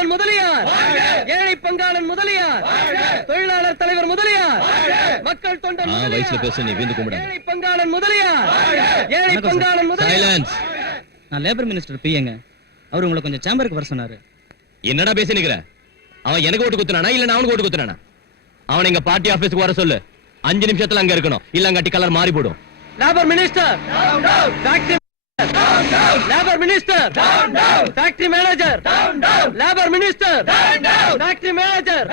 தொண்டன் முதலியார், ஏழை பங்காளன் முதலியார், தொழிலாளர் தலைவர் முதலியார், மக்கள் தொண்டன் ஏழை பங்காளன் முதலியார், ஏழை பங்காளன் முதலியார். நான் லேபர் மினிஸ்டர் பிஏங்க. அவர் உங்களை கொஞ்சம் சேம்பருக்கு வர சொன்னாரு. என்னடா பேசி நிக்கிற? அவன் எனக்கு ஓட்டு குத்துனானா இல்ல நான் அவனுக்கு ஓட்டு குத்துனானா? அவன் எங்க பார்ட்டி ஆபீஸ்க்கு வர சொல்லு. 5 நிமிஷத்துல அங்க இருக்கணும், இல்லங்காட்டி கலர் மாறி போடும். Labour minister, labour minister, factory manager, labour minister, factory manager.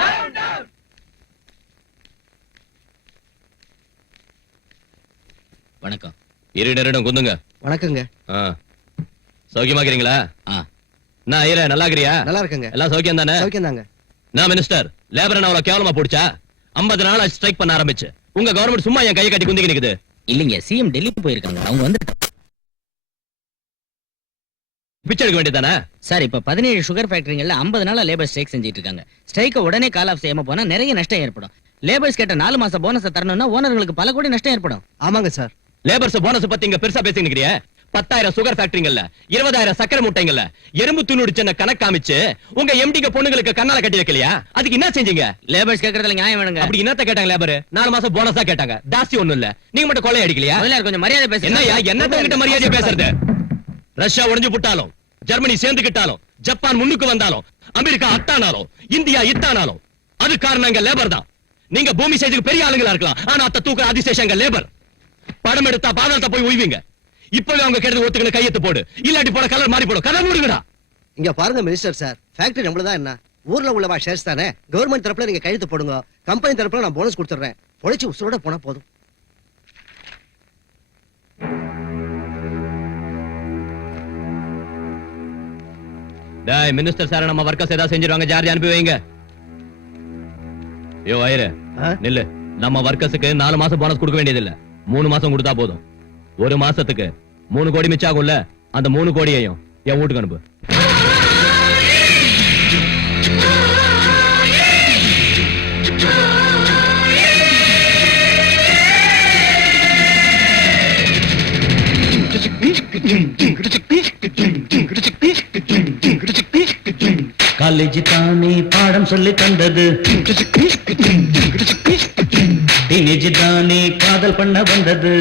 வணக்கம். இருடரிடம் குந்துங்க. வணக்கங்க. சௌக்கியமா இருக்கீங்களா? நான் ஐயரே, நல்லா இருக்கறியா? நல்லா இருக்கங்க. எல்லாம் சௌக்கியம் தானே? சௌக்கியம் தாங்க. நான் மினிஸ்டர், லேபர் நான் அவ்வளவு கேவலமா போடுச்சா? 50 நாளா ஸ்ட்ரைக் பண்ண ஆரம்பிச்சு. உங்க கவர்மெண்ட் சும்மா என் கையை கட்டி குந்திக்கு நிக்குது. இல்லைங்க, சிஎம் டெல்லிக்கு போயிருக்காங்க. அவங்க வந்து பிச்சை எடுக்க வேண்டியதானே? சார், இப்ப 17 சுகர் ஃபேக்டரிகள்ல 50 நாளா லேபர் ஸ்ட்ரைக் செஞ்சிட்டு இருக்காங்க. ஸ்ட்ரைக்க உடனே கால் ஆஃப் செய்யாம போனா நிறைய நஷ்டம் ஏற்படும். லேபர்ஸ் கேட்ட 4 மாச போனஸ் தரணும்னா ஓனர்களுக்கு பல கோடி நஷ்டம் ஏற்படும். ஆமாங்க சார். லேபர்ஸ் போனஸ் பத்தி இங்க பெருசா பேசி நிக்கிறியே. 10,000 சுகர் ஃபேக்டரிங்கல்ல, 20,000 சக்கரை மூட்டைங்கல்ல, எறும்பு துணுடிச்சன கணக்காமிச்சு உங்க எம்டிக்கு பொண்ணுங்களுக்கு கண்ணால கட்டி வைக்கலையா? அதுக்கு என்ன செஞ்சீங்க? லேபர்ஸ் கேக்குறதுல நியாயம் வேணுங்க. அப்படி என்னத்த கேட்டாங்க லேபர்? 4 மாசம் போனஸா கேட்டாங்க. ஜாஸ்தி ஒண்ணும் இல்ல. நீங்க மட்டும் கொள்ளை அடிக்கலையா? கொஞ்சம் மரியாதை பேசுங்க. என்னய்யா, என்னத்த கிட்ட மரியாதை பேசுறது? ரஷ்யா உடைஞ்சு புட்டாலும், ஜெர்மனி சேர்ந்துக்கிட்டாலும், ஜப்பான் முன்னுக்கு வந்தாலும், அமெரிக்கா அத்தானாலும், இந்தியா இத்தானாலும் அது காரணம் லேபர் தான். நீங்க பூமி சைஸுக்கு பெரிய ஆளுங்களா இருக்கலாம், ஆனா அத்த தூக்குற அதிசேஷங்க லேபர். படம் எடுத்தா பாதாளத்தை போய் உய்வீங்க. இப்பவே அவங்க கேட்டு ஒத்துக்கணும், கையெழுத்து போடு. இல்லாட்டி போட கலர் மாறி போடும். கதை மூடுங்கடா. இங்க பாருங்க மினிஸ்டர் சார், ஃபேக்டரி நம்மளதான் என்ன, ஊர்ல உள்ளவா ஷேர்ஸ் தானே. கவர்மெண்ட் தரப்புல நீங்க கையெழுத்து போடுங்க, கம்பெனி தரப்புல நான் போனஸ் கொடுத்துறேன். பொழைச்சு உசுரோட போனா போதும். டேய் மினிஸ்டர் சார், நம்ம வர்க்கர்ஸ் ஏதாவது செஞ்சிருவாங்க, ஜார்ஜ் அனுப்பி வைங்க. யோ ஐயரே, நில்லு. நம்ம வர்க்கர்ஸுக்கு 4 மாசம் போனஸ் கொடுக்க வேண்டியது இல்ல, 3 மாசம் கொடுத்தா போதும். 1 மாசத்துக்கு 3 கோடி மிச்சாகும்ல, அந்த 3 கோடியையும் என் வீட்டுக்கு அனுப்பு. காலேஜ் தானே பாடம் சொல்லி தந்தது, டீனேஜ் தானே காதல் பண்ண வந்தது.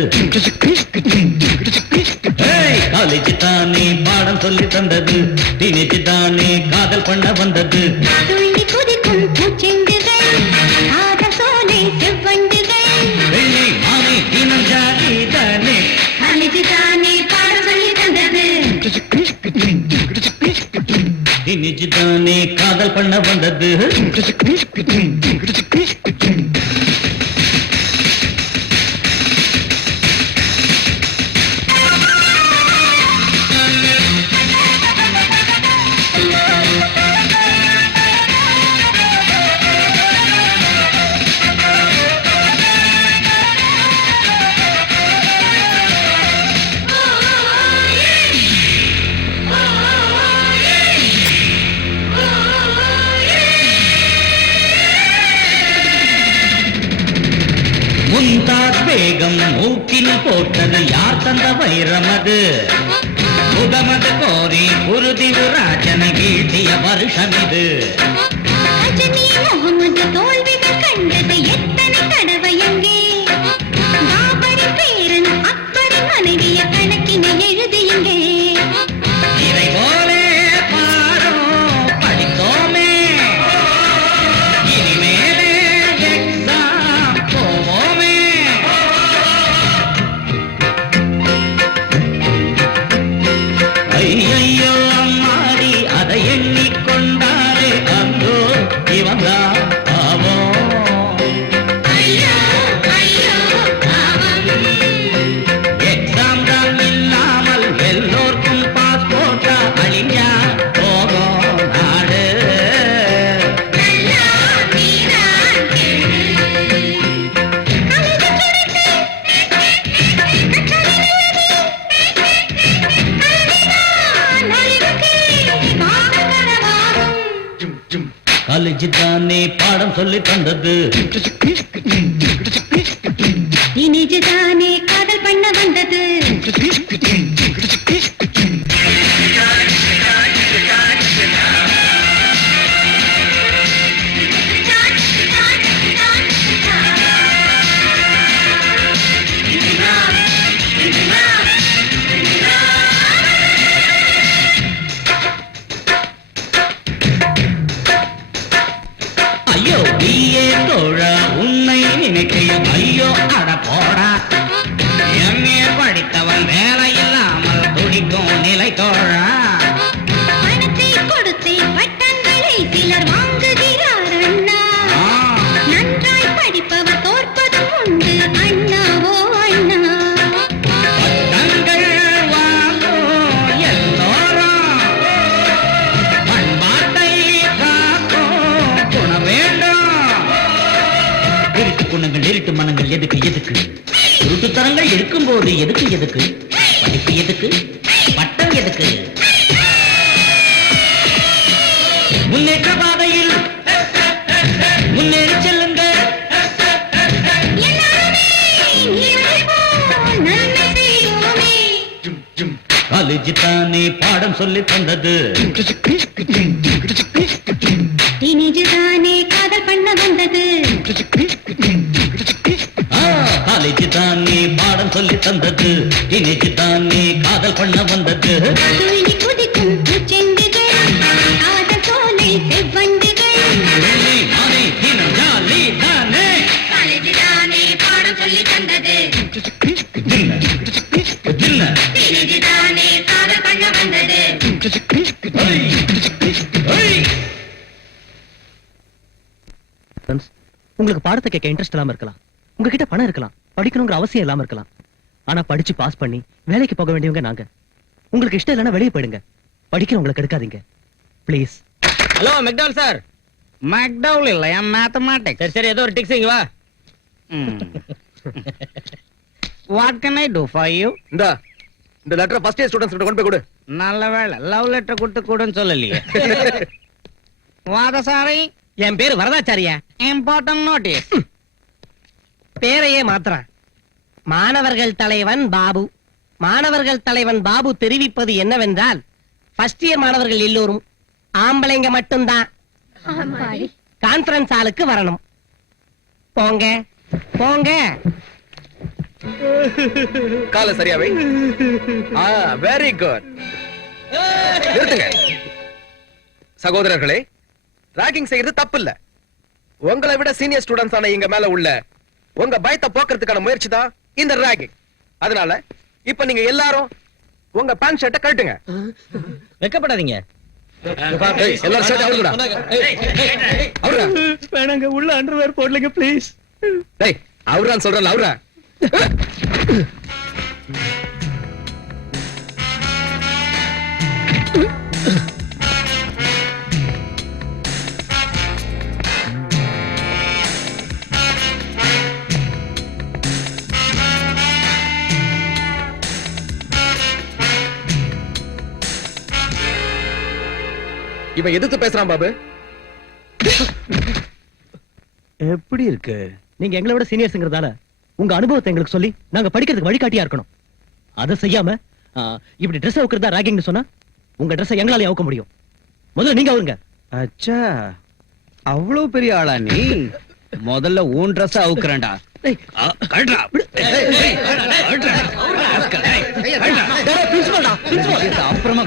காலேஜ் தானே பாடம் சொல்லி தந்தது, டீனேஜ் தானே காதல் பண்ண வந்தது. வெள்ளி மாமி தினம் ஜாதி தானே, டீனேஜ் தானே காதல் பண்ண வந்தது. முந்தார் வேகம் மூக்கில் போட்டது யார் தந்த வைரம் அது? முகமது கோரி குருதி ராஜன வீழ்த்திய வருஷம் இது. தோல்விகள் கண்டது எத்தனை தடவை எங்கே? பாபரி பேரன் அக்பரின் மனைவிய கணக்கினை எழுதியங்கே. இதை போலே பாடம் படித்தோமே, இனிமேலே எக்ஸாம் போவோமே. ஐயையோ அம்மாடி, அதை எண்ணிக்கொண்டாரே அந்தோ இவன்தான் பாவம். எக்ஸாம் தான் இல்லாமல் எல்லோருக்கும் பாஸ்போர்ட்டா அழிஞ்சா போகும் நாடு. காலேஜ் தானே பாடம் சொல்லி தந்தது, டீனேஜ் தானே காதல் பண்ண வந்தது. ஐயோ பிஏ தோழா உன்னை நினைக்கையும் ஐயோ அட போடா எம்ஏ படித்தவன் வேலை இல்லாமல் துடிக்கும் நிலை தோழா பணத்தை கொடுத்து பட்டங்களை சிலர் வாங்குகிறார் அண்ணா நன்றாய் படிப்பவர் தோற்பதும் உண்டு அண்ணா ஓ அண்ணா பட்டங்கள் வாங்கும் எல்லோரும் பண்பாட்டை காக்கும் குணம் வேண்டும் இருட்டு குணங்கள் இருட்டு மனங்கள் எதுக்கு எதுக்கு உருட்டுத்தனங்கள் இருக்கும்போது எதுக்கு படிப்பு எதுக்கு பட்டம் எதுக்கு முன்னேற்ற பாதையில் முன்னேறி செல்லுங்க காலேஜ் தானே பாடம் சொல்லி தந்தது டீனேஜ் தானே காதல் பண்ண வந்தது காலேஜ் தானே பாடம் சொல்லி தந்தது டீனேஜ் தானே காதல் பண்ண வந்தது துள்ளி குதிக்கும் பூச்செண்டுகள் காதல் சோலை செவ்வண்டுகள் வெள்ளி மாலை தினம் ஜாலி தானே காலேஜ் தானே பாடம் சொல்லி தந்தது ஜின்ன ஜின்ன டீனேஜ் தானே காதல் பண்ண வந்தது ஐய், ஐய். உங்களுக்கு பாடத்தை கேட்க இன்ட்ரெஸ்ட் இல்லாம இருக்கலாம் உங்ககிட்ட பணம் இருக்கலாம் படிக்கணுங்கிற அவசியம் இல்லாம இருக்கலாம் ஆனா படிச்சு பாஸ் பண்ணி வேலைக்கு போக வேண்டியவங்க நாங்க உங்களுக்கு இஷ்டம் இல்லைன்னா வெளியே போயிடுங்க படிக்கிறவங்களுக்கு எடுக்காதீங்க please. Hello McDowell sir. McDowell இல்லையா மேத்தமேட்டிக்ஸ் சரி சரி ஏதோ ஒரு டிக்ஸ் இங்க வா. What can I do for you இந்த லெட்டர் ஃபர்ஸ்ட் இயர் ஸ்டூடண்ட்ஸ் கிட்ட கொண்டு போய் கொடு. நல்ல வேளை லவ் லெட்டர் கொடுத்து கூடன்னு சொல்லலையே வாதசாரி என் பேரு வரதாச்சாரியா. இம்பார்ட்டன்ட் நோட்டீஸ் பேரையே மாத்திரான். மாணவர்கள் தலைவன் பாபு. மாணவர்கள் தலைவன் பாபு தெரிவிப்பது என்னவென்றால் ஃபர்ஸ்ட் இயர் மாணவர்கள் எல்லோரும் ஆம்பளைங்க மட்டும்தான் கான்ஃபரன்ஸ் ஹாலுக்கு வரணும். போங்க போங்க. கால சரியாவே. Very good. நிறுத்துங்க சகோதரர்களே. ராகிங் செய்யறது தப்பு இல்ல. உங்களை விட சீனியர் ஸ்டூடெண்ட்ஸ் ஆன இங்க மேல உள்ள உங்க பயத்தை போக்குறதுக்கான முயற்சி தான் இந்த ராகிங். அதனால இப்ப நீங்க எல்லாரும் உங்க பேண்ட் ஷர்ட்டை கழட்டுங்க. வெக்கப்படாதீங்க. எல்லாரும் ஷர்ட் அவுடுடா. அவுடுடா. வேணாங்க உள்ள அண்டர்வேர் போடலங்க ப்ளீஸ். டேய் அவுறான்னு சொல்றல அவுறா. இவன் எதிர்த்து பேசுறான் பாபு. எப்படி இருக்கு? நீங்க எங்களை விட சீனியர்ஸ்ங்கிறதால உங்க அனுபவத்தை எங்களுக்கு சொல்லி நாங்க படிக்கிறதுக்கு வழிகாட்டியா இருக்கணும். அதை செய்யாம இப்படி ட்ரெஸ் அவுக்கிறதா ராகிங்னு சொன்னா உங்க ட்ரெஸ்ஸை எங்களாலே அவுக்க முடியும். முதல்ல நீங்க அவுங்க. அச்சா அவ்வளவு பெரிய ஆளா நீ? முதல்ல உன் ட்ரெஸ் அவுக்குறேன்டா. அப்புறமா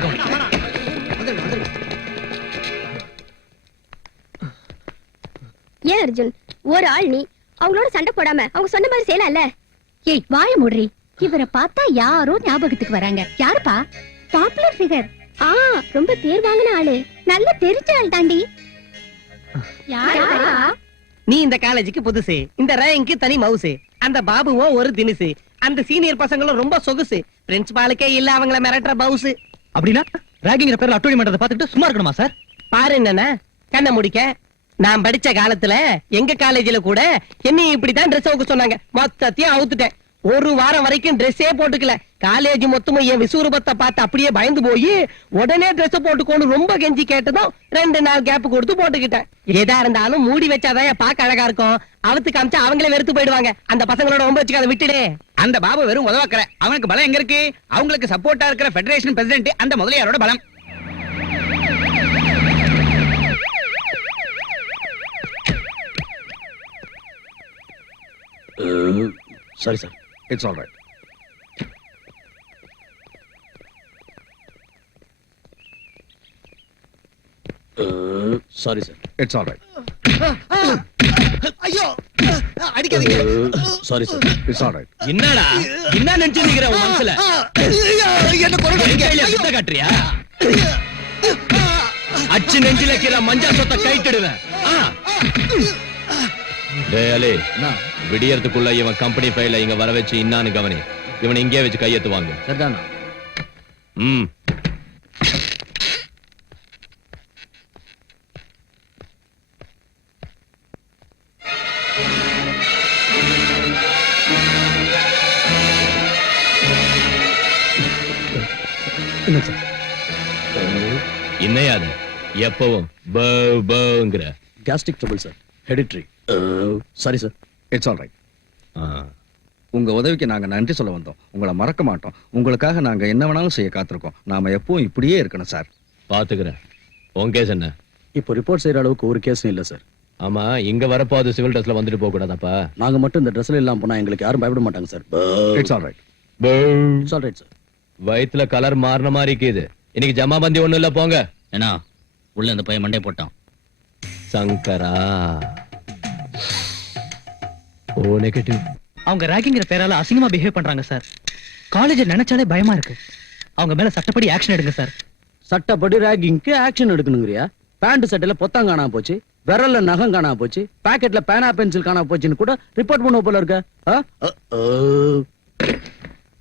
ஏன் அர்ஜுன் ஒரு ஆள் நீ அவங்களோட சண்டை போடாம அவங்க சொன்ன மாதிரி செய்யலாம்ல. ஏய் வாய மூடுறி. இவரை பார்த்தா யாரோ ஞாபகத்துக்கு வராங்க. யாருப்பா? Popular figure. ரொம்ப பேர் வாங்கின ஆளு. நல்ல தெரிஞ்ச ஆள் தாண்டி. யாரா? நீ இந்த காலேஜுக்கு புதுசு. இந்த ரேங்க்கு தனி மவுசு. அந்த பாபுவும் ஒரு தினுசு. அந்த சீனியர் பசங்களும் ரொம்ப சொகுசு. பிரின்சிபாலுக்கே இல்ல அவங்கள மிரட்டுற பவுசு. அப்படின்னா ராகிங்கிற பேர்ல அட்டோடி பண்றதை பார்த்துட்டு சும்மா இருக்கணுமா சார்? பாரு என்னன்னா கண்ணை முடிக்க. நான் படிச்ச காலத்துல எங்க காலேஜ்ல கூட என்ன இப்படித்தான் ட்ரெஸ் அவுக்க சொன்னாங்க. மொத்தத்தையும் அவுத்துட்டேன். ஒரு வாரம் வரைக்கும் ட்ரெஸ்ஸே போட்டுக்கல. காலேஜ் மொத்தமும் என் விசுவரூபத்தை பார்த்து அப்படியே பயந்து போய் உடனே ட்ரெஸ் போட்டுக்கோன்னு ரொம்ப கெஞ்சி கேட்டதும் 2 நாள் கேப் கொடுத்து போட்டுக்கிட்டேன். எதா இருந்தாலும் மூடி வச்சாதான் பார்க்க அழகா இருக்கும். அவுத்து காமிச்சா அவங்களே வெறுத்து போயிடுவாங்க. அந்த பசங்களோட ரொம்ப வச்சுக்காத விட்டுடே. அந்த பாபு வெறும் உதவாக்குற. அவனுக்கு பலம் எங்க இருக்கு? அவங்களுக்கு சப்போர்ட்டா இருக்கிற ஃபெடரேஷன் பிரசிடென்ட் அந்த முதலியாரோட பலம். Sorry sir. It's all right. Sorry sir. It's all right. ஐயோ அடிக்காதீங்க. Sorry sir, it's all right. என்னடா என்ன நினைச்சு நிக்கிற உன் மனசுல? என்ன கொல்றீங்க? கையில சுத்த காட்டுறியா? அச்சு நெஞ்சில கீழ மஞ்சா சொத்த கைட்டிடுவேன். டேய் அலி, விடியறதுக்குள்ள இவன் கம்பெனி ஃபைல இங்க வர வச்சு இன்னான்னு கவனி. இவனை இங்கே வச்சு கையெத்து வாங்க. சரிதானா? ம். என்ன சார்? இன்னையாது எப்பவும் பங்கிற gastric trouble sir, hereditary. Sorry sir, it's all right. உங்க உதவிக்கு நாங்க நன்றி சொல்ல வந்தோம். உங்களை மறக்க மாட்டோம். உங்களுக்காக நாங்க என்ன வேணாலும் செய்ய காத்திருக்கோம். நாம எப்பவும் இப்படியே இருக்கணும் சார். பாத்துக்கிறேன். உன் கேஸ் என்ன? இப்போ ரிப்போர்ட் செய்யற அளவுக்கு ஒரு கேஸும் இல்ல சார். ஆமா, இங்க வரப்போ அது சிவில் ட்ரெஸ்ல வந்துட்டு போக கூடாதாப்பா? நாங்க மட்டும் இந்த ட்ரெஸ்ல இல்லாம போனா எங்களுக்கு யாரும் பயப்பட மாட்டாங்க sir. It's all right. It's all right sir. வயித்துல கலர் மாறின மாதிரி இருக்குது. இன்னைக்கு ஜமாபந்தி ஒண்ணும் இல்ல, போங்க. ஏன்னா உள்ள அந்த பையன் மண்டை போட்டான். சங்கரா ஓ நெகட்டிவ். அவங்க ராகிங்கிற பேரால அசிங்கமா பிஹேவ் பண்றாங்க சார். காலேஜ் நினைச்சாலே பயமா இருக்கு. அவங்க மேல சட்டப்படி ஆக்ஷன் எடுங்க சார். சட்டப்படி ராகிங்க்கு ஆக்ஷன் எடுக்கணுங்கறியா? பேண்ட் சட்டையில பொத்தாங்க காணாம போச்சு, விரல்ல நகம் காணாம போச்சு, பாக்கெட்ல பேனா பென்சில் காணாம போச்சுன்னு கூட ரிப்போர்ட் பண்ண போல இருக்க.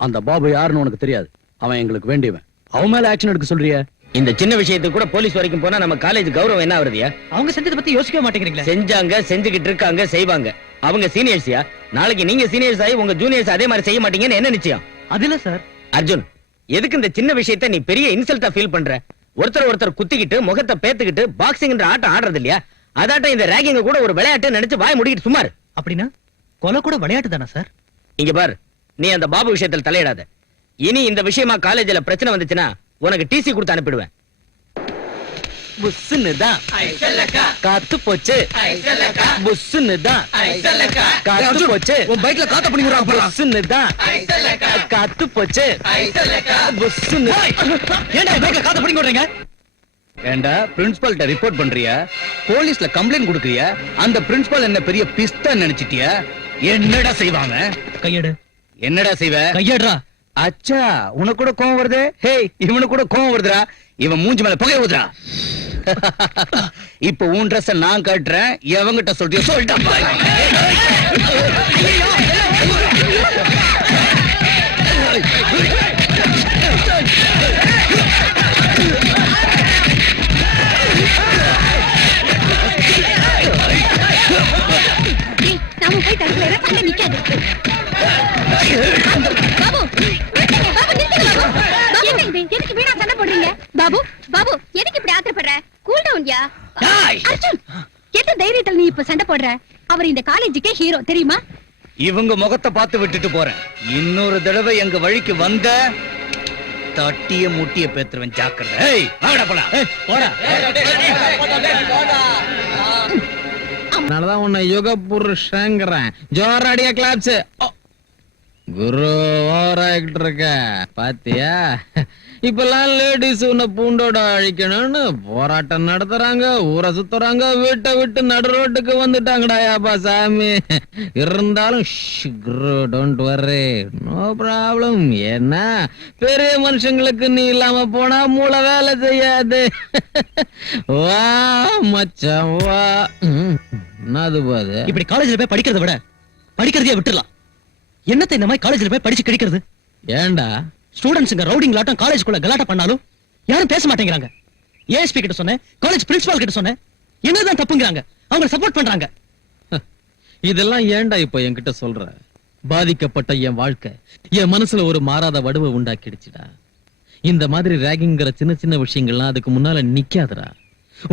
அந்த பாபு யாருன்னு உனக்கு தெரியாது. அவன் எங்களுக்கு வேண்டியவன். அவன் மேல ஆக்ஷன் எடுக்க சொல்றியா? இந்த சின்ன விஷயத்துக்கு கூட போலீஸ் வரைக்கும் போனா நம்ம காலேஜ் கௌரவம் என்ன ஆகுறதுயா? அவங்க செஞ்சதை பத்தி யோசிக்க மாட்டேங்கிறீங்களா? செஞ்சாங்க, செஞ்சுக்கிட்டு இருக்காங்க, செய்வாங்க. அவங்க சீனியர்ஸ்யா. நாளைக்கு நீங்க சீனியர்ஸ் ஆகி உங்க ஜூனியர்ஸ் அதே மாதிரி செய்ய மாட்டீங்கன்னு என்ன நிச்சயம்? அது இல்ல சார். அர்ஜுன், எதுக்கு இந்த சின்ன விஷயத்தை நீ பெரிய இன்சல்ட்டா ஃபீல் பண்ற? ஒருத்தர் குத்திக்கிட்டு முகத்தை பேத்துக்கிட்டு பாக்ஸிங்ன்ற ஆட்டம் ஆடுறது இல்லையா? அதாட்டம் இந்த ராகிங்க கூட ஒரு விளையாட்டு நினைச்சு வாய் முடிக்கிட்டு சுமார். அப்படின்னா கொலை கூட விளையாட்டு தானே சார்? இங்க பார், நீ அந்த பாபு விஷயத்துல தலையிடாத. இனி இந்த விஷயமா காலேஜ்ல பிரச்சனை வந்துச்சுன்னா உனக்கு டிசி கொடுத்து அனுப்பிடுவேன். புஸ்ஸுன்னுதான் காத்து போச்சு. புஸ்ஸுன்னுதான் காத்து போச்சு. உன் பைக்ல காத்த பண்ணி விடுறான் போல. புஸ்ஸுன்னுதான் காத்து போச்சு. புஸ்ஸுன்னு ஏன்டா பைக்ல காத்த பிடிங்க விடுறீங்க? ஏண்டா பிரின்சிபல்ட்ட ரிப்போர்ட் பண்றியா? போலீஸ்ல கம்ப்ளைண்ட் கொடுக்கறியா? அந்த பிரின்சிபல் என்ன பெரிய பிஸ்தா நினைச்சிட்டியா? என்னடா செய்வாங்க? கையெடு. என்னடா செய்வ? கையெடுறா. அச்சா, உனக்கு கூட கோவம் வருது? ஹேய், இவனுக்கு கூட கோவம் வருதுடா. இவன் மூஞ்சி மேல புகை ஊதுடா. இப்ப உன் ட்ரெஸ் நான் காட்டுறேன். எவங்கிட்ட சொல்றியோ சொல்லிட்டா. நாம போய் தடுக்கல, சண்டை நிக்காது. பாபு, நிறுத்துங்க, பாபு, நிறுத்துங்க, பாபு. என்ன இது? எதுக்கு வீணா சண்டை போடுறீங்க? பாபு, பாபு, எதுக்கு இப்படி ஆத்திரப்படுற? கூல் டவுன்யா. அர்ஜுன், எந்த தைரியத்துல நீ இப்ப சண்டை போடுற? அவர் இந்த காலேஜுக்கே ஹீரோ, தெரியுமா? இவங்க முகத்தை பார்த்து விட்டுட்டு போறேன். இன்னொரு தடவை எங்க வழிக்கு வந்த தட்டிய முட்டிய பேத்துருவன். ஜாக்கிரதை. ஏய், வாடா போலாம். போடா. அதனாலதான் உன்னை யுக புருஷங்கிறேன். ஜோராடியா கிளாப்ஸ். குரு ஓவராயிட்டு இருக்க பாத்தியா? இப்பெல்லாம் லேடிஸ் உன்னை பூண்டோட அழிக்கணும்னு போராட்டம் நடத்துறாங்க, ஊரை சுத்துறாங்க, வீட்டை விட்டு நடு ரோட்டுக்கு வந்துட்டாங்கடா யாப்பா சாமி. இருந்தாலும் டோன்ட் வர்ரி, நோ ப்ராப்ளம். ஏன்னா பெரிய மனுஷங்களுக்கு நீ இல்லாம போனா மூளை வேலை செய்யாது. வா மச்சான் வா. என்னது பாது? இப்படி காலேஜ்ல போய் படிக்கிறத விட படிக்கிறதையே விட்டுறலாம். என்னத்தை இந்த மாதிரி காலேஜ்ல போய் படிச்சு கிடைக்கிறது? ஏண்டா ஸ்டூடண்ட்ஸ்ங்க ரவுடிங் லாட்டம் காலேஜ்க்குள்ள கலாட்டா பண்ணாலும் யாரும் பேச மாட்டேங்கிறாங்க. ஏஎஸ்பி கிட்ட சொன்னேன், காலேஜ் பிரின்சிபால் கிட்ட சொன்னேன், என்னதான் தப்புங்கறாங்க. அவங்க சப்போர்ட் பண்றாங்க. இதெல்லாம் ஏண்டா இப்ப என்கிட்ட சொல்ற? பாதிக்கப்பட்ட என் வாழ்க்கை என் மனசுல ஒரு மாறாத வடுவை உண்டாக்கிடுச்சுடா. இந்த மாதிரி ராகிங்கிற சின்ன சின்ன விஷயங்கள்லாம் அதுக்கு முன்னால நிக்காதடா.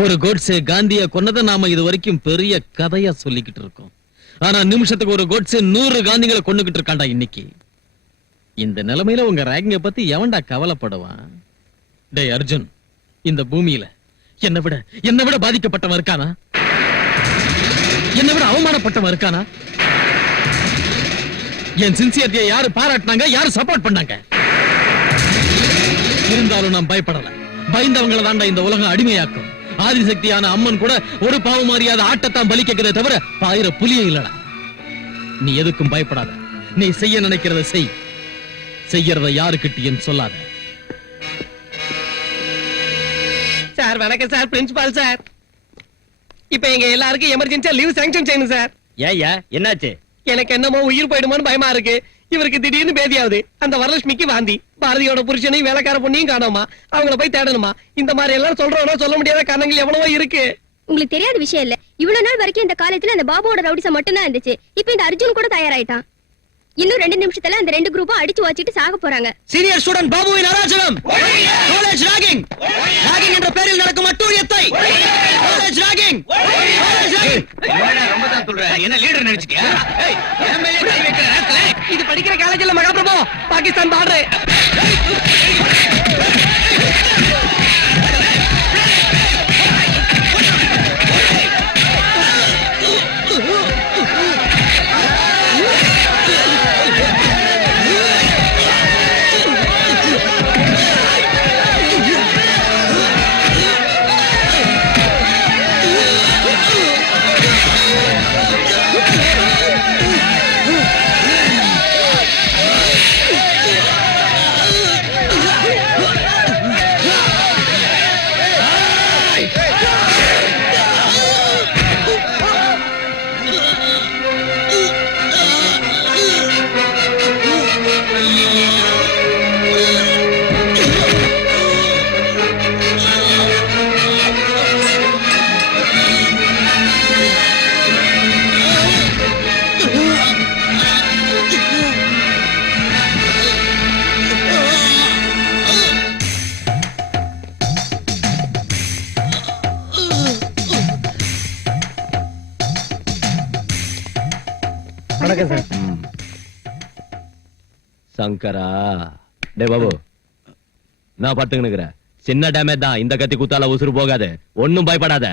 ஒரு கோட்ஸே காந்திய கொன்னதை நாம இது வரைக்கும் பெரிய கதையா சொல்லிக்கிட்டு இருக்கோம். ஆனா நிமிஷத்துக்கு ஒரு கோட்ஸே 100 காந்திகளை கொன்னுகிட்டு இருக்காண்டா இன்னைக்கு. இந்த நிலைமையில உங்க ராகிங்க பத்தி எவன்டா கவலைப்படுவான்? டேய் அர்ஜுன், இந்த பூமியில என்னை விட பாதிக்கப்பட்டவன் இருக்கானா? என்னை விட அவமானப்பட்டவன் இருக்கானா? என் சின்சியரிட்டியை யாரு பாராட்டினாங்க, யாரு சப்போர்ட் பண்ணாங்க? இருந்தாலும் நான் பயப்படல. பயந்தவங்களை தாண்டா இந்த உலகம் அடிமையாக்கும். ஆதிசக்தியான அம்மன் கூட ஒரு பாவம் அறியாத ஆட்டத்தான் பலி கேட்கதே தவிர பாயிர புலியே இல்லடா. நீ எதுக்கும் பயப்படாத. நீ செய்ய நினைக்கிறத செய். செய்யறத யாருக்கிட்டயும் சொல்லாத. சார் வணக்கம் சார், பிரின்சிபால் சார். இப்ப எங்க எல்லாருக்கும் எமர்ஜென்சியா லீவ் சாங்ஷன் செய்யணும் சார். ஏய்யா என்னாச்சு? எனக்கு என்னமோ உயிர் போயிடுமோன்னு பயமா இருக்கு. இவருக்கு திடீர்னு பேதியாவது. அந்த வரலட்சுமிக்கு வாந்தி. பாரதியோட புருஷனையும் வேலைக்கார பொண்ணையும் காணோமா, அவங்கள போய் தேடணுமா. இந்த மாதிரி எல்லாம் சொல்றோம்னா சொல்ல முடியாத காரணங்கள் எவ்வளவோ இருக்கு. உங்களுக்கு தெரியாத விஷயம் இல்ல. இவ்வளவு நாள் வரைக்கும் இந்த காலேஜ்ல அந்த பாபுவோட ரவுடிசம் மட்டும் தான் இருந்துச்சு. இப்ப இந்த அர்ஜுன் கூட தயாராயிட்டான். இன்னும் 2 நிமிஷத்துல அந்த 2 குரூப்பும் அடிச்சு வச்சிட்டு சாக போறாங்க. சீனியர் ஸ்டூடண்ட் பாபுவின் அராஜகம். College ragging. ராகிங் என்ற பெயரில் நடக்கும் அட்டூழியத்தை. College ragging. ரொம்ப தான் சொல்ற. என்ன லீடர் நினைச்சிட்டியா? ஏய், என் மேலே கை வைக்கிற நேரத்துல இது படிக்கிற காலேஜ்ல மகாபிரபு பாகிஸ்தான் பார்டர். வணக்கம் சார். சங்கரா, டே பாபு, நான் பாத்துக்கினுக்குறேன். சின்ன டேமேஜ் தான். இந்த கத்தி குத்தால உசுறு போகாது. ஒன்னும் பயப்படாத.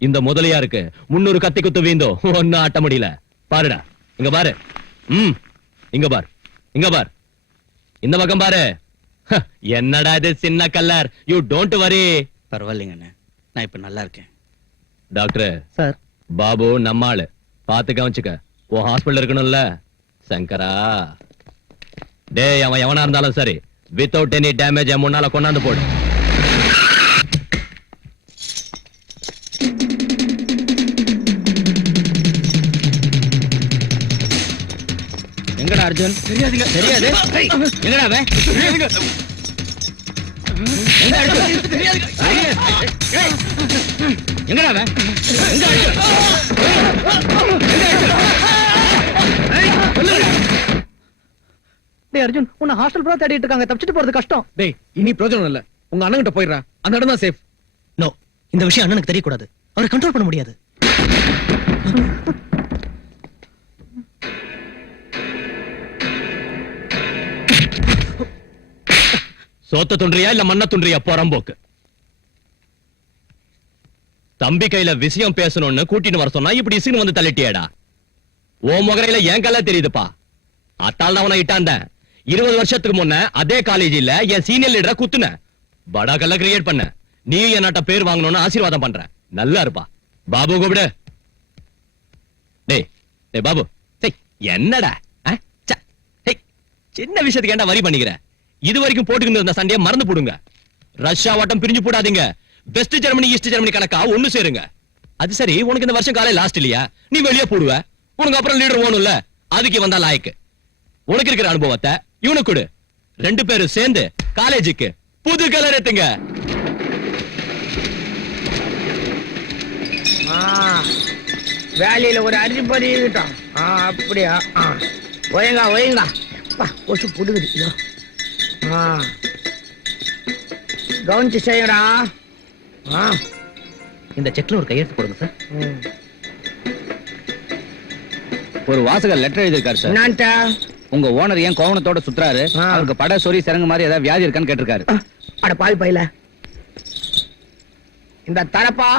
இந்த முதலியா இருக்கு 300 கத்தி குத்து வீந்தோ ஒன்னும் ஆட்ட முடியல. பாருடா, இங்க பாரு. இங்க பார், இங்க பார், இந்த பக்கம் பாரு. என்னடா இது சின்ன கல்லர். You don't worry. பரவாயில்லைங்க அண்ணே, நான் இப்ப நல்லா இருக்கேன். டாக்டர் சார், பாபு நம்மாளு, பாத்து கவனிச்சுக்க. உன் ஹாஸ்பிடல் இருக்கணும்ல. சங்கரா, டேய் அவன் எவனா இருந்தாலும் சரி, வித்தவுட் எனி டேமேஜ் முன்னால கொண்டாந்து போடு. எங்கடா அர்ஜுன்? தெரியாதுங்க. தெரியாது? எங்கடா அவன்? எங்க அர்ஜுன்? எங்கடா அவன்? எங்க அர்ஜுன்? டேய் அர்ஜுன், உன்னை ஹாஸ்டல் பூரா தேடிட்டு இருக்காங்க. தப்பிச்சிட்டு போறது கஷ்டம். டேய், இனி பிரயோஜனம் இல்ல. உங்க அண்ணன் கிட்ட போயிடுறா. அந்த இடம் தான் சேஃப். நோ, இந்த விஷயம் அண்ணனுக்கு தெரியக்கூடாது. அவரை கண்ட்ரோல் பண்ண முடியாது. சோத்த துன்றியா இல்ல மண்ண துன்றியா போறம்போக்கு. தம்பி கையில விஷயம் பேசணும்னு கூட்டிட்டு வர சொன்னா இப்படி இசின்னு வந்து தள்ளிட்டியேடா. ஓ முகரையில என் கல்ல தெரியுதுப்பா. அத்தால் தான் அவனை இட்டாந்த. 20 வருஷத்துக்கு முன்ன அதே காலேஜில் என் சீனியர் லீடரை குத்துன. படா கல்ல கிரியேட் பண்ண. நீ என்னட்ட பேர் வாங்கணும்னு ஆசீர்வாதம் பண்ற. நல்லா இருப்பா. பாபு கூப்பிடு. டேய் டேய் பாபு, என்னடா சின்ன விஷயத்துக்கு ஏன்டா வரி பண்ணிக்கிற? இது வரைக்கும் போட்டுக்கிட்டு இருந்த சண்டையை மறந்து போடுங்க. ரஷ்யா வட்டம் பிரிஞ்சு போடாதீங்க. வெஸ்ட் ஜெர்மனி ஈஸ்ட் ஜெர்மனி கணக்கா ஒண்ணு சேருங்க. அது சரி, உனக்கு இந்த வருஷம் காலை லாஸ்ட் இல்லையா? நீ வெளியே போடுவ. உனக்கு அப்புறம் லீடர் வேணும்ல, அதுக்கு வந்தா லாய்க்கு. உனக்கு இருக்கிற அனுபவத்தை இவனுக்கு கொடு. 2 பேரும் சேர்ந்து காலேஜுக்கு புது கலர் எடுத்துங்க. வேலையில ஒரு அரிசி பறிக்கிட்டோம். அப்படியா? ஒயங்கா ஒயங்கா கொசு புடுகுது. கவனிச்சு செய்யடா. இந்த செக்ல ஒரு கையெழுத்து போடுங்க சார். ஒரு வாசகர் லெட்டர் எழுதிருக்காரு சார். என்னன்ட்டா? உங்க ஓனர் ஏன் கோவணத்தோட சுத்துறாரு, அவருக்கு பட சொறி சிறங்கு மாதிரி ஏதாவது வியாதி இருக்கான்னு கேட்டிருக்காரு. அட பால் பையில, இந்த தலப்பா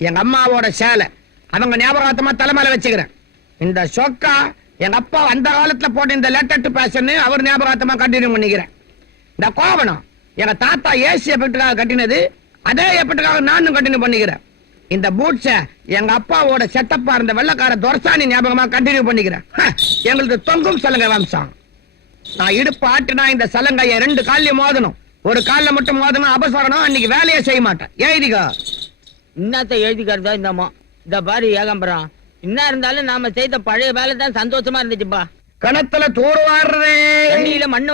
எங்க அம்மாவோட சேலை, அவங்க ஞாபகார்த்தமா தலைமையில வச்சுக்கிறேன். இந்த சொக்கா எங்க அப்பா அந்த காலத்துல போட்ட இந்த லெட்டர் டு பேஷன் அவர் ஞாபகார்த்தமா கண்டினியூ பண்ணிக்கிறேன். இந்த கோவணம் எங்க தாத்தா ஏசி எஃபெக்டுக்காக கட்டினது, அதே எப்பட்டுக்காக நானும் கண்டினியூ பண்ணிக்கிறேன். இந்த பூட்ஸ எங்க அப்பாவோட செட்டப்பா இருந்த வெள்ளக்கார துரசாணி ஞாபகமா கண்டினியூ பண்ணிக்கிறேன். எங்களுக்கு தொங்கும் சலங்கை வம்சம். நான் இடுப்பு ஆட்டுனா இந்த சலங்கைய 2 கால்லயும் மோதணும். ஒரு கால்ல மட்டும் மோதணும் அபசரணம். அன்னைக்கு வேலையே செய்ய மாட்டேன். எழுதிக்கோ. இன்னத்த எழுதிக்கிறதா இந்தம்மா இந்த பாரு ஏகாம்பரம். என்ன இருந்தாலும் நாம செய்த பழைய வேலை தான் சந்தோஷமா இருந்துச்சுப்பா. கணத்துல தூர் வாடுறது, தண்ணியில மண்ணு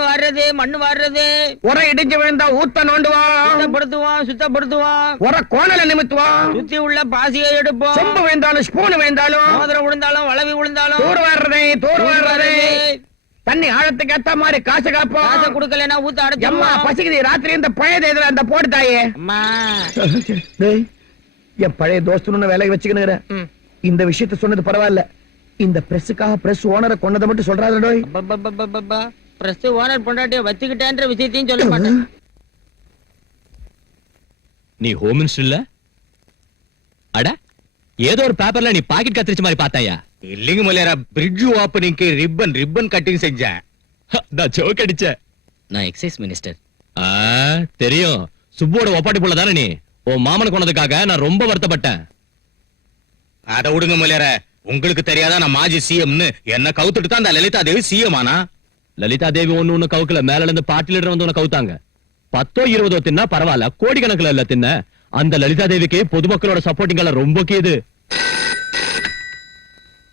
வாடுறது, உர இடிஞ்சு விழுந்தா ஊத்த நோண்டுவான், சுத்தப்படுத்துவான், உர கோணல நிமித்துவான், சுத்தி உள்ள பாசியை எடுப்போம், சொம்பு விழுந்தாலும் ஸ்பூன் விழுந்தாலும், மோதிரம் விழுந்தாலும் வளவி விழுந்தாலும் தூர் வாடுறது. தண்ணி ஆழத்துக்கு ஏத்த மாதிரி காசு காப்போம். காசை குடுக்கலன்னா ஊத்த அம்மா அடைச்சு. பசிக்குது. ராத்திரி இந்த பழைய இதுல அந்த போட்டு தாயே. அம்மா என் பழைய தோஸ்து வேலையை வச்சுக்கணும். இந்த விஷயத்த சொன்னது பரவாயில்ல. இந்த பிரஸுக்காக பிரஸ் ஓனரை கொன்னதை மட்டும் சொல்றாரு. பிரஸ் ஓனர் பொண்டாட்டிய வச்சுக்கிட்டேன்ற விஷயத்தையும் சொல்ல மாட்டேன். நீ ஹோம் மினிஸ்டர் இல்ல? அட ஏதோ ஒரு பேப்பர்ல நீ பாக்கெட் கத்திரிச்ச மாதிரி பார்த்தாயா? இல்லைங்க மலையாரா, பிரிட்ஜ் ஓப்பனிங்க்கு ரிப்பன் கட்டிங் செஞ்சேன். நான் ஜோக் அடிச்சேன். நான் எக்ஸைஸ் மினிஸ்டர். தெரியும். சுப்போட ஒப்பாட்டி போல தானே நீ. உன் மாமனை கொண்டதுக்காக நான் ரொம்ப வருத்தப்பட்டேன். அத விடுங்க மலையாரா, உங்களுக்கு தெரியாதா நான் மாஜி சிஎம்னு. என்ன கவுத்துட்டு தான் அந்த லலிதா தேவி சிஎம் ஆனா. லலிதா தேவி ஒண்ணு கவுக்கல, மேல இருந்து பார்ட்டி லீடர் வந்து உன்னை கவுத்தாங்க. 10 20 தின்னா பரவாயில்ல, கோடிக்கணக்கில் இல்ல தின்ன. அந்த லலிதா தேவிக்கு பொதுமக்களோட சப்போர்ட்டிங் எல்லாம் ரொம்ப கேது.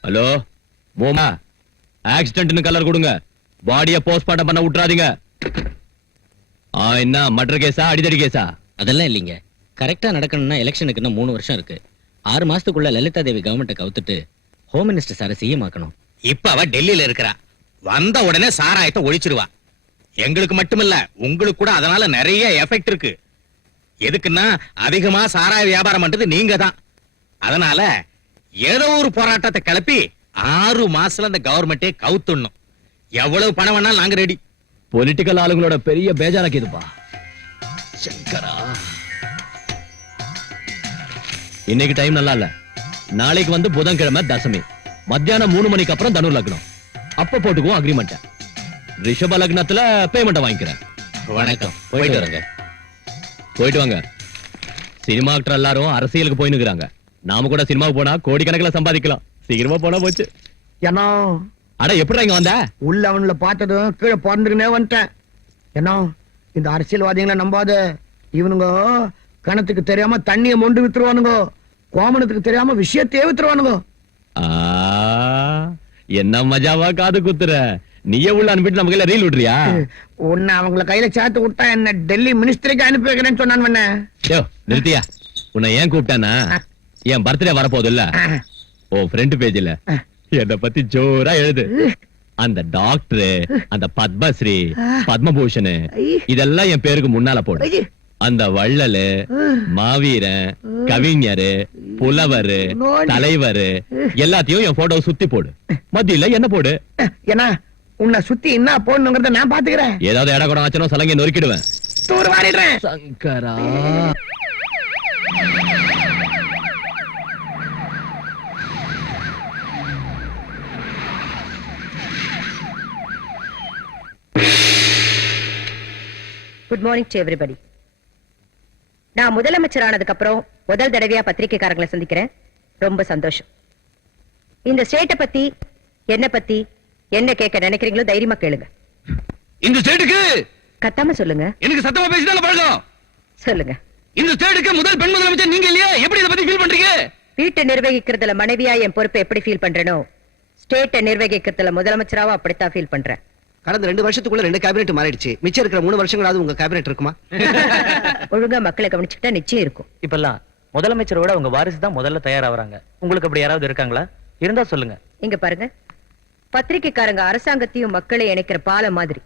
ஹலோ மோமா, ஆக்சிடென்ட்னு கலர் கொடுங்க. பாடிய போஸ்ட்மார்ட்டம் பண்ண விட்டுறாதீங்க. என்ன மர்டர் கேஸா அடிதடி கேஸா? அதெல்லாம் இல்லைங்க. கரெக்டா நடக்கணும்னா எலெக்ஷனுக்கு இன்னும் 3 வருஷம் இருக்கு. 6 மாசத்துக்குள்ள லலிதா தேவி கவர்மெண்ட்டை கவுத்துட்டு ஹோம் மினிஸ்டர் சாரை சிஎம் ஆக்கணும். இப்ப அவ டெல்லியில இருக்கிறா. வந்த உடனே சாராயத்தை ஒழிச்சிருவா. எங்களுக்கு மட்டுமில்ல, உங்களுக்கு கூட அதனால நிறைய எஃபெக்ட் இருக்கு. எதுக்குன்னா அதிகமா சாராய வியாபாரம் பண்றது நீங்க தான். அதனால ஏதோ ஒரு போராட்டத்தை கிளப்பி 6 மாசத்துல அந்த கவர்மெண்டே கவுத்துடணும். எவ்வளவு பணம் வேணாலும் நாங்க ரெடி. பொலிட்டிக்கல் ஆளுங்களோட பெரிய பேஜாராக்கிதுப்பா. சங்கரா, இன்னைக்கு டைம் நல்லா இல்ல. நாளைக்கு வந்து புதன்கிழமை தசமி. மத்தியானம் 3 மணிக்கு அப்புறம் தனு லக்னம். அப்ப போட்டுக்குவோம் அக்ரிமெண்ட். ரிஷப லக்னத்துல பேமெண்ட் வாங்கிக்கிறேன். வணக்கம். போயிட்டு வரங்க. போயிட்டு வாங்க. சினிமா ஆக்டர் எல்லாரும் அரசியலுக்கு போய் நிக்கிறாங்க. நாம கூட சினிமாவுக்கு போனா கோடிக்கணக்கில் சம்பாதிக்கலாம். சீக்கிரமா போனா போச்சு. ஏன்னா அட எப்படி இங்க வந்த? உள்ள அவன்ல பார்த்ததும் கீழே பிறந்துக்கினே வந்துட்டேன். ஏன்னா இந்த அரசியல்வாதிகளை நம்பாத. இவனுங்க கணத்துக்கு தெரியாம தண்ணியை மொண்டு வித்துருவானுங்க. கோமணத்துக்கு தெரியாம விஷயத்தையே வித்துருவானுங்க. என்ன மஜாவா காது குத்துற. நீயே உள்ள அனுப்பிட்டு நம்ம கையில ரீல் விடுறியா? உன்னை அவங்கள கையில சேர்த்து விட்டா என்ன டெல்லி மினிஸ்டருக்கு அனுப்பி வைக்கிறேன்னு சொன்னான். நிறுத்தியா? உன்னை ஏன் கூப்பிட்டானா, என் பர்த்டே வரப்போது இல்ல, ஓ ஃப்ரெண்ட் பேஜ்ல என்ன பத்தி ஜோரா எழுது. அந்த டாக்டர், அந்த பத்மஸ்ரீ, பத்மபூஷன் இதெல்லாம் என் பேருக்கு முன்னால போடு. அந்த வள்ளலு, மாவீரன், கவிஞர், புலவர், தலைவர் எல்லாத்தையும் என் போட்டோ சுத்தி போடு. மத்தியில என்ன போடு. ஏன்னா உன்னை சுத்தி என்ன போடணுங்கிறத நான் பாத்துக்கிறேன். ஏதாவது இட கூட ஆச்சனோ சலங்கை நொறுக்கிடுவேன். தூர் வாரிடுறேன். சங்கரா, குட் மார்னிங் டு எவ்ரிபடி. நான் முதலமைச்சர் ஆனதுக்கு அப்புறம் முதல் தடவையா பத்திரிகைக்காரங்களை சந்திக்கிறேன். ரொம்ப சந்தோஷம். இந்த ஸ்டேட்டை பத்தி என்ன கேட்க நினைக்கிறீங்களோ தைரியமா கேளுங்க. இந்த ஸ்டேட்டுக்கு கத்தாம சொல்லுங்க. எனக்கு சத்தமா பேசிட்டால பழக்கம். சொல்லுங்க. இந்த ஸ்டேட்டுக்கு முதல் பெண் முதலமைச்சர் நீங்க இல்லையா? எப்படி இத பத்தி ஃபீல் பண்றீங்க? வீட்டை நிர்வகிக்கிறதுல மனைவியா என் பொறுப்பை எப்படி ஃபீல் பண்றேனோ, ஸ்டேட்டை நிர்வகிக்கிறதுல முதலமைச்சராவா அப்படித்தான் ஃபீல் பண்றேன். கடந்த 2 வருஷத்துக்குள்ள 2 கேபினெட் மாறிடுச்சு. மிச்சம் இருக்கிற 3 வருஷங்களாவது உங்க கேபினெட் இருக்குமா? ஒழுங்கா மக்களை கவனிச்சுக்கிட்டா நிச்சயம் இருக்கும். இப்பெல்லாம் முதலமைச்சரோட உங்க வாரிசு தான் முதல்ல தயாராவறாங்க. உங்களுக்கு அப்படி யாராவது இருக்காங்களா? இருந்தா சொல்லுங்க. இங்க பாருங்க, பத்திரிகைக்காரங்க அரசாங்கத்தையும் மக்களை இணைக்கிற பாலம் மாதிரி.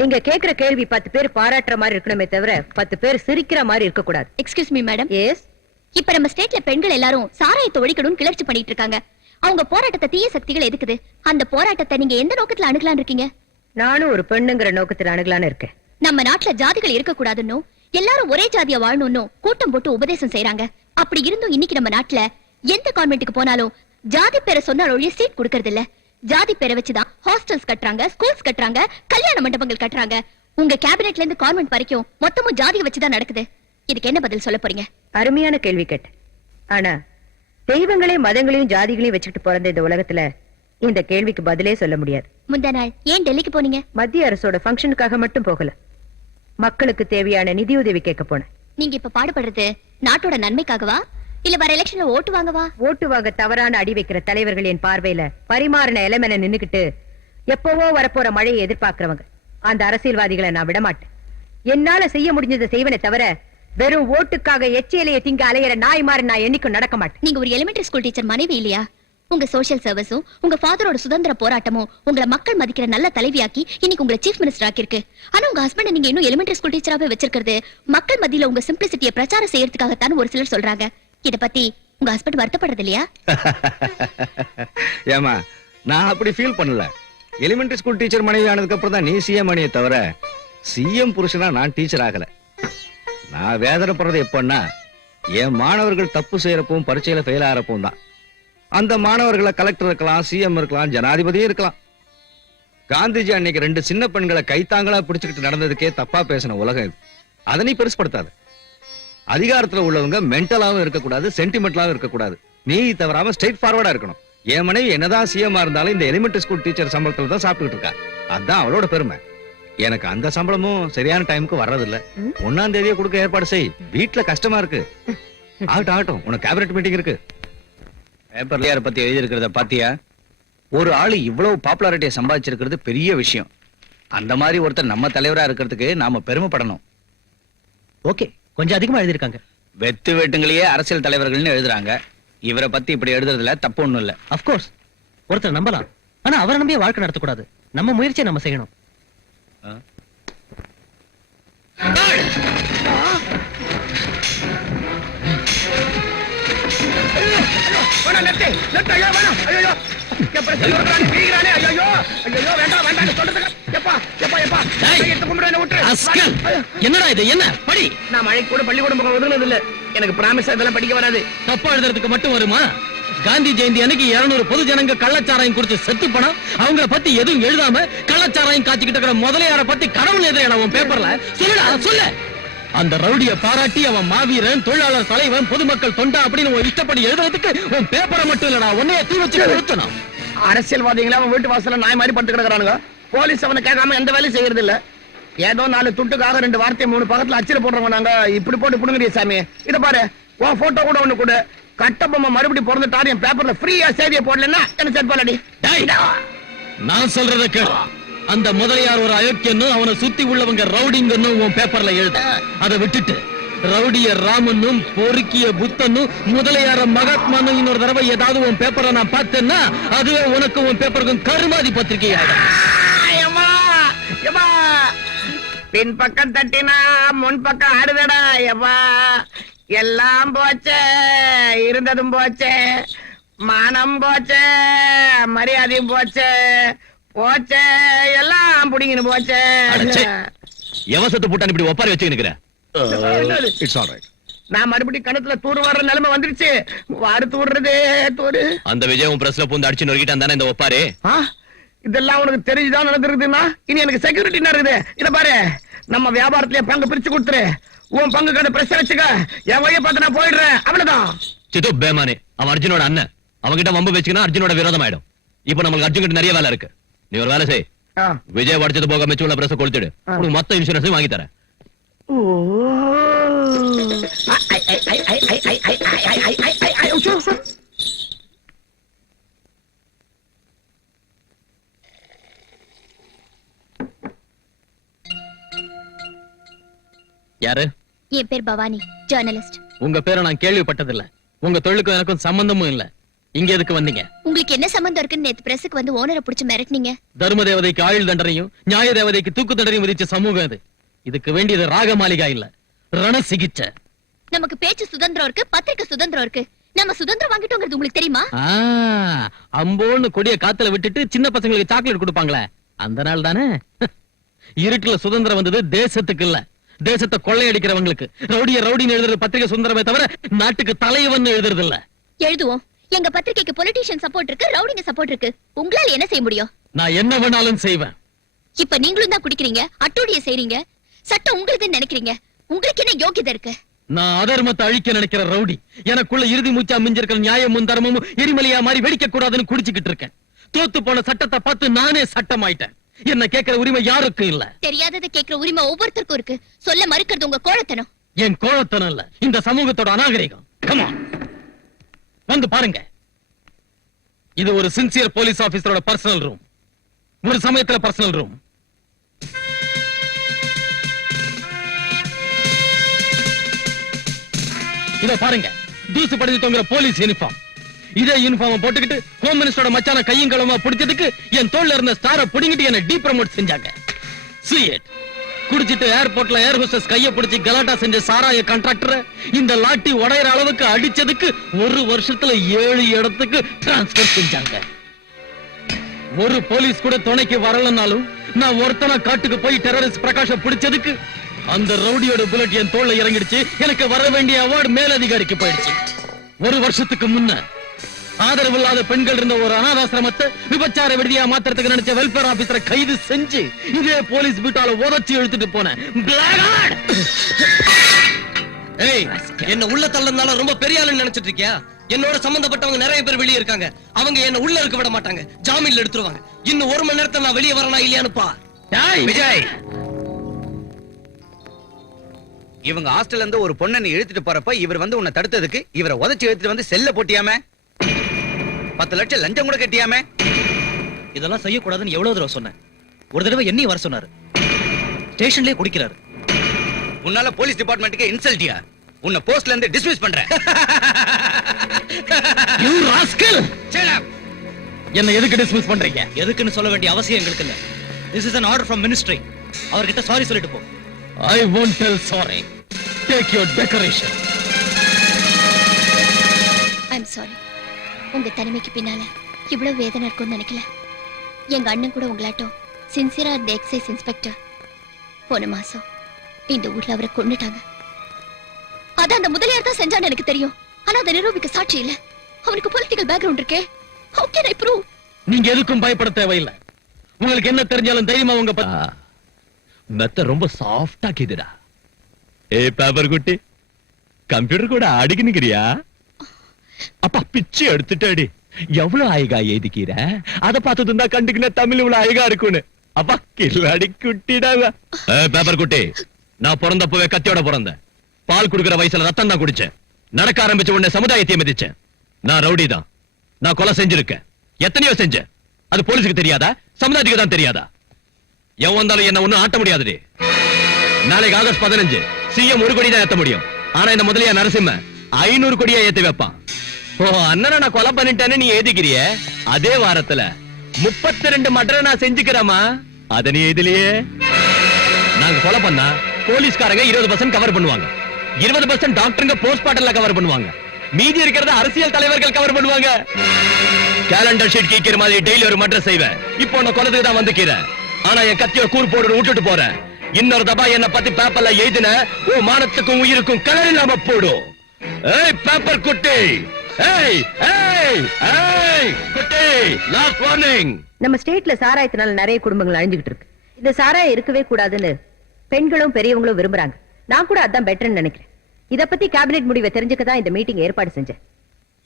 நீங்க கேக்குற கேள்வி 10 பேர் பாராட்டுற மாதிரி இருக்கணுமே தவிர 10 பேர் சிரிக்கிற மாதிரி இருக்க கூடாது. Excuse me madam. எஸ். இப்ப நம்ம ஸ்டேட்ல பெண்கள் எல்லாரும் சாராயத்தை ஒழிக்கணும்னு கிளர்ச்சி பண்ணிட்டு இருக்காங்க. அவங்க போராட்டத்தை தீய சக்திகள் எதுக்குது? அந்த போராட்டத்தை நீங்க எந்த நோக்கத்துல அணுகலான்னு இருக்கீங்க? நானும் ஒரு பெண்ணுங்கிற நோக்கத்துல அணுகலான்னு இருக்கேன். நம்ம நாட்டுல ஜாதிகள் இருக்க கூடாதுன்னு, எல்லாரும் ஒரே ஜாதியா வாழணும்னு கூட்டம் போட்டு உபதேசம் செய்யறாங்க. அப்படி இருந்தும் இன்னைக்கு நம்ம நாட்டுல எந்த கான்வென்ட்டுக்கு போனாலும் ஜாதி பேரை சொன்னால் ஒழிய சீட் கொடுக்கறது இல்ல. ஜாதி பேரை வச்சுதான் ஹாஸ்டல்ஸ் கட்டுறாங்க, ஸ்கூல்ஸ் கட்டுறாங்க, கல்யாண மண்டபங்கள் கட்டுறாங்க. உங்க கேபினெட்ல இருந்து கான்வென்ட் வரைக்கும் மொத்தமும் ஜாதியை வச்சுதான் நடக்குது. இதுக்கு என்ன பதில் சொல்ல போறீங்க? அருமையான கேள்வி கேட்ட. ஆனா தெய்வங்களையும் மதங்களையும் ஜாதிகளையும் வச்சுக்கிட்டு பிறந்த இந்த உலகத்துல இந்த கேள்விக்கு பதிலே சொல்ல முடியாது. முந்தா நாள் ஏன் டெல்லிக்கு போனீங்க? மத்திய அரசோட ஃபங்க்ஷனுக்காக மட்டும் போகல, மக்களுக்கு தேவையான நிதியுதவி கேட்க போனேன். நீங்க இப்ப பாடுபடுறது நாட்டோட நன்மைக்காகவா இல்ல வர எலெக்ஷன்ல ஓட்டு வாங்கவா? ஓட்டு வாங்க தவறான அடி வைக்கிற தலைவர்கள் என் பார்வையில பரிமாறின இளமென நின்னுக்கிட்டு எப்பவோ வரப்போற மழையை எதிர்பார்க்கிறவங்க அந்த அரசியல்வாதிகளை நான் விடமாட்டேன். என்னால செய்ய முடிஞ்சதை செய்வனே தவிர வெறும் ஓட்டுக்காக எச்சியலையை திங்க அலையிற நாய் மாதிரி நான் என்னைக்கும் நடக்க மாட்டேன். நீங்க ஒரு எலிமெண்டரி ஸ்கூல் டீச்சர் மனைவி இல்லையா? உங்க சோஷியல் சர்வீஸும் உங்க ஃபாதரோட சுதந்திர போராட்டமும் உங்களை மக்கள் மதிக்கிற நல்ல தலைவியாக்கி இன்னைக்கு உங்களை சீஃப் மினிஸ்டர் ஆக்கிருக்கு. ஆனா உங்க ஹஸ்பண்ட் நீங்க இன்னும் எலிமெண்டரி ஸ்கூல் டீச்சராவே வச்சிருக்கிறது மக்கள் மத்தியில உங்க சிம்பிளிசிட்டியை பிரச்சாரம் செய்யறதுக்காகத்தான் ஒரு சிலர் சொல்றாங்க. இத பத்தி உங்க ஹஸ்பண்ட் வருத்தப்படுறது இல்லையா? ஏமா, நான் அப்படி ஃபீல் பண்ணல. எலிமெண்டரி ஸ்கூல் டீச்சர் மனைவி ஆனதுக்கு அப்புறம் தான் நீ சிஎம் மணியை தவிர சிஎம் புருஷனா நான் டீச்சர் ஆகல. நான் வேதனைப்படுறது எப்பன்னா என் மாணவர்கள் தப்பு செய்யறப்பவும் பரீட்சையில ஃபெயில் ஆகிறப்பவும் தான். அந்த மாணவர்களை கலெக்டர் இருக்கலாம், சிஎம் இருக்கலாம், ஜனாதிபதியும் இருக்கலாம். காந்திஜி அன்னைக்கு 2 சின்ன பெண்களை கைத்தாங்களா பிடிச்சுக்கிட்டு நடந்ததுக்கே தப்பா பேசின உலகம் இது. அதை நீ பெருசுப்படுத்தாது. அதிகாரத்துல உள்ளவங்க மென்டலாவும் இருக்கக்கூடாது, சென்டிமெண்டலாவும் இருக்கக்கூடாது. நீ தவறாம ஸ்ட்ரெயிட் ஃபார்வர்டா இருக்கணும். என் மனைவி என்னதான் சிஎம் இருந்தாலும் இந்த எலிமெண்டரி ஸ்கூல் டீச்சர் சம்பளத்துல தான் சாப்பிட்டுட்டு இருக்கா. அதான் அவளோட பெருமை. எனக்கு அந்த சம்பளமும் சரியான டைமுக்கு வர்றதில்ல. 1ஆம் தேதியே கொடுக்க ஏற்பாடு செய். வீட்டுல கஷ்டமா இருக்கு. ஆகட்டும், உனக்கு கேபினட் மீட்டிங் இருக்கு. பேப்பர்ல யார பத்தி எழுதி இருக்கிறத பாத்தியா? ஒரு ஆளு இவ்வளவு பாப்புலாரிட்டியை சம்பாதிச்சிருக்கிறது பெரிய விஷயம். அந்த மாதிரி ஒருத்தர் நம்ம தலைவரா இருக்கிறதுக்கு நாம பெருமைப்படணும். ஓகே, கொஞ்சம் அதிகமா எழுதிருக்காங்க. வெத்து வெட்டுங்களையே அரசியல் தலைவர்கள்னு எழுதுறாங்க. இவரை பத்தி இப்படி எழுதுறதுல தப்பு ஒண்ணும் இல்ல. அப்கோர்ஸ் ஒருத்தர் நம்பலாம், ஆனா அவரை நம்பியே வாழ்க்கை நடத்தக்கூடாது. நம்ம முயற்சியை நம்ம செய்யணும். என்னடா இது? என்ன படி? நான் மழை கூட பள்ளிக்கூடம் போக ஒதுங்கினது இல்ல. எனக்கு பிராமிஸ் இதெல்லாம் படிக்க வராது. தப்பா எழுதுறதுக்கு மட்டும் வருமா? காந்தி ஜெயந்தி அன்னைக்கு 200 பொது ஜனங்க கள்ளச்சாராயம் குடிச்சு செத்து பணம் அவங்கள பத்தி எதுவும் எழுதாம கள்ளச்சாராயம் காய்ச்சிக்கிட்டு இருக்கிற முதலையார பத்தி கடவுள் எதிரான உன் பேப்பர்ல சொல்லுடா, சொல்லு. அந்த ரவுடிய பாராட்டி அவன் மாவீரன், தொழிலாளர் தலைவன், பொதுமக்கள் தொண்டா அப்படின்னு உன் இஷ்டப்படி எழுதுறதுக்கு உன் பேப்பரை மட்டும் இல்லடா, உன்னைய தீ வச்சு நிறுத்தணும். அரசியல்வாதிகளா அவன் வீட்டு வாசல்ல நாய் மாதிரி படுத்து கிடக்குறானுங்க. போலீஸ் அவனை கேட்காம எந்த வேலையும் செய்யறது இல்ல. ஏதோ 4 துட்டுக்காக 2 வார்த்தை 3 பக்கத்துல அச்சில போடுறவங்க நாங்க. இப்படி போட்டு புடுங்கறிய சாமி. இத பாரு, உன் போட்டோ கூட ஒண்ணு கூட கட்டபொம்மை மறுபடியும் பிறந்துட்டாரு என் பேப்பர்ல ஃப்ரீயா செய்தியை போடலன்னா என்ன சேர்ப்பாலடி. நான் சொல்றத கேளு. அந்த முதலியார் ஒரு அயோக்கியன்னு அவனை சுத்தி உள்ளவங்க ரவுடிங்கன்னு உன் பேப்பர்ல எழுத. அதை விட்டுட்டு ரவுடிய ராமனும் பொறுக்கிய புத்தனும் முதலியார மகாத்மான்னு இன்னொரு தடவை ஏதாவது உன் பேப்பரை நான் பார்த்தேன்னா அதுவே உனக்கு உன் பேப்பருக்கும் கருமாதி பத்திரிகை. பின் பக்கம் தட்டினா முன் பக்கம் ஆடுதடா. எவ்வா எல்லாம் போச்சே, இருந்ததும் போச்சே, மானம் போச்சே, மரியாதையும் போச்சே, போச்சே, எல்லாம் புடிங்கன்னு போச்சே. எவசத்து போட்டான் இப்படி ஒப்பாரி வச்சு நிக்கிற? It's all right. நான் மறுபடியும் கணத்துல தூர் வர்ற நிலைமை வந்துருச்சு. வாடு தூடுறதே தூரு. அந்த விஜயம் பிரஸ்ல பூந்து அடிச்சு நொறுக்கிட்டான் தானே இந்த ஒப்பாரி? இதெல்லாம் உனக்கு தெரிஞ்சுதான் நடந்துருக்குதுன்னா இனி எனக்கு செக்யூரிட்டி இருக்குது. இத பாரு, நம்ம வியாபாரத்திலே பங்கு பிரிச்சு கொடுத்துரு. உன் பங்கு கடை பிரஸ் வச்சுக்க. என் வழியை பார்த்து நான் போயிடுறேன். அவ்வளவுதான். சித்து பேமானே, அவன் அர்ஜுனோட அண்ணன். அவன்கிட்ட வம்பு வச்சுக்கினா அர்ஜுனோட விரோதம் ஆயிடும். இப்போ நமக்கு அர்ஜுன் கிட்ட நிறைய வேலை இருக்கு. நீ ஒரு வேலை செய். விஜய் படிச்சது போக மிச்சம் உள்ள பிரஸ் கொளுத்திடு. உனக்கு மொத்த இன்சூரன்ஸையும் வாங்கி தரேன். யாரு? என் பேர் பவானி, ஜர்னலிஸ்ட். உங்க பேரை நான் கேள்விப்பட்டதில்ல. உங்க தொழிலுக்கும் எனக்கும் சம்பந்தமும் இல்ல. இங்க எதுக்கு வந்தீங்க? உங்களுக்கு என்ன சம்பந்தம் இருக்குன்னு நேத்து பிரஸுக்கு வந்து ஓனரை பிடிச்சு மிரட்டினீங்க. தர்ம தேவதைக்கு ஆயுள் தண்டனையும் நியாய தேவதைக்கு தூக்கு தண்டனையும் விதிச்ச சமூகம் இது. இதுக்கு வேண்டியது ராகமாளிகா இல்ல, ரண சிகிச்சை. நமக்கு பேச்சு சுதந்திரம் இருக்கு, பத்திரிக்கை சுதந்திரம் இருக்கு. நம்ம சுதந்திரம் வாங்கிட்டோங்கிறது உங்களுக்கு தெரியுமா? அம்போன்னு கொடிய காத்துல விட்டுட்டு சின்ன பசங்களுக்கு சாக்லேட் கொடுப்பாங்களே, அந்த நாள் தானே. இருட்டுல சுதந்திரம் வந்தது தேசத்துக்கு இல்ல, தேசத்தை கொள்ளையடிக்கிறவங்களுக்கு. ரவுடிய ரவுடின்னு எழுதுறது பத்திரிகை சுதந்திரமே தவிர நாட்டுக்கு தலைவன் எழுதுறது இல்ல. எழுதுவோம். எங்க பத்திரிகைக்கு பொலிட்டீஷியன் சப்போர்ட் இருக்கு, ரவுடிங்க சப்போர்ட் இருக்கு. உங்களால என்ன செய்ய முடியும்? நான் என்ன வேணாலும் செய்வேன். இப்ப நீங்களும் தான் குடிக்கிறீங்க, அட்டூழிய செய்றீங்க. சட்டம் உங்களுக்கு நினைக்கிறீங்க. உங்களுக்கு என்ன யோகியதை இருக்கு? நான் அதர்மத்தை அழிக்க நினைக்கிற ரவுடி எனக்குள்ள இறுதி மூச்சா மிஞ்சிருக்கிற நியாயமும் தர்மமும் எரிமலையா மாறி வெடிக்க கூடாதுன்னு குடிச்சுக்கிட்டு இருக்கேன். தோத்து போன சட்டத்தை பார்த்து நானே சட்டமாயிட்டேன். என்ன கேட்கிற உரிமை யாருக்கும் இல்ல. தெரியாததை கேட்கிற உரிமை ஒவ்வொருத்தருக்கும் இருக்கு. சொல்ல மறுக்கிறது உங்க கோழத்தனம். என் கோழத்தனம் இல்ல, இந்த சமூகத்தோட அநாகரிகம். Come on. வந்து பாருங்க. இது ஒரு சின்சியர் போலீஸ் ஆபீசரோட பர்சனல் ரூம். ஒரு சமயத்துல பர்சனல் ரூம். இத பாருங்க, தூசு படிஞ்சு தொங்குற போலீஸ் யூனிஃபார்ம். இதே யூனிஃபார்ம் போட்டுக்கிட்டு ஹோம் மினிஸ்டரோட மச்சான கையும் களமா பிடிச்சதுக்கு என் தோல்ல இருந்த ஸ்டாரை புடிங்கிட்டு என்ன டீப்ரமோட் செஞ்சாங்க. See it. குடிச்சிட்டு ஏர்போர்ட்ல ஏர் ஹோஸ்டஸ் கைய பிடிச்சி கலாட்டா செஞ்ச சாராய கான்ட்ராக்டர் இந்த லாட்டி உடையற அளவுக்கு அடிச்சதுக்கு 1 வருஷத்துல 7 இடத்துக்கு டிரான்ஸ்பர் செஞ்சாங்க. ஒரு போலீஸ் கூட துணைக்கு வரலனாலும் நான் ஒருத்தனா காட்டுக்கு போய் டெரரிஸ்ட் பிரகாஷ பிடிச்சதுக்கு அந்த ரவுடியோட புல்லட் என் தோல்ல இறங்கிடுச்சு. எனக்கு வர வேண்டிய அவார்டு மேலதிகாரிக்கு போயிடுச்சு. 1 வருஷத்துக்கு முன்ன ஆதரவு இல்லாத பெண்கள் இருந்த ஒரு அனாதாசிரமத்தை விபச்சார விடுதியா மாத்திரத்துக்கு நினைச்ச வெல்ஃபேர் ஆபீசரை கைது செஞ்சு இதே போலீஸ் பீட்டால உதச்சி இழுத்துட்டு போனேன். ஏய், என்ன உள்ள தள்ளனால ரொம்ப பெரிய ஆளுன்னு நினைச்சிட்டு இருக்கியா? என்னோட சம்பந்தப்பட்டவங்க நிறைய பேர் வெளியே இருக்காங்க. அவங்க என்ன உள்ள இருக்க விட மாட்டாங்க, ஜாமீன்ல எடுத்துருவாங்க. இன்னும் 1 மணி நேரத்துல நான் வெளியே வரனா இல்லையான்னு பா. விஜய், இவங்க ஹாஸ்டல்ல இருந்து ஒரு பொண்ணை நீ இழுத்துட்டு போறப்ப இவர் வந்து உன்னை தடுத்ததுக்கு இவரை உதச்சி இழுத்துட்டு வந்து செல்ல போட்டியாமே. 10 லட்சம் லஞ்சம் கூட கட்டியாமே. இதெல்லாம் செய்யக்கூடாதுன்னு எவ்வளவு தடவை சொன்னேன். ஒரு தடவை என்னையும் வர சொன்னாரு. ஸ்டேஷன்லயே குடிக்கிறாரு. உன்னால போலீஸ் டிபார்ட்மெண்ட்டுக்கு இன்சல்ட்டியா? உன்னை போஸ்ட்ல இருந்து டிஸ்மிஸ் பண்றேன். You rascal! Shut up! என்ன எதுக்கு டிஸ்மிஸ் பண்றீங்க? எதுக்குன்னு சொல்ல வேண்டிய அவசியம் எங்களுக்கு இல்ல. This is an order from ministry. அவர்கிட்ட சாரி சொல்லிட்டு போ. I won't tell sorry. Take your decoration. I'm sorry. உங்க தனிமைக்கு பின்னால இவ்வளவு வேதனை இருக்கும்னு நினைக்கல. எங்க அண்ணன் கூட உங்களாட்டம் சின்சியரா இருந்த எக்ஸைஸ் இன்ஸ்பெக்டர் போன மாசம் இந்த ஊர்ல அவரை கொன்னுட்டாங்க. அத அந்த முதலியார் தான் செஞ்சான்னு எனக்கு தெரியும். ஆனா அதை நிரூபிக்க சாட்சி இல்ல. அவனுக்கு பொலிட்டிக்கல் பேக்ரவுண்ட் இருக்கே. How can I prove? நீங்க எதுக்கும் பயப்பட தேவையில்லை. உங்களுக்கு என்ன தெரிஞ்சாலும் தைரியமா உங்க மெத்த ரொம்ப சாஃப்டா கேக்குதுடா. ஏ பேப்பர் குட்டி, கம்ப்யூட்டர் கூட அடிக்கணுங்கிறியா? அப்பா பிச்சு எடுத்துட்டாடி. எவ்வளவு அழகா எழுதிக்கிற, அத பார்த்து இருந்தா கண்டுக்கின தமிழ் இவ்வளவு அழகா இருக்குன்னு. அப்பா கில்லாடி குட்டிடா. பேப்பர் குட்டி, நான் பிறந்தப்பவே கத்தியோட பிறந்தேன். பால் குடுக்கிற வயசுல ரத்தம் தான் குடிச்சேன். நடக்க ஆரம்பிச்ச உடனே சமுதாயத்தை மதிச்சேன். நான் ரவுடி தான். நான் கொலை செஞ்சிருக்கேன். எத்தனையோ செஞ்சேன். அது போலீஸுக்கு தெரியாதா? சமுதாயத்துக்கு தான் தெரியாதா? எவன் வந்தாலும் என்ன ஒண்ணும் ஆட்ட முடியாதுடி. நாளைக்கு ஆகஸ்ட் 15 சிஎம் 1 கோடி தான் ஏத்த முடியும். ஆனா இந்த முதலியா நரசிம்ம 500 கோடியா ஏத்தி வைப்பான். ஓ அண்ணனை நான் கொலை பண்ணிட்டேன்னு நீ ஏதிக்கிறிய. அதே வாரத்துல 32 மர்டரை நான் செஞ்சுக்கிறேமா. அத நீ எதிலேயே நாங்க கொலை பண்ணா போலீஸ்காரங்க 20% கவர் பண்ணுவாங்க. 20% டாக்டருங்க போஸ்ட்மார்ட்டம்ல கவர் பண்ணுவாங்க. மீதி இருக்கிறத அரசியல் தலைவர்கள் கவர் பண்ணுவாங்க. கேலண்டர் ஷீட் கீக்கிற மாதிரி டெய்லி ஒரு மர்டர் செய்வேன். இப்போ நான் கொலைக்கு தான் வந்துக்கிறேன். ஆனா என் கத்தியோட கூர் போட்டு விட்டுட்டு போறேன். இன்னொரு தபா என்ன பத்தி பேப்பர்ல எழுதின ஓ மானத்துக்கும் உயிருக்கும் கலர் இல்லாம போடும். ஏய் பேப்பர் குட்டி, ஏய் ஏய் ஏய் குட்டி, லாஸ்ட் வார்னிங். நம்ம ஸ்டேட்ல சாராயத்தினால நிறைய குடும்பங்கள் அழிஞ்சுகிட்டு இருக்கு. இந்த சாராயம் இருக்கவே கூடாதுன்னு பெண்களும் பெரியவங்களும் விரும்புறாங்க. நான் கூட அதான் பெட்டர்னு நினைக்கிறேன். இத பத்தி கேபினெட் முடிவை தெரிஞ்சுக்க தான் இந்த மீட்டிங் ஏற்பாடு செஞ்சேன்.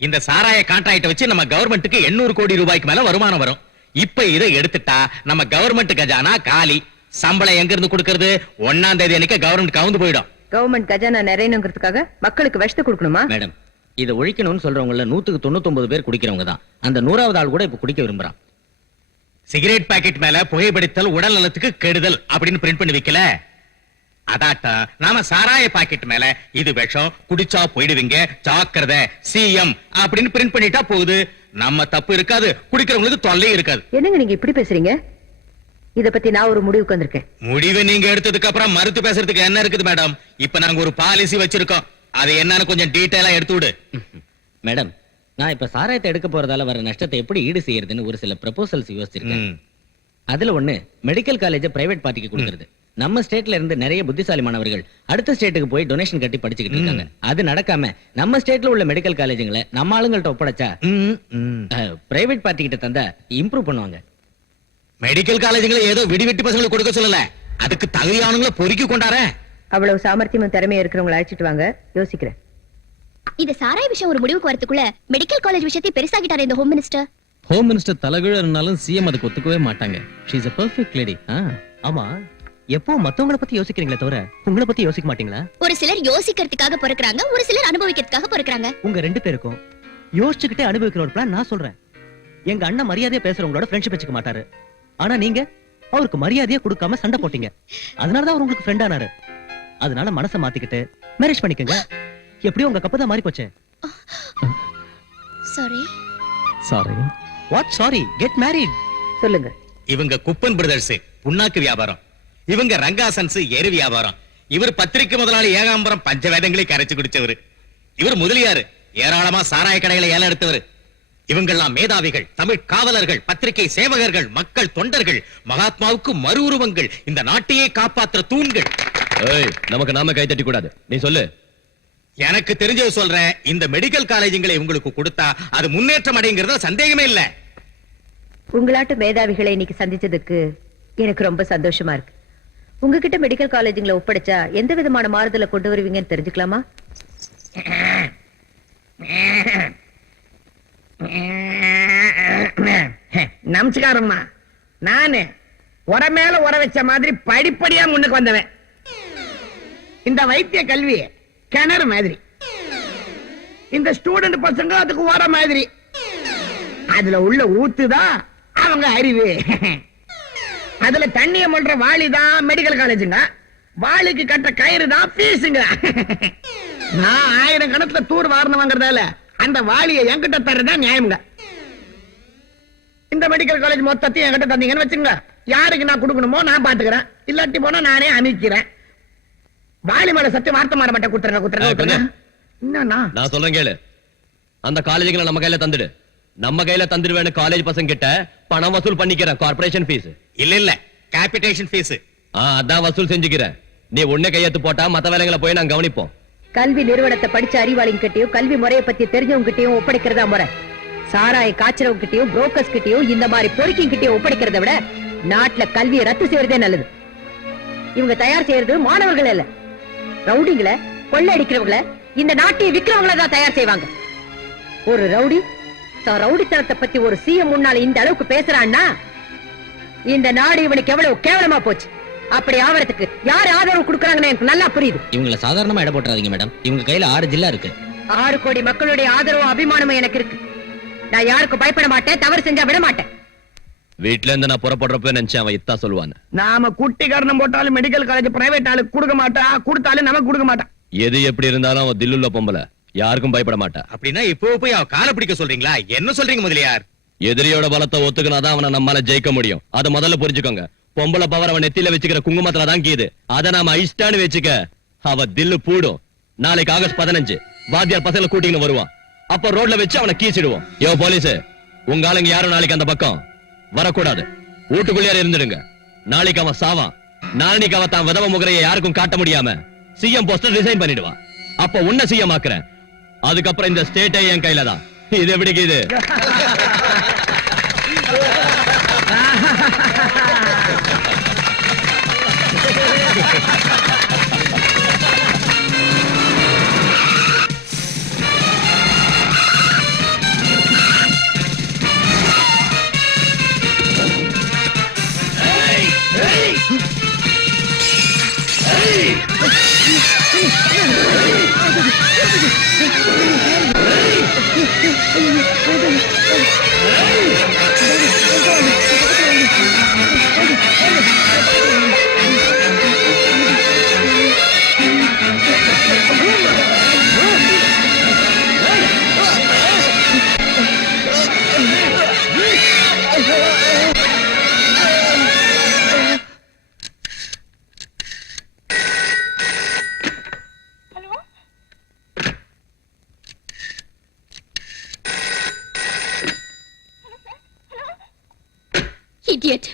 இந்த சாராய கான்ட்ராக்ட் வச்சு நம்ம கவர்மெண்ட்டுக்கு 800 கோடி ரூபாய்க்கு மேல வருமானம் வரும். இப்ப இதை எடுத்துட்டா நம்ம கவர்மெண்ட் கஜானா காலி. சம்பளம் எங்க இருந்து கொடுக்கிறது? 1ஆம் தேதி அன்னைக்கு கவர்மெண்ட் கவுந்து போயிடும். கவர்மெண்ட் கஜானா நிறையணுங்கிறதுக்காக மக்களுக்கு விஷத்தை கொடுக்கணுமா? மேடம், இதை ஒழிக்கணும்னு சொல்றவங்கள 199 பேர் குடிக்கிறவங்க தான். அந்த 100வது ஆள் கூட இப்ப குடிக்க விரும்புறான். சிகரெட் பாக்கெட் மேல புகைப்பிடித்தல் உடல் நலத்துக்கு கெடுதல் அப்படின்னு பிரிண்ட் பண்ணி வைக்கல. அதாட்டா நாம சாராய பாக்கெட் மேல இது விஷம், குடிச்சா போயிடுவீங்க, ஜாக்கிரதை சிஎம் அப்படின்னு பிரிண்ட் பண்ணிட்டா போகுது. நம்ம தப்பு இருக்காது, குடிக்கிறவங்களுக்கு தொல்லையும் இருக்காது. என்னங்க நீங்க இப்படி பேசுறீங்க? இத பத்தி நான் ஒரு முடிவுக்கு வந்திருக்கேன். முடிவு நீங்க எடுத்ததுக்கு அப்புறம் மறுத்து பேசுறதுக்கு என்ன இருக்குது மேடம்? இப்ப நாங்க ஒரு பாலிசி வச்சிருக்கோம். அது என்னன்னு கொஞ்சம் டீடைலா எடுத்து விடு. மேடம், நான் இப்ப சாராயத்தை எடுக்க போறதால வர நஷ்டத்தை எப்படி ஈடு செய்யறதுன்னு ஒரு சில ப்ரொபோசல்ஸ் யோசிச்சிருக்கேன். அதுல ஒண்ணு மெடிக்கல் காலேஜ் பிரைவேட் பார்ட்டிக்கு கொடுக்கிறது. நம்ம ஸ்டேட்ல இருந்து நிறைய புத்திசாலி மாணவர்கள் அடுத்த ஸ்டேட்டுக்கு போய் டொனேஷன் கட்டி படிச்சுக்கிட்டு இருக்காங்க. அது நடக்காம நம்ம ஸ்டேட்ல உள்ள மெடிக்கல் காலேஜுங்களை நம்ம ஆளுங்கள்ட்ட ஒப்படைச்சா பிரைவேட் பார்ட்டி கிட்ட தந்தா இம்ப்ரூவ் பண்ணுவாங்க. மெடிக்கல் காலேஜுங்களை ஏதோ விடி வெட்டி பசங்களுக்கு கொடுக்க சொல்லல, அதுக்கு தகுதியானவங்களை பொறுக்கி கொண்டார. அவ்வளவு சாமர்த்தியமும் திறமையும் இருக்கிறவங்களை அழைச்சிட்டு வாங்க, யோசிக்கிறேன். இந்த சாராய் விஷயம் ஒரு முடிவுக்கு வரதுக்குள்ள மெடிக்கல் காலேஜ் விஷயத்தை பெருசாகிட்டாரு இந்த ஹோம் மினிஸ்டர். ஹோம் மினிஸ்டர் தலைகீழ இருந்தாலும் சிஎம் அதுக்கு ஒத்துக்கவே மாட்டாங்க. She is a perfect lady. ஆமா, எப்போ மத்தவங்கள பத்தி யோசிக்கிறீங்களே தவிர உங்களை பத்தி யோசிக்க மாட்டீங்களா? ஒரு சிலர் யோசிக்கிறதுக்காக பிறக்கறாங்க, ஒரு சிலர் அனுபவிக்கிறதுக்காக பிறக்கறாங்க. உங்க ரெண்டு பேருக்கும் யோசிச்சுக்கிட்டே அனுபவிக்கிற ஒரு பிளான் நான் சொல்றேன். எங்க அண்ணன் மரியாதையா பேசுறவங்களோட ஃப்ரெண்ட்ஷிப் வச்சுக்க மாட்டாரு. ஆனா நீங்க அவருக்கு மரியாதையா கொடுக்காம சண்டை போட்டீங்க. அதனாலதான் அவர் உங்களுக்கு ஃப்ரெண்ட் ஆனாரு. அதனால மனசை மாத்திக்கிட்டு மேரேஜ் பண்ணிக்கங்க. எப்படியும் உங்க கப்பு தான் மாறி போச்சு. Sorry. Sorry. What sorry? Get married. சொல்லுங்க. இவங்க குப்பன் பிரதர்ஸ் புண்ணாக்கு வியாபாரம், இவங்க ரங்காசன்ஸ் எரு வியாபாரம், இவர் பத்திரிக்கை முதலாளி ஏகாம்பரம் பஞ்சவேதங்களை கரைச்சு குடிச்சவர், இவர் முதலியாரு ஏராளமா சாராய கடைகளை ஏல எடுத்தவர். இவங்கெல்லாம் மேதாவிகள், தமிழ் காவலர்கள், பத்திரிகை சேவகர்கள், மக்கள் தொண்டர்கள், மகாத்மாவுக்கு மறு உருவங்கள், இந்த நாட்டையே காப்பாற்ற தூண்கள். நமக்கு நாம கை தட்டி கூடாது. நீ சொல்லு. எனக்கு தெரிஞ்சது சொல்றேன். இந்த மெடிக்கல் காலேஜுங்களை உங்களுக்கு கொடுத்தா அது முன்னேற்றம் அடைங்கிறத சந்தேகமே இல்ல. உங்களாட்டு மேதாவிகளை இன்னைக்கு சந்திச்சதுக்கு எனக்கு ரொம்ப சந்தோஷமா இருக்கு. உங்ககிட்ட மெடிக்கல் காலேஜுங்களை ஒப்படைச்சா எந்த விதமான மாறுதலை கொண்டு வருவீங்கன்னு தெரிஞ்சுக்கலாமா? நமஸ்காரம்மா. நானு உர மேல உர வச்ச மாதிரி படிப்படியா முன்னுக்கு வந்தவன். இந்த வைத்திய கல்வி கிணறு மாதிரி, இந்த ஸ்டூடெண்ட் பசங்க அதுக்கு வர மாதிரி. அதுல உள்ள ஊத்துதான் அவங்க அறிவு. அதுல தண்ணிய பண்ற வாளிதான் மெடிக்கல் காலேஜுங்க, வாளிக்கு கட்ட கயிறு தான் பீஸுங்க. நான் 1000 கணக்குல தூர் வாரணம் வாங்குறதால அந்த வாளியை என்கிட்ட தர்றதுதான் நியாயம்ங்க. இந்த மெடிக்கல் காலேஜ் மொத்தத்தையும் என்கிட்ட தந்தீங்கன்னு வச்சுங்க, யாருக்கு நான் கொடுக்கணுமோ நான் பாத்துக்கிறேன், இல்லாட்டி போனா நானே அமைக்கிறேன். வாலி மேல சத்தியம் வார்த்தை மாட மாட்டேன். குத்துறங்க. என்னன்னா நான் சொல்றேன் கேளு. அந்த காலேஜுகளை நம்ம கையில தந்துடு. நம்ம கையில தந்துடுவேன்னு காலேஜ் பசங்க கிட்ட பணம் வசூல் பண்ணிக்கிறேன். கார்ப்பரேஷன் ஃபீஸ் இல்ல கேபிடேஷன் ஃபீஸ். அதான் வசூல் செஞ்சுக்கிறேன். நீ ஒண்ணே கையெழுத்து போட்டா மத்த வேலைகளை போய் நான் கவனிப்போம். கல்வி நிறுவனத்தை படிச்ச அறிவாளிங்க கிட்டயும் கல்வி முறையை பத்தி தெரிஞ்சவங்க கிட்டயும் ஒப்படைக்கிறதா முறை. சாராய காய்ச்சறவங்க கிட்டயும் புரோக்கர்ஸ் கிட்டயும் இந்த மாதிரி பொறுக்கிங் கிட்டயும் ஒப்படைக்கிறத விட நாட்டுல கல்வியை ரத்து செய்யறதே நல்லது. இவங்க தயார் செய்யறது மாணவர்கள் இல்ல, ரவுடிங்களை, கொள்ளை அடிக்கிறவங்களை, இந்த நாட்டையை விக்கிறவங்கள தான் தயார் செய்வாங்க. ஒரு ரவுடி தான் ரவுடித்தனத்தை பத்தி ஒரு சிஎம் முன்னால இந்த அளவுக்கு பேசுறான்னா இந்த நாடு இவனுக்கு எவ்வளவு கேவலமா போச்சு. அப்படி ஆவறதுக்கு யார் ஆதரவு கொடுக்கறாங்கன்னு எனக்கு நல்லா புரியுது. இவங்கள சாதாரணமா இட போட்டுறாதீங்க மேடம். இவங்க கையில 6 ஜில்லா இருக்கு. 6 கோடி மக்களுடைய ஆதரவும் அபிமானமும் எனக்கு இருக்கு. நான் யாருக்கும் பயப்பட மாட்டேன், தவறு செஞ்சா விட மாட்டேன். வீட்டுல இருந்து நான் புறப்படுறப்ப நினைச்சேன் அவன் இத்தா சொல்லுவான். நாம குட்டி காரணம் போட்டாலும் மெடிக்கல் காலேஜ் பிரைவேட் ஆளுக்கு கொடுக்க மாட்டா, கொடுத்தாலும் நமக்கு கொடுக்க மாட்டான். எது எப்படி இருந்தாலும் அவன் தில்லுள்ள பொம்பளை, யாருக்கும் பயப்பட மாட்டா. அப்படின்னா இப்போ போய் அவ காலை பிடிக்க சொல்றீங்களா? என்ன சொல்றீங்க முதலியார்? எதிரியோட பலத்தை ஒத்துக்கினாதான் அவனை நம்மால ஜெயிக்க முடியும். அதை முதல்ல புரிஞ்சுக்கோங்க. பொம்பளை பவர் அவன் நெத்தியில வச்சுக்கிற குங்குமத்துல தான் கீது. அதை நாம ஐஸ்டான்னு வச்சுக்க அவ தில்லு பூடும். நாளைக்கு ஆகஸ்ட் 15 வாத்தியார் பசங்களை கூட்டின்னு வருவான். அப்ப ரோட்ல வச்சு அவனை கீச்சிடுவோம். யோ போலீஸ், உங்க ஆளுங்க யாரும் நாளைக்கு அந்த பக்கம் வரக்கூடாது. வீட்டுக்குள்ளே இருந்துடுங்க. நாளைக்கு அவன் சாவான். நாளைக்கு அவன் தான் விதவ முகரையை யாருக்கும் காட்ட முடியாம சிஎம் போஸ்டர் ரிசைன் பண்ணிடுவான். அப்ப உன்ன சிஎம் ஆக்குறேன். அதுக்கப்புறம் இந்த ஸ்டேட்டே என் கையில தான். இது எப்படி இது? Idiot.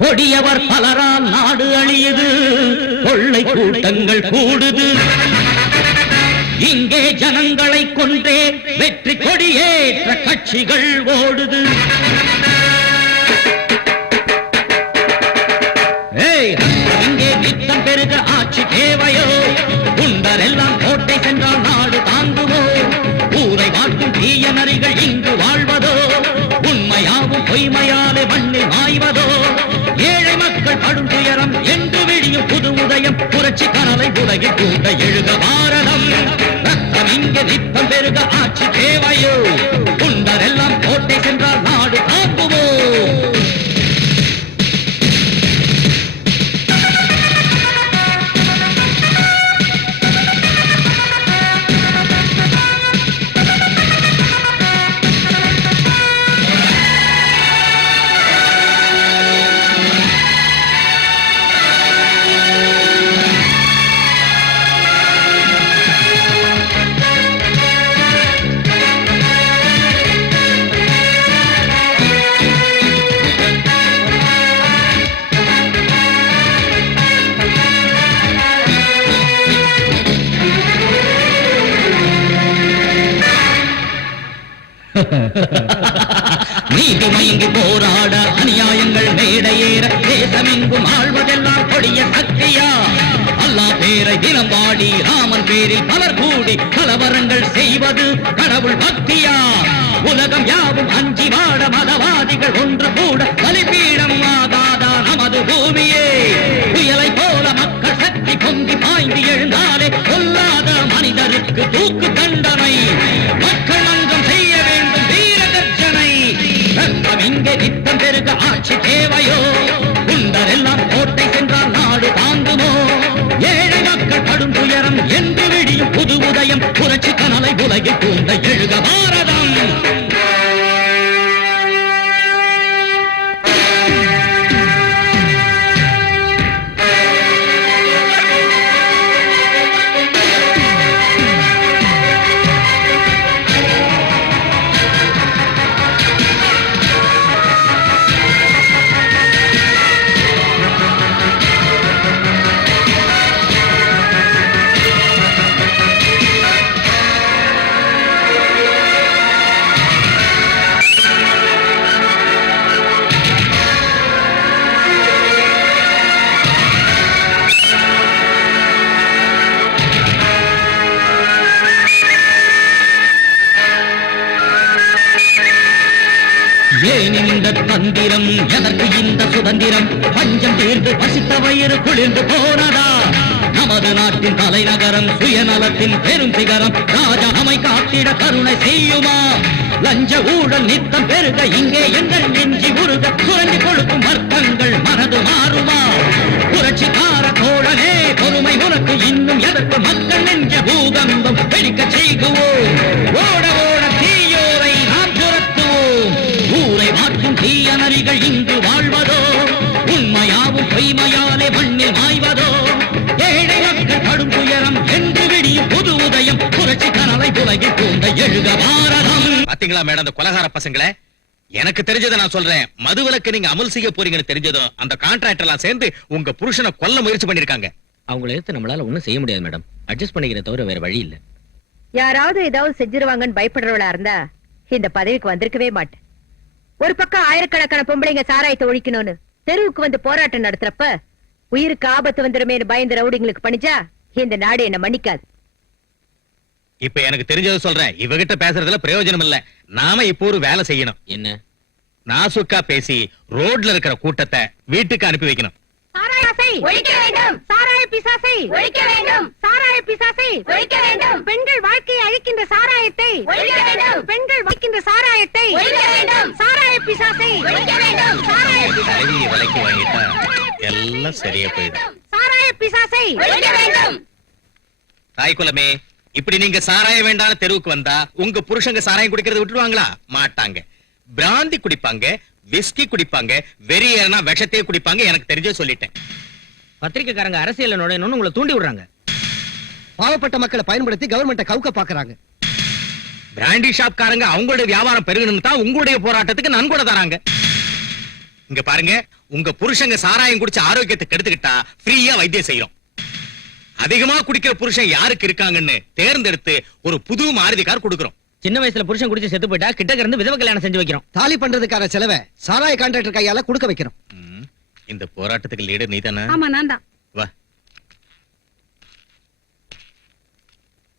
கொடியவர் பலரால் நாடு அழியுது, கொள்ளை கூட்டங்கள் கூடுது. இங்கே ஜனங்களை கொண்டே வெற்றி கொடியேற்ற கட்சிகள் ஓடுது. இங்கே நித்தம் பெருக ஆட்சி தேவையோ? குண்டரெல்லாம் கோட்டை சென்றால் நாடு தாங்குவோ? ஊரை வாட்டும் தீய நரிகள் இங்கு வாழ்வதோ? உண்மையாவும் பொய்மையாலே மண்ணில் மாய்வதோ? ஏழை மக்கள் படும் துயரம் என்று விடியும் புது உதயம், புரட்சி கனலை உலகில் கூட எழுத பாரதம். ரத்தம் இங்கே நித்தம் பெருக ஆட்சி தேவையோ? குண்டரெல்லாம் கோட்டை சென்றால் நாடு தாங்குவோ? நீதி மயங்கி போராட அநியாயங்கள் மேடையேற தேசமெங்கும் ஆழ்வதெல்லாம் கொடிய சக்தியா? அல்லாஹ் பேரை தினம் பாடி ராமன் பேரில் பலர் கூடி கலவரங்கள் செய்வது கடவுள் பக்தியா? உலகம் யாவும் அஞ்சி வாட மதவாதிகள் ஒன்று கூட பலிபீடம் ஆகாதா நமது பூமியே? புயலை போல மக்கள் சக்தி பொங்கி பாய்ந்து எழுந்தாலே கொல்லாத மனிதருக்கு தூக்கு தண்டனை. மக்கள் மன்றம் செய்ய வேண்டும் வீர கர்ஜனை. ரத்தம் இங்கே நித்தம் பெருக ஆட்சி தேவையோ? குண்டரெல்லாம் கோட்டை சென்றால் நாடு தாங்குமோ? ஏழை மக்கள் படும் துயரம் என்று விடியும் புது உதயம், புரட்சி கனலை உலகில் கூந்த எழுக பாரதம். ஏன் இந்த தந்திரம்? எதற்கு இந்த சுதந்திரம்? பஞ்சம் தீர்ந்து பசித்த வயிறு குளிர்ந்து போனதா? நமது நாட்டின் தலைநகரம் சுயநலத்தின் பெரும் சிகரம், ராஜாமை காத்திட கருணை செய்யுமா? லஞ்ச ஊழல் நித்தம் பெருக இங்கே எங்கள் நெஞ்சி உருக சுரண்டி கொடுக்கும் வர்க்கங்கள் மனது மாறுமா? புரட்சிக்கார தோழனே பொறுமை உனக்கு இன்னும் எதற்கு? மக்கள் நெஞ்ச பூகம்பம் வெடிக்க செய்குவோம். ஓட ஓட தீயோரை நாம் துரத்துவோம். ஊரை மாற்றும் தீய நரிகள் இங்கு வாழ்வதோ? உண்மையாவும் பொய்மையாலே மண்ணில் மாய்வதோ? ஏழை மக்கள் படும் துயரம் என்று விடியும் புது உதயம், புரட்சி கனலை உலகில் கூந்த எழுக பாரதம். பாத்தீங்களா மேடம் அந்த கொலகார பசங்களே? எனக்கு தெரிஞ்சதை நான் சொல்றேன். மதுவிலக்கு நீங்க அமல் செய்ய போறீங்கன்னு தெரிஞ்சதும் அந்த கான்ட்ராக்டர் எல்லாம் சேர்ந்து உங்க புருஷனை கொல்ல முயற்சி பண்ணிருக்காங்க. அவங்களை எடுத்து நம்மளால ஒண்ணும் செய்ய முடியாது மேடம். அட்ஜஸ்ட் பண்ணிக்கிற தவிர வேற வழி இல்ல. யாராவது ஏதாவது செஞ்சிருவாங்கன்னு பயப்படுறவளா இருந்தா இந்த பதவிக்கு வந்திருக்கவே மாட்டேன். ஒரு பக்கம் ஆயிரக்கணக்கான பொம்பளைங்க சாராயத்தை ஒழிக்கணும்னு தெருவுக்கு வந்து போராட்டம் நடத்துறப்ப உயிருக்கு ஆபத்து வந்துருமேனு பயந்து ரவுடிங்களுக்கு பணிச்சா இந்த நாடு என்ன மன்னிக்காது. இப்ப எனக்கு தெரிஞ்சதை சொல்றேன். இவகிட்ட பேசுறதுல பிரயோஜனம் இல்ல. நாம இப்போ ஒரு வேலை செய்யணும். என்ன? நாசுக்கா பேசி ரோட்ல இருக்கிற கூட்டத்தை வீட்டுக்கு அனுப்பி வைக்கணும். ஒழிக்க வேண்டும். சாராய பிசாசை ஒழிக்க வேண்டும். சாராய பிசாசை ஒழிக்க வேண்டும். பெண்கள் வாழ்க்கையை அழிக்கின்ற சாராயத்தை ஒழிக்க வேண்டும். பெண்கள் வாழ்க்கின்ற சாராயத்தை ஒழிக்க வேண்டும். சாராய பிசாசை ஒழிக்க வேண்டும். சாராய தலைவியை விலைக்கு வாங்கிட்டா எல்லாம் சரியா போயிடும். சாராய பிசாசை ஒழிக்க வேண்டும். தாய்குலமே, இப்படி நீங்க சாராயம் வேண்டாம் தெருவுக்கு வந்தா உங்க புருஷங்க சாராயம் குடிக்கிறத விட்டுருவாங்களா? மாட்டாங்க. பிராந்தி குடிப்பாங்க, விஸ்கி குடிப்பாங்க, வெறியேறனா விஷத்தையே குடிப்பாங்க. எனக்கு தெரிஞ்சே சொல்லிட்டேன். பத்திரிக்கைக்காரங்க அரசியல்ல நுழையணும்னு உங்களை தூண்டி விடுறாங்க. பாவப்பட்ட மக்களை பயன்படுத்தி கவர்மெண்ட்டை கவுக்க பாக்குறாங்க. பிராண்டி ஷாப்காரங்க அவங்களுடைய வியாபாரம் பெருகணும்னு தான் உங்களுடைய போராட்டத்துக்கு நன்கொடை தராங்க. இங்க பாருங்க, உங்க புருஷங்க சாராயம் குடிச்சு ஆரோக்கியத்தை கெடுத்துக்கிட்டா ஃப்ரீயா வைத்தியம் செய்யறோம். அதிகமா குடிக்கிற புருஷன் யாருக்கு இருக்காங்கன்னு தேர்ந்தெடுத்து ஒரு புது மாருதி கார் கொடுக்கிறோம். சின்ன வயசுல புருஷன் குடிச்சு செத்து போயிட்டா கிட்டக்க இருந்து விதவ கல்யாணம் செஞ்சு வைக்கிறோம். தாலி பண்றதுக்கான செலவை சாராய கான்ட்ராக்டர் கையால கொடுக்க வைக்கிறோம். இந்த போராட்டத்துக்கு லீடர் நீதானே? ஆமா நான் தான். வா,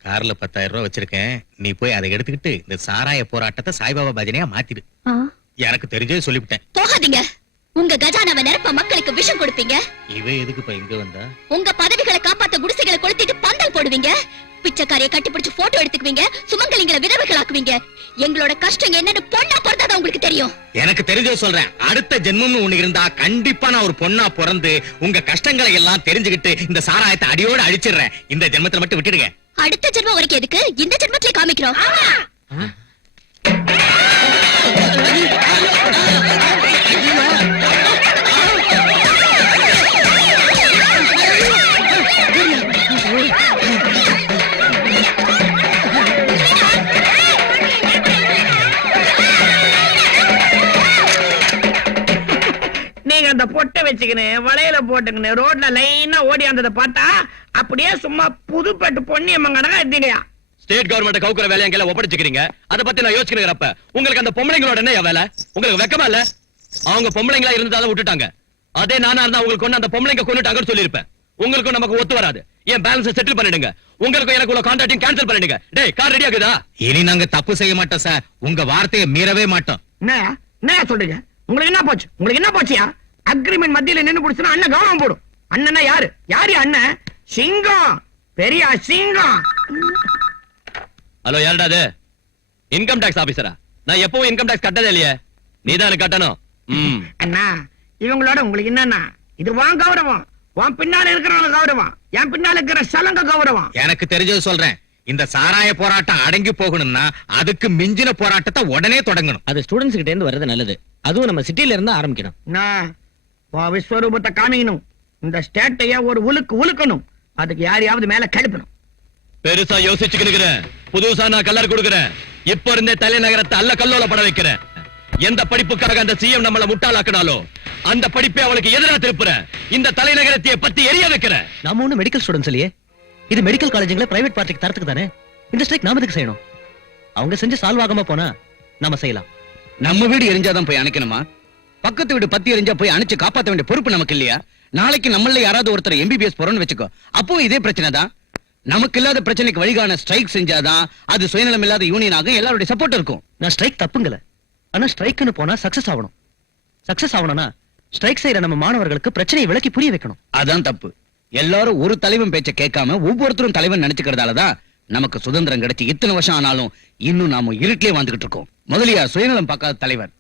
கார்ல 10,000 ரூபாய் வச்சிருக்கேன். நீ போய் அதை எடுத்துக்கிட்டு இந்த சாராய போராட்டத்தை சாய்பாபா பஜனையா மாத்திடு. எனக்கு தெரிஞ்சே சொல்லிவிட்டேன். போகாதீங்க. உங்க கஜானாவை நிரப்ப மக்களுக்கு விஷம் கொடுப்பீங்க. இவ எதுக்கு இப்ப இங்க வந்தா? உங்க பதவிகளை காப்பாத்த குடிசைகளை கொளுத்திட்டு பந்தல் போடுவீங்க. பிச்சைக்காரியை கட்டிப்பிடிச்சு போட்டோ எடுத்துக்குவீங்க. சுமங்கலிங்களை விதவைகளாக்குவீங்க. எங்களோட கஷ்டம் என்னன்னு பொண்ணா பிறந்தாதான் உங்களுக்கு தெரியும். எனக்கு தெரிஞ்சே சொல்றேன். அடுத்த ஜென்மம்னு ஒண்ணு இருந்தா கண்டிப்பா நான் ஒரு பொண்ணா பிறந்து உங்க கஷ்டங்களை எல்லாம் தெரிஞ்சுக்கிட்டு இந்த சாராயத்தை அடியோட அழிச்சிடுறேன். இந்த ஜென்மத்துல மட்டும் விட்டுடுங்க. அடுத்த ஜென்மம் வரைக்கும் எதுக்கு? இந்த ஜென்மத்திலே காமிக்கிறோம். நீங்க அந்த பொட்டை வச்சுக்கின்னு வளையல போட்டுக்கின்னு ரோட்ல லைனா ஓடி வந்ததை பார்த்தா அப்படியே சும்மா புதுப்பட்டு பொன்னியம்மன் கணக்கா எடுத்தீங்கயா. ஸ்டேட் கவர்மெண்ட் கவுக்குற வேலையை எங்களை ஒப்படைச்சுக்கிறீங்க. அதை பத்தி நான் யோசிக்கிறப்ப உங்களுக்கு அந்த பொம்பளைங்களோட என்ன வேலை? உங்களுக்கு வெக்கமா இல்ல? அவங்க பொம்பளைங்களா இருந்ததால விட்டுட்டாங்க. அதே நானா இருந்தா உங்களுக்கு கொண்டு அந்த பொம்பளைங்க கொண்டுட்டாங்கன்னு சொல்லியிருப்பேன். உங்களுக்கும் நமக்கு ஒத்து வராது. என் பேலன்ஸ் செட்டில் பண்ணிடுங்க. உங்களுக்கும் எனக்கு உள்ள கான்ட்ராக்டையும் கேன்சல் பண்ணிடுங்க. டேய், கார் ரெடியா இருக்குதா? இனி நாங்க தப்பு செய்ய மாட்டோம் சார். உங்க வார்த்தையை மீறவே மாட்டோம். என்ன சொல்றீங்க? உங்களுக்கு என்ன போச்சு? உங்களுக்கு என்ன போச்சியா? அக்ரிமெண்ட் மத்தியில நின்னு புடிச்சுனா அண்ணன் கவனம் போடும். அண்ணனா யாரு? யாரு அண்ணன்? சிங்கம், பெரிய சிங்கம். ஹலோ, யாருடா அது? இன்கம் டாக்ஸ் ஆபீசரா? நான் எப்பவும் இன்கம் டாக்ஸ் கட்டதே இல்லையே. நீதான் கட்டணும். அண்ணா, இவங்களோட உங்களுக்கு என்னன்னா, இது வான் கௌரவம். வான் பின்னால இருக்கிறவங்க கௌரவம். என் பின்னால இருக்கிற சலங்க கௌரவம். எனக்கு தெரிஞ்சது சொல்றேன். இந்த சாராய போராட்டம் அடங்கி போகணும்னா அதுக்கு மிஞ்சின போராட்டத்தை உடனே தொடங்கணும். அது ஸ்டூடெண்ட்ஸ் கிட்ட இருந்து வர்றது நல்லது. அதுவும் நம்ம சிட்டில இருந்து ஆரம்பிக்கணும். விஸ்வரூபத்தை காமிக்கணும். இந்த ஸ்டேட்டைய ஒரு உழுக்கணும். அதுக்கு யாரையாவது மேல கெடுப்பணும். பெருசா யோசிச்சுக்கிறேன். புதுசா நான் கலர் கொடுக்கிறேன். இப்ப இருந்தே தலைநகரத்தை அல்ல கல்லோல பட வைக்கிறேன். எந்த படிப்புக்காக அந்த சிஎம் நம்மள முட்டாளாக்கினாலோ அந்த படிப்பை அவளுக்கு எதிராக திருப்புறேன். இந்த தலைநகரத்தை பத்தி எரிய வைக்கிறேன். நாம ஒண்ணு மெடிக்கல் ஸ்டூடெண்ட்ஸ் இல்லையே. இது மெடிக்கல் காலேஜ்ல பிரைவேட் பார்ட்டிக்கு தரத்துக்கு தானே. இந்த ஸ்ட்ரைக் நாம எதுக்கு செய்யணும்? அவங்க செஞ்சு சால்வ் ஆகாம போனா நாம செய்யலாம். நம்ம வீடு எரிஞ்சாதான் போய் அணைக்கணுமா? பக்கத்து வீடு பத்தி எரிஞ்சா போய் அணைச்சு காப்பாத்த வேண்டிய பொறுப்பு நமக்கு இல்லையா? நாளைக்கு நம்மள யாராவது ஒருத்தர் எம்பிபிஎஸ் போறோம்னு வச்சுக்கோ, அப்போ இதே பிரச்சனை தான். நமக்கு இல்லாத பிரச்சனைக்கு வழிகாண ஸ்ட்ரைக் செஞ்சாதான் அது சுயநலம் இல்லாத யூனியன் ஆகும். எல்லாருடைய சப்போர்ட் இருக்கும். நான் ஸ்ட்ரைக் தப்புங்கல. ஆனா ஸ்ட்ரைக்னு போனா சக்சஸ் ஆகணும். சக்சஸ் ஆகணும்னா ஸ்ட்ரைக் செய்யற நம்ம மாணவர்களுக்கு பிரச்சனையை விளக்கி புரிய வைக்கணும். அதான் தப்பு. எல்லாரும் ஒரு தலைவன் பேச்ச கேட்காம ஒவ்வொருத்தரும் தலைவன் நினைச்சுக்கிறதாலதான் நமக்கு சுதந்திரம் கிடைச்சு இத்தனை வருஷம் ஆனாலும் இன்னும் நாம இருட்டிலே வாழ்ந்துகிட்டு இருக்கோம். முதலியார் சுயநலம் பார்க்காத தலைவர்.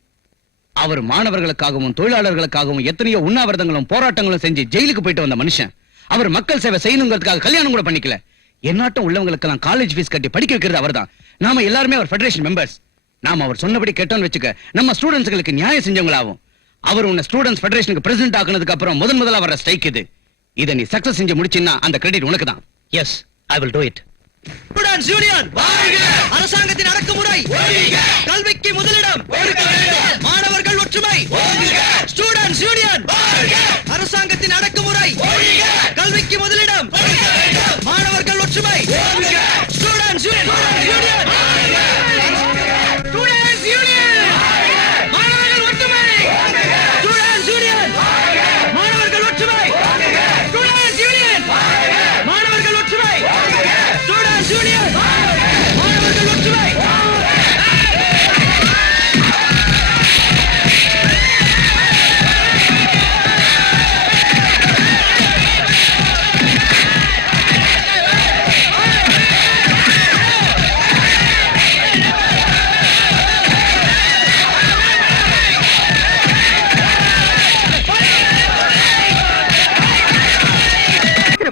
அவர் மாணவர்களுக்காகவும் தொழிலாளர்களுக்காகவும் எத்தனையோ உண்ணாவிரதங்களும் போராட்டங்களும் செஞ்சு ஜெயிலுக்கு போயிட்டு வந்த மனுஷன். அவர் மக்கள் சேவை செய்யணுங்கிறதுக்காக கல்யாணம் கூட பண்ணிக்கல. எந்நாட்டம் உள்ளவங்களுக்கெல்லாம் காலேஜ் ஃபீஸ் கட்டி படிக்க வைக்கிறது அவர்தான். நாம எல்லாருமே அவர் ஃபெடரேஷன் மெம்பர்ஸ். நாம அவர் சொன்னபடி கேட்டோம்னு வச்சுக்க, நம்ம ஸ்டூடெண்ட்ஸ்களுக்கு நியாயம் செஞ்சவங்களாகும். அவர் உன்னை ஸ்டூடெண்ட்ஸ் ஃபெடரேஷனுக்கு பிரசிடென்ட் ஆக்குனதுக்கு அப்புறம் முதல்ல வர ஸ்ட்ரைக் இது. இதை நீ சக்சஸ் செஞ்சு முடிச்சின்னா அந்த கிரெடிட் உனக்கு தான். Yes, I will do it. Students union வாழ்க! அரசாங்கத்தின் அடக்குமுறை ஒழிக! கல்விக்கு முதலிடம் கொடுக்க வேண்டும்! மாணவர்கள் ஒற்றுமை ஒழிக! ஸ்டூடெண்ட்ஸ் யூனியன் வாழ்க! அரசாங்கத்தின் அடக்குமுறை ஒழிக! கல்விக்கு முதலிடம் கொடுக்க வேண்டும்! மாணவர்கள் ஒற்றுமை ஒழிக! ஸ்டூடெண்ட்ஸ் யூனியன் வாழ்க! ஸ்டூடெண்ட்ஸ் யூனியன் மாணவர்கள் ஒற்றுமை! ஸ்டூடெண்ட்ஸ் யூனியன் மாணவர்கள் ஒற்றுமை! ஸ்டூடெண்ட்ஸ் யூனியன் மாணவர்கள் ஒற்றுமை! ஸ்டூடெண்ட்ஸ் யூனியன் மாணவர்கள் ஒற்றுமை!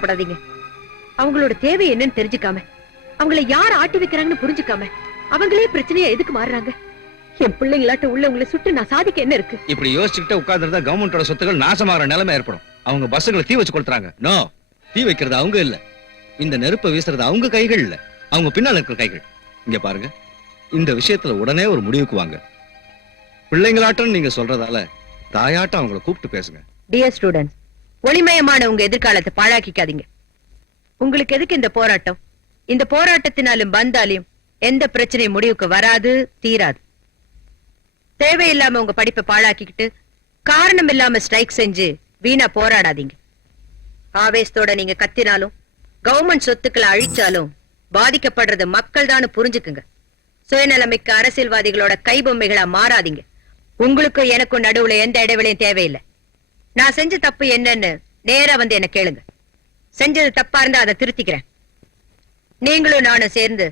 படாதீங்க. அவங்களோட தேவை என்னன்னு தெரிஞ்சுக்காம, அவங்கள யார் ஆட்டி வைக்கிறாங்கன்னு புரிஞ்சுக்காம, அவங்களே பிரச்சனையா எதுக்கு மாறுறாங்க? என் பிள்ளைங்களாட்ட உள்ள உங்களை சுட்டு நான் சாதிக்க என்ன இருக்கு? இப்படி யோசிச்சுக்கிட்டு உட்கார்ந்துருந்தா கவர்மெண்டோட சொத்துக்கள் நாசமாகிற நிலைமை ஏற்படும். அவங்க பஸ்ஸுகளை தீ வச்சு கொடுத்துறாங்க. நோ, தீ வைக்கிறது அவங்க இல்ல, இந்த நெருப்பை வீசுறது அவங்க கைகள் இல்ல, அவங்க பின்னால இருக்கிற கைகள். இங்க பாருங்க, இந்த விஷயத்துல உடனே ஒரு முடிவுக்கு வாங்க. பிள்ளைங்களாட்டம் நீங்க சொல்றதால தாயாட்டம் அவங்களை கூப்பிட்டு பேசுங்க. டியர் ஸ்டூடெண்ட்ஸ், ஒளிமயமான உங்க எதிர்காலத்தை பாழாக்கிக்காதீங்க. உங்களுக்கு எதுக்கு இந்த போராட்டம்? இந்த போராட்டத்தினாலும் வந்தாலும் எந்த பிரச்சனையும் முடிவுக்கு வராது, தீராது. தேவையில்லாம உங்க படிப்பை பாழாக்கிக்கிட்டு காரணம் இல்லாம ஸ்ட்ரைக் செஞ்சு வீணா போராடாதீங்க. ஆவேசத்தோட நீங்க கத்தினாலும் கவர்மெண்ட் சொத்துக்களை அழிச்சாலும் பாதிக்கப்படுறது மக்கள் தான் புரிஞ்சுக்குங்க. சுயநலமிக்க அரசியல்வாதிகளோட கைபொம்மைகளா மாறாதீங்க. உங்களுக்கும் எனக்கும் நடுவுல எந்த இடைவெளியும் தேவையில்லை. நான் செஞ்ச தப்பு என்னன்னு நேரா வந்து என்ன கேளுங்க. செஞ்சது தப்பா இருந்தா அதை திருத்திக்கிறேன். நீங்களும் நானும் சேர்ந்து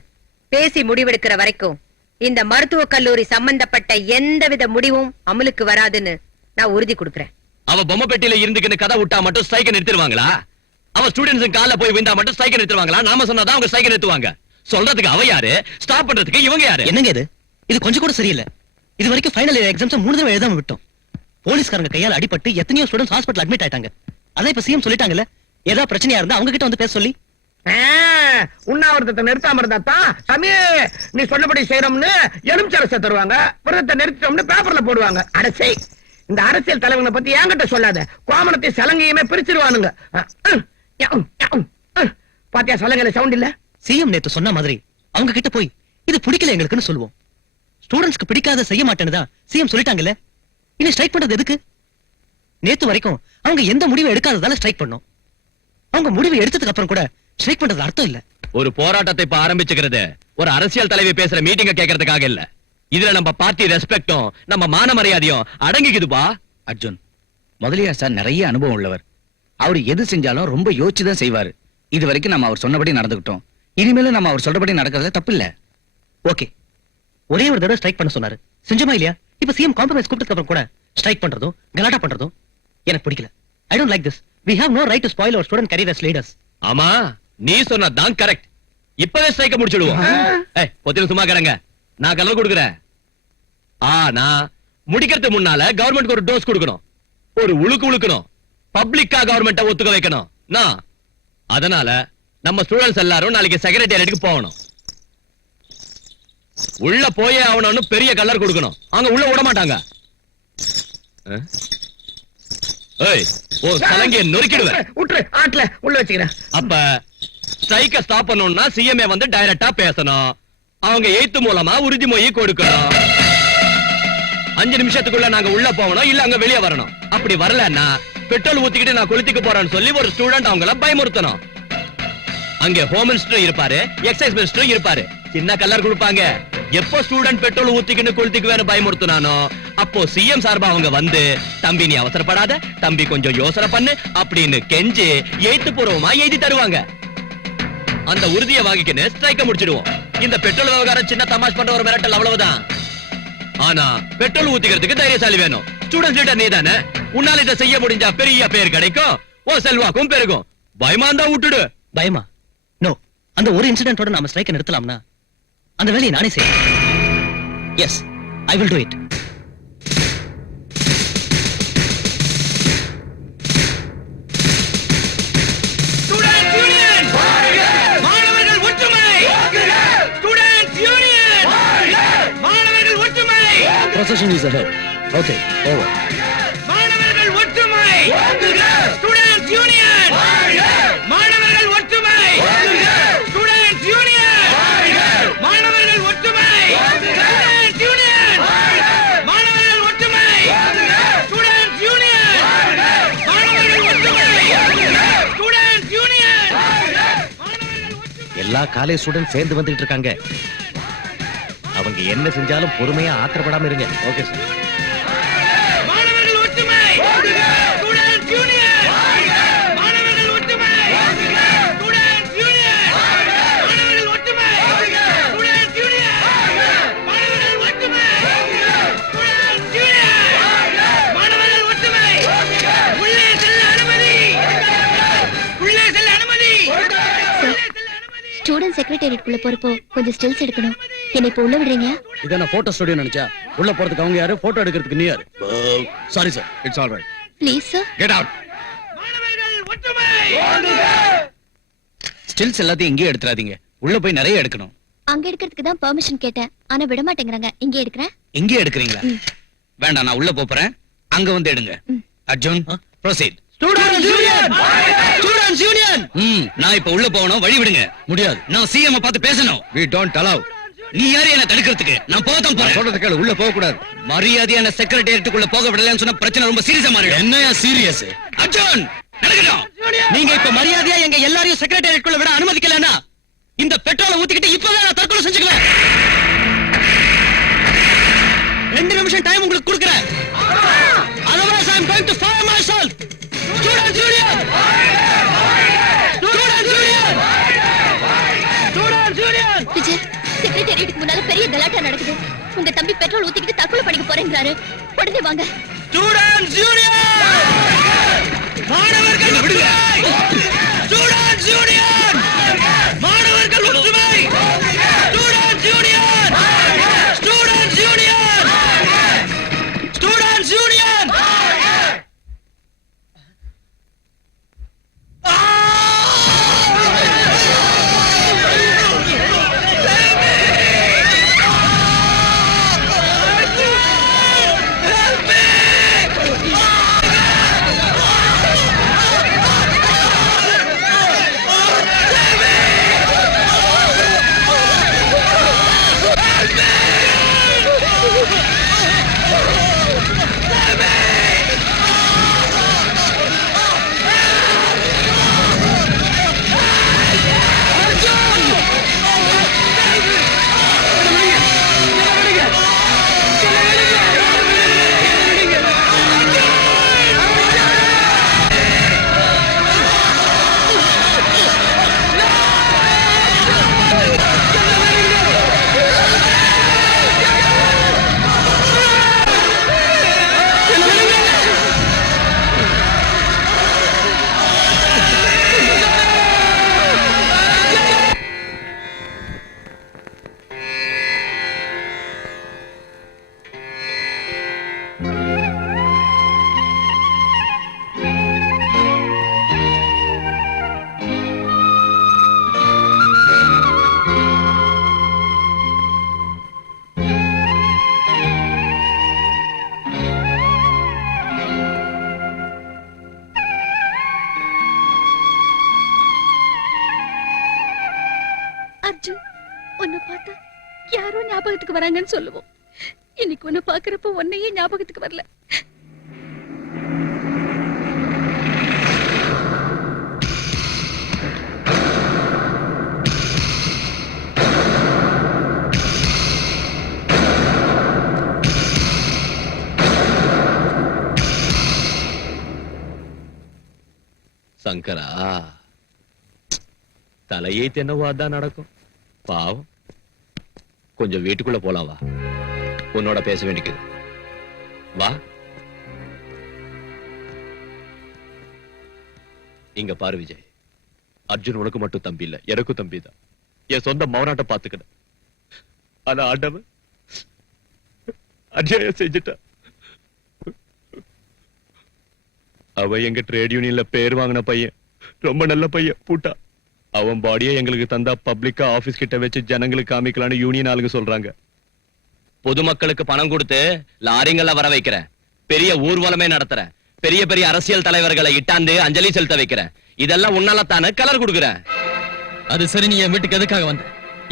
பேசி முடிவெடுக்கிற வரைக்கும் இந்த மருத்துவக் கல்லூரி சம்பந்தப்பட்ட எந்தவித முடிவும் அமலுக்கு வராதுன்னு நான் உறுதி கொடுக்கிறேன். அவ பொம்மை பெட்டியில இருந்துக்கின்னு கதை விட்டா மட்டும் ஸ்ட்ரைக்கை நிறுத்திடுவாங்களா? அவ ஸ்டூடெண்ட்ஸ் கால போய் விழுந்தா மட்டும் ஸ்ட்ரைக்கை நிறுத்துவாங்களா? நாம சொன்னாதான் அவங்க ஸ்ட்ரைக்கை நிறுத்துவாங்க. சொல்றதுக்கு அவ யாரு, ஸ்டாப் பண்றதுக்கு இவங்க யாரு? என்னங்க இது கொஞ்சம் கூட சரியில்லை. இது வரைக்கும் ஃபைனல் இயர் எக்ஸாம்ஸ் 3 தடவை எழுதாம விட்டோம். போலீஸ்காரங்க கையால் அடிபட்டு எத்தனையோ ஸ்டூடெண்ட்ஸ் ஹாஸ்பிடல் அட்மிட் ஆயிட்டாங்க. அதான் இப்ப சிஎம் சொல்லிட்டாங்கல்ல, ஏதாவது பிரச்சனையா இருந்தா அவங்க கிட்ட வந்து பேச சொல்லி. உண்ணாவிரதத்தை நிறுத்தாம இருந்தாத்தான் சாமி நீ சொன்னபடி செய்யறோம்னு எலுமிச்சரசை தருவாங்க, விரதத்தை நிறுத்தோம்னு பேப்பர்ல போடுவாங்க. அரசை இந்த அரசியல் தலைவங்களை பத்தி என்கிட்ட சொல்லாத. கோமணத்தை சலங்கையுமே பிரிச்சிருவானுங்க. பாத்தியா சலங்கையில சவுண்ட் இல்ல? சிஎம் நேத்து சொன்ன மாதிரி அவங்க கிட்ட போய் இது பிடிக்கல எங்களுக்குன்னு சொல்லுவோம். ஸ்டூடெண்ட்ஸ்க்கு பிடிக்காத செய்ய மாட்டேன்னு சிஎம் சொல்லிட்டாங்கல்ல, இனி ஸ்ட்ரைக் பண்றது எதுக்கு? நேத்து வரைக்கும் அவங்க எந்த முடிவை எடுக்காததால ஸ்ட்ரைக் பண்ணோம். அவங்க முடிவு எடுத்ததுக்கு அப்புறம் கூட ஸ்ட்ரைக் பண்றது அர்த்தம் இல்ல. ஒரு போராட்டத்தை இப்ப ஆரம்பிச்சுக்கிறது ஒரு அரசியல் தலைவி பேசுற மீட்டிங்க கேட்கறதுக்காக இல்ல. இதுல நம்ம பார்ட்டி ரெஸ்பெக்டும் நம்ம மான மரியாதையும் அடங்கிக்குதுப்பா. அர்ஜுன், முதலியார் சார் நிறைய அனுபவம் உள்ளவர். அவர் எது செஞ்சாலும் ரொம்ப யோசிச்சுதான் செய்வாரு. இது வரைக்கும் நம்ம அவர் சொன்னபடி நடந்துக்கிட்டோம். இனிமேலும் நம்ம அவர் சொல்றபடி நடக்கிறதுல தப்பு இல்ல. ஓகே, ஒரே ஒரு தடவை ஸ்ட்ரைக் பண்ண சொன்னாரு, செஞ்சோமா இல்லையா? இப்ப சிஎம் காம்ப்ரமைஸ் கூப்பிட்டதுக்கு அப்புறம் கூட ஸ்ட்ரைக் பண்றதும் கலாட்டா பண்றதும் எனக்கு பிடிக்கல. I don't like this. We have no right to spoil our student career as leaders. ஆமா, நீ சொன்னதான் கரெக்ட். இப்பவே ஸ்ட்ரைக்க முடிச்சிடுவோம். பொத்தின சும்மா கரங்க, நான் கலர் கொடுக்குறேன். ஆனா முடிக்கிறதுக்கு முன்னால கவர்மெண்ட்க்கு ஒரு டோஸ் கொடுக்கணும், ஒரு உழுக்கு உழுக்கணும், பப்ளிக்கா கவர்மெண்ட்டை ஒத்துக்க வைக்கணும். நான் அதனால நம்ம ஸ்டூடெண்ட்ஸ் எல்லாரும் நாளைக்கு செக்ரட்டேரியட்டுக்கு போகணும். உள்ள போயே ஆகணும்னு பெரிய கலர் கொடுக்கணும். அங்க உள்ள விட மாட்டாங்க. சலங்கிய நொறுக்கிடுவேன். ஆட்ல உள்ள வச்சுக்கிறேன். அப்ப ஸ்ட்ரைக்க ஸ்டாப் பண்ணணும்னா சிஎம்ஏ வந்து டைரக்டா பேசணும். அவங்க எய்த்து மூலமா உறுதிமொழி கொடுக்கணும். 5 நிமிஷத்துக்குள்ள நாங்க உள்ள போகணும், இல்ல அங்க வெளியே வரணும். அப்படி வரலன்னா பெட்ரோல் ஊத்திக்கிட்டு நான் கொளுத்திக்க போறேன்னு சொல்லி ஒரு ஸ்டூடெண்ட் அவங்கள பயமுறுத்தணும். அங்க ஹோம் மினிஸ்டர் இருப்பாரு, எக்ஸைஸ் மினிஸ்டர் இருப்பாரு. சின்ன கலர் கொடுப்பாங்க. எப்போ ஸ்டூடெண்ட் பெட்ரோல் ஊத்திக்கின்னு கொளுத்திக்குவேன்னு பயமுறுத்தினானோ அப்போ சிஎம் சார்பா அவங்க வந்து, தம்பி நீ அவசரப்படாத, தம்பி கொஞ்சம் யோசனை பண்ணு அப்படின்னு கெஞ்சி எழுத்து பூர்வமா எழுதி தருவாங்க. அந்த உறுதியை வாங்கிக்கின்னு ஸ்ட்ரைக்க முடிச்சிடுவோம். இந்த பெட்ரோல் விவகாரம் சின்ன தமாஷ் பண்ற ஒரு மிரட்டல், அவ்வளவுதான். ஆனா பெட்ரோல் ஊத்திக்கிறதுக்கு தைரியசாலி வேணும். ஸ்டூடெண்ட் லீடர் நீ தானே, உன்னால இதை செய்ய முடிஞ்சா பெரிய பேர் கிடைக்கும், ஓ செல்வாக்கும் பெருகும். பயமா இருந்தா விட்டுடு. பயமா? நோ, அந்த ஒரு இன்சிடென்ட்டோட நாம ஸ்ட்ரைக்கை நிறுத்தலாம்னா அந்த வேலையை நானே செய்யறேன். Yes, I will do it. Procession is ahead. Okay, over. மாணவர்கள் ஒற்றுமை! Students union! மாணவர்கள் ஒற்றுமை! Students union! மாணவர்கள் ஒற்றுமை! Students union! மாணவர்கள் ஒற்றுமை! Students union! மாணவர்கள் ஒற்றுமை! Students union! எல்லா காலேஜ் ஸ்டூடெண்ட் சேர்ந்து வந்துட்டு இருக்காங்க. அவங்க என்ன செஞ்சாலும் பொறுமையா ஆத்திரப்படாம இருங்க. Okay sir. மாணவர்கள் ஒற்றுமை! Students union! மாணவர்கள் ஒற்றுமை! Students union! மாணவர்கள் ஒற்றுமை! Students union! மாணவர்கள் ஒற்றுமை! Students union! மாணவர்கள் ஒற்றுமை! உள்ளே செல்ல அனுமதி! உள்ளே செல்ல அனுமதி! ஸ்டூடெண்ட் செக்ரட்டேரியட் குள்ள போறப்போ கொஞ்சம் ஸ்டில்ஸ் எடுக்கணும். என்ன இப்ப உள்ள விடுறீங்க? இத நான் போட்டோ ஸ்டுடியோ நினைச்சா உள்ள போறதுக்கு அவங்க யாரு, போட்டோ எடுக்கிறதுக்கு நீ யாரு? Sorry sir, it's all right. Please sir. Get out. Stills எல்லாத்தையும் இங்கே எடுத்துறாதீங்க, உள்ள போய் நிறைய எடுக்கணும். அங்க எடுக்கிறதுக்கு தான் பெர்மிஷன் கேட்டேன், ஆனா விட மாட்டேங்கறாங்க. இங்கே எடுக்கறேன். இங்கே எடுக்கறீங்களா? வேண்டாம், நான் உள்ள போறேன், அங்க வந்து எடுங்க. Arjun, proceed. Students union, students union. நான் இப்ப உள்ள போகணும், வழி விடுங்க. முடியாது. நான் சிஎம் பார்த்து பேசணும். We don't allow. நீ யாரு என்ன தடுக்கிறதுக்கு? நான் போதான் போறேன். சொல்றது கேளு, உள்ள போக கூடாது. மரியாதையான செக்ரட்டேரியட்டுக்குள்ள போக விடலன்னு சொன்னா பிரச்சனை ரொம்ப சீரியஸா மாறிடும். என்னையா சீரியஸ்? அர்ஜுன், நடக்கணும். நீங்க இப்ப மரியாதையா எங்க எல்லாரையும் செக்ரட்டேரியட்டுக்குள்ள விட அனுமதிக்கலனா இந்த பெட்ரோலை ஊத்திக்கிட்டு இப்பவே நான் தற்கொலை செஞ்சுக்குவேன். 2 நிமிஷம் டைம் உங்களுக்கு கொடுக்கிறேன். Otherwise I am going to fire myself. Students Union! Students Union! Students Union! Vijay, செக்ரட்டேரியட்டுக்கு முன்னால பெரிய கலாட்டா நடக்குது. உங்க தம்பி பெட்ரோல் ஊத்திக்கிட்டு தற்கொலை பண்ணிக்க போறேங்கறாரு. உடனே வாங்க. Students Union! மாணவர்கள் விடுங்க! Students Union! மாணவர்கள் ஒற்றுமை! Students Union! Students Union! Students Union! Arjun, உன்னை பார்த்தா யாரோ ஞாபகத்துக்கு வராங்கன்னு சொல்லுவோம். இன்னைக்கு உன்னை பாக்குறப்ப உன்னையே ஞாபகத்துக்கு வரல. சங்கரா, தலையே தென்னவோ அதான் நடக்கும். பாவம், கொஞ்சம் வீட்டுக்குள்ள போலாம் வா, உன்னோட பேச வேண்டியது. வா. இங்க பாரு விஜய், அர்ஜுன் உனக்கு மட்டும் தம்பி இல்ல, எனக்கும் தம்பி தான். என் சொந்த மௌனாட்ட பாத்துக்கிட்ட. ஆனா ஆண்டவன் அஜய செஞ்சுட்டா. அவ எங்க ட்ரேட் யூனியன்ல பேர் வாங்கின பையன், ரொம்ப நல்ல பையன். பூட்டா அவன் பாடியை எங்களுக்கு தந்தா பப்ளிக்கா ஆபீஸ் கிட்ட வச்சு ஜனங்களுக்கு காமிக்கலான்னு யூனியன் ஆளுங்க சொல்றாங்க. பொதுமக்களுக்கு பணம் கொடுத்து லாரிங்கள வர வைக்கிற, பெரிய ஊர்வலமே நடத்துற, பெரிய பெரிய அரசியல் தலைவர்களை இட்டாந்து அஞ்சலி செலுத்த வைக்கிற, இதெல்லாம் உன்னால தானே கலர் கொடுக்குற. அது சரி, நீ என் வீட்டுக்கு எதுக்காக வந்த?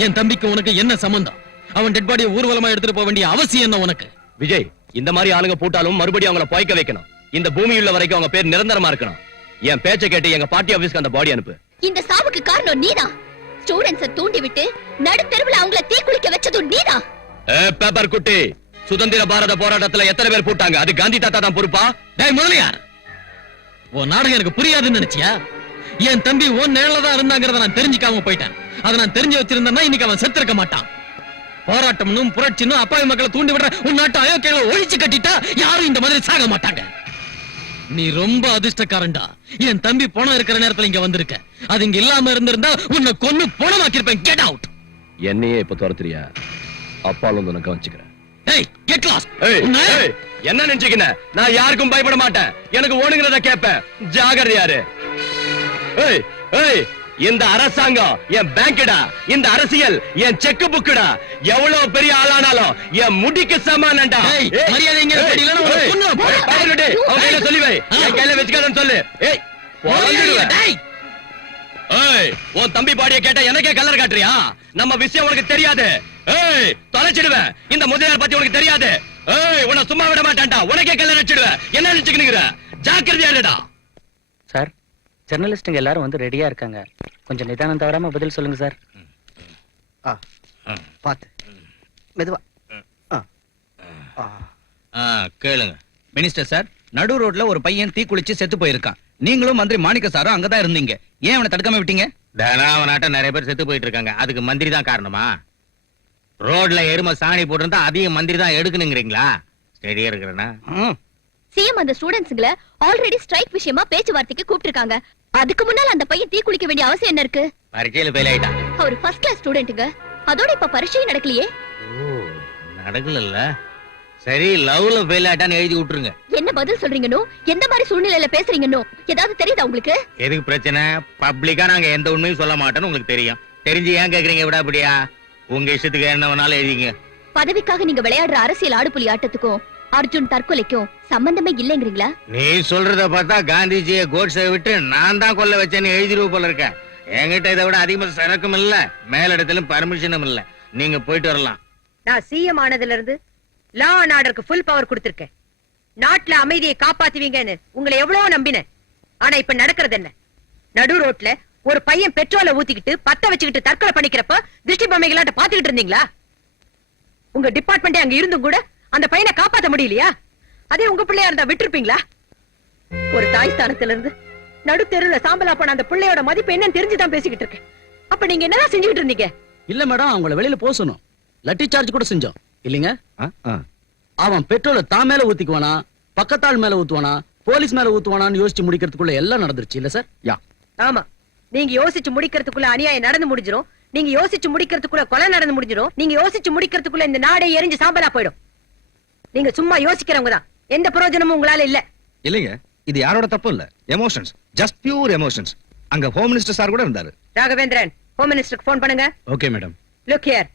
என் தம்பிக்கு உனக்கு என்ன சம்பந்தம்? அவன் டெட் பாடியை ஊர்வலமா எடுத்துட்டு போக வேண்டிய அவசியம் என்ன உனக்கு? விஜய், இந்த மாதிரி ஆளுங்க போட்டாலும் மறுபடியும் அவங்கள போய்க்க வைக்கணும். இந்த பூமி உள்ள வரைக்கும் அவங்க பேர் நிரந்தரமா இருக்கணும். என் பேச்சை கேட்டு எங்க பார்ட்டி ஆபீஸ்க்கு அந்த பாடி அனுப்பு. இந்த சாவுக்கு காரணம் நீதான். ஸ்டூடண்ட்ஸை தூண்டி விட்டு நடுத்தெருவுல அவங்கள தீக்குளிக்க வச்சதும் நீதான். பேப்பர் குட்டி, சுதந்திர பாரத போராட்டத்துல எத்தனை பேர் போட்டாங்க? அது காந்தி தாத்தா தான் பொறுப்பா? டேய் முதலியார், உன் நாடகம் எனக்கு புரியாதுன்னு நினைச்சியா? என் தம்பி உன் நிழலதான் இருந்தாங்கிறத நான் தெரிஞ்சுக்காம போயிட்டேன். அதை நான் தெரிஞ்சு வச்சிருந்தேன்னா இன்னைக்கு அவன் செத்திருக்க மாட்டான். போராட்டம்னும் புரட்சினும் அப்பாவி மக்களை தூண்டி விடுற உன் நாட்டு அயோக்கியங்களை ஒழிச்சு கட்டிட்டா யாரும் இந்த மாதிரி சாக மாட்டாங்க. நீ ரொம்ப அதிர்ஷ்டக்காரன்டா. என் தம்பி பணம் இருக்கிற நேரத்துல இங்க வந்திருக்க. அது இங்க இல்லாம இருந்திருந்தா உன்னை கொன்னு பணமாக்கிருப்பேன். Get out. என்னையே இப்ப துரத்துறியா? அப்பால வந்து நான் கவனிச்சுக்கிறேன். ஏய் கெட் லாஸ்ட். என்ன நினைச்சுக்கின? நான் யாருக்கும் பயப்பட மாட்டேன். எனக்கு ஓணுங்கிறத கேட்பேன். ஜாகிரதையாரு. ஏய் ஏய், இந்த அரசாங்கம் என் பேங்க்டா, இந்த அரசியல் என் செக் புக்குடா. எவ்வளவு பெரிய ஆளானாலும் என் முடிக்கு சமானம்டா. ஏய், மரியாதை இங்க இருக்கு. இல்லனா உன்னை கொன்னுடுவேன். பாருடே, அவன் கையில சொல்லி வை. என் கையில வெச்சுக்காதன்னு சொல்லு. ஏய், பொளந்துடுவேன். டேய், ஏய், உன் தம்பி பாடிய கேட்டா எனக்கே கலர் காட்டுறியா? நம்ம விஷயம் உனக்கு தெரியாது. ஏய், தொலைச்சிடுவேன். இந்த முதலியார் பத்தி உனக்கு தெரியாது. ஏய், உன்னை சும்மா விட மாட்டேன்டா. உனக்கே கலர் அடிச்சிடுவேன். என்ன நினைச்சுக்கினுங்கிற? ஜாக்கிரதையா இருடா. சார், ஜெர்னலிஸ்டுங்க எல்லாரும் வந்து ரெடியா இருக்காங்க. கொஞ்சம் நிதானம் தவறாம பதில் சொல்லுங்க சார். பாத்து மெதுவா. கேளுங்க மினிஸ்டர் சார், நடு ரோட்ல ஒரு பையன் தீ குளிச்சு செத்து போயிருக்கான். நீங்களும் மந்திரி மாணிக்க சாரும் அங்கதான் இருந்தீங்க. ஏன் அவனை தடுக்காம விட்டீங்க? அவனாட்டம் நிறைய பேர் செத்து போயிட்டு இருக்காங்க. அதுக்கு மந்திரி தான் காரணமா? ரோட்ல எருமை சாணி போட்டிருந்தா அதையும் மந்திரி தான் எடுக்கணுங்கிறீங்களா? ஸ்டெடியா இருக்கிறேன்னா சிஎம் அந்த ஸ்டூடண்ட்ஸ்களை ஆல்ரெடி ஸ்ட்ரைக் விஷயமா பேச்சுவார்த்தைக்கு கூப்பிட்டிருக்காங்க. அதுக்கு முன்னால அந்த பையன் தீ குளிக்க வேண்டிய அவசியம் என்ன இருக்கு? பரீட்சையில ஃபெயில் ஆயிட்டான். அவர் ஃபர்ஸ்ட் கிளாஸ் ஸ்டூடெண்ட்டுங்க. அதோட இப்ப பரீட்சையும் நடக்கலையே. நடக்கல. சரி, லவ்ல ஃபெயில் ஆயிட்டான்னு எழுதி விட்டுருங்க. என்ன பதில் சொல்றீங்கன்னு, எந்த மாதிரி சூழ்நிலையில பேசுறீங்கன்னு ஏதாவது தெரியுதா உங்களுக்கு? எதுக்கு பிரச்சனை? பப்ளிக்கா நாங்க எந்த உண்மையும் சொல்ல மாட்டோம்னு உங்களுக்கு தெரியும். தெரிஞ்சு ஏன் கேக்குறீங்க? விடாபடியா உங்க இஷ்டத்துக்கு என்ன வேணாலும் எழுதிங்க. பதவிக்காக நீங்க விளையாடுற அரசியல் ஆடுபுலி ஆட்டத்துக்கும் அர்ஜுன் தற்கொலைக்கும் சம்பந்தமே இல்லைங்கிறீங்களா? நீ சொல்றத பார்த்தா காந்திஜியை கோட்ஸை விட்டு நான் தான் கொல்ல வச்சேன்னு எழுதிருவ போல இருக்க. என்கிட்ட இதை விட அதிகமா சரக்கும் இல்ல, மேலிடத்திலும் பர்மிஷனும் இல்ல. நீங்க போயிட்டு வரலாம். நான் சிஎம் ஆனதுல இருந்து லா அண்ட் ஆர்டருக்கு ஃபுல் பவர் கொடுத்திருக்கேன். நாட்டுல அமைதியை காப்பாத்துவீங்கன்னு உங்களை எவ்வளவு நம்பினேன். ஆனா இப்ப நடக்கிறது என்ன? நடு ரோட்ல ஒரு பையன் பெட்ரோலை ஊத்திக்கிட்டு பத்த வச்சுக்கிட்டு தற்கொலை பண்ணிக்கிறப்ப திருஷ்டி பொம்மைகளாட்ட பாத்துக்கிட்டு இருந்தீங்களா? உங்க டிபார்ட்மெண்டே அங்க இருந்தும் கூட அந்த பையனை காப்பாத்த முடியலையா? அதே உங்க பிள்ளையா இருந்தா விட்டுருப்பீங்களா? ஒரு தாய் ஸ்தானத்துல இருந்து நடு தெருவுல சாம்பலா போன அந்த பிள்ளையோட மதிப்பு என்னன்னு தெரிஞ்சுதான் பேசிக்கிட்டு இருக்கேன். அப்ப நீங்க என்னதான் செஞ்சுக்கிட்டு இருந்தீங்க? இல்ல மேடம், அவங்கள வெளியில போக சொன்னோம். லட்டி சார்ஜ் கூட செஞ்சோம் இல்லீங்க. அவன் பெட்ரோலை தான் மேல ஊத்திக்குவானா, பக்கத்தாள் மேல ஊத்துவானா, போலீஸ் மேல ஊத்துவானான்னு யோசிச்சு முடிக்கிறதுக்குள்ள எல்லாம் நடந்துருச்சு இல்ல சார்? ஆமா, நீங்க யோசிச்சு முடிக்கிறதுக்குள்ள அநியாயம் நடந்து முடிஞ்சிரும். நீங்க யோசிச்சு முடிக்கிறதுக்குள்ள கொலை நடந்து முடிஞ்சிரும். நீங்க யோசிச்சு முடிக்கிறதுக்குள்ள இந்த நாடே எரிஞ்சு சாம்பலா போயிடும். நீங்க சும்மா யோசிக்கிறவங்க தான். எந்த பிரயோஜனமும் உங்களால இல்ல. இல்லைங்க, இது யாரோட தப்பு இல்ல. Emotions, just pure emotions. அங்க ஹோம் மினிஸ்டர் சார் கூட இருந்தாரு. ராகவேந்திரன், ஹோம் மினிஸ்டருக்கு ஃபோன் பண்ணுங்க. Okay madam. லுக் ஹியர்,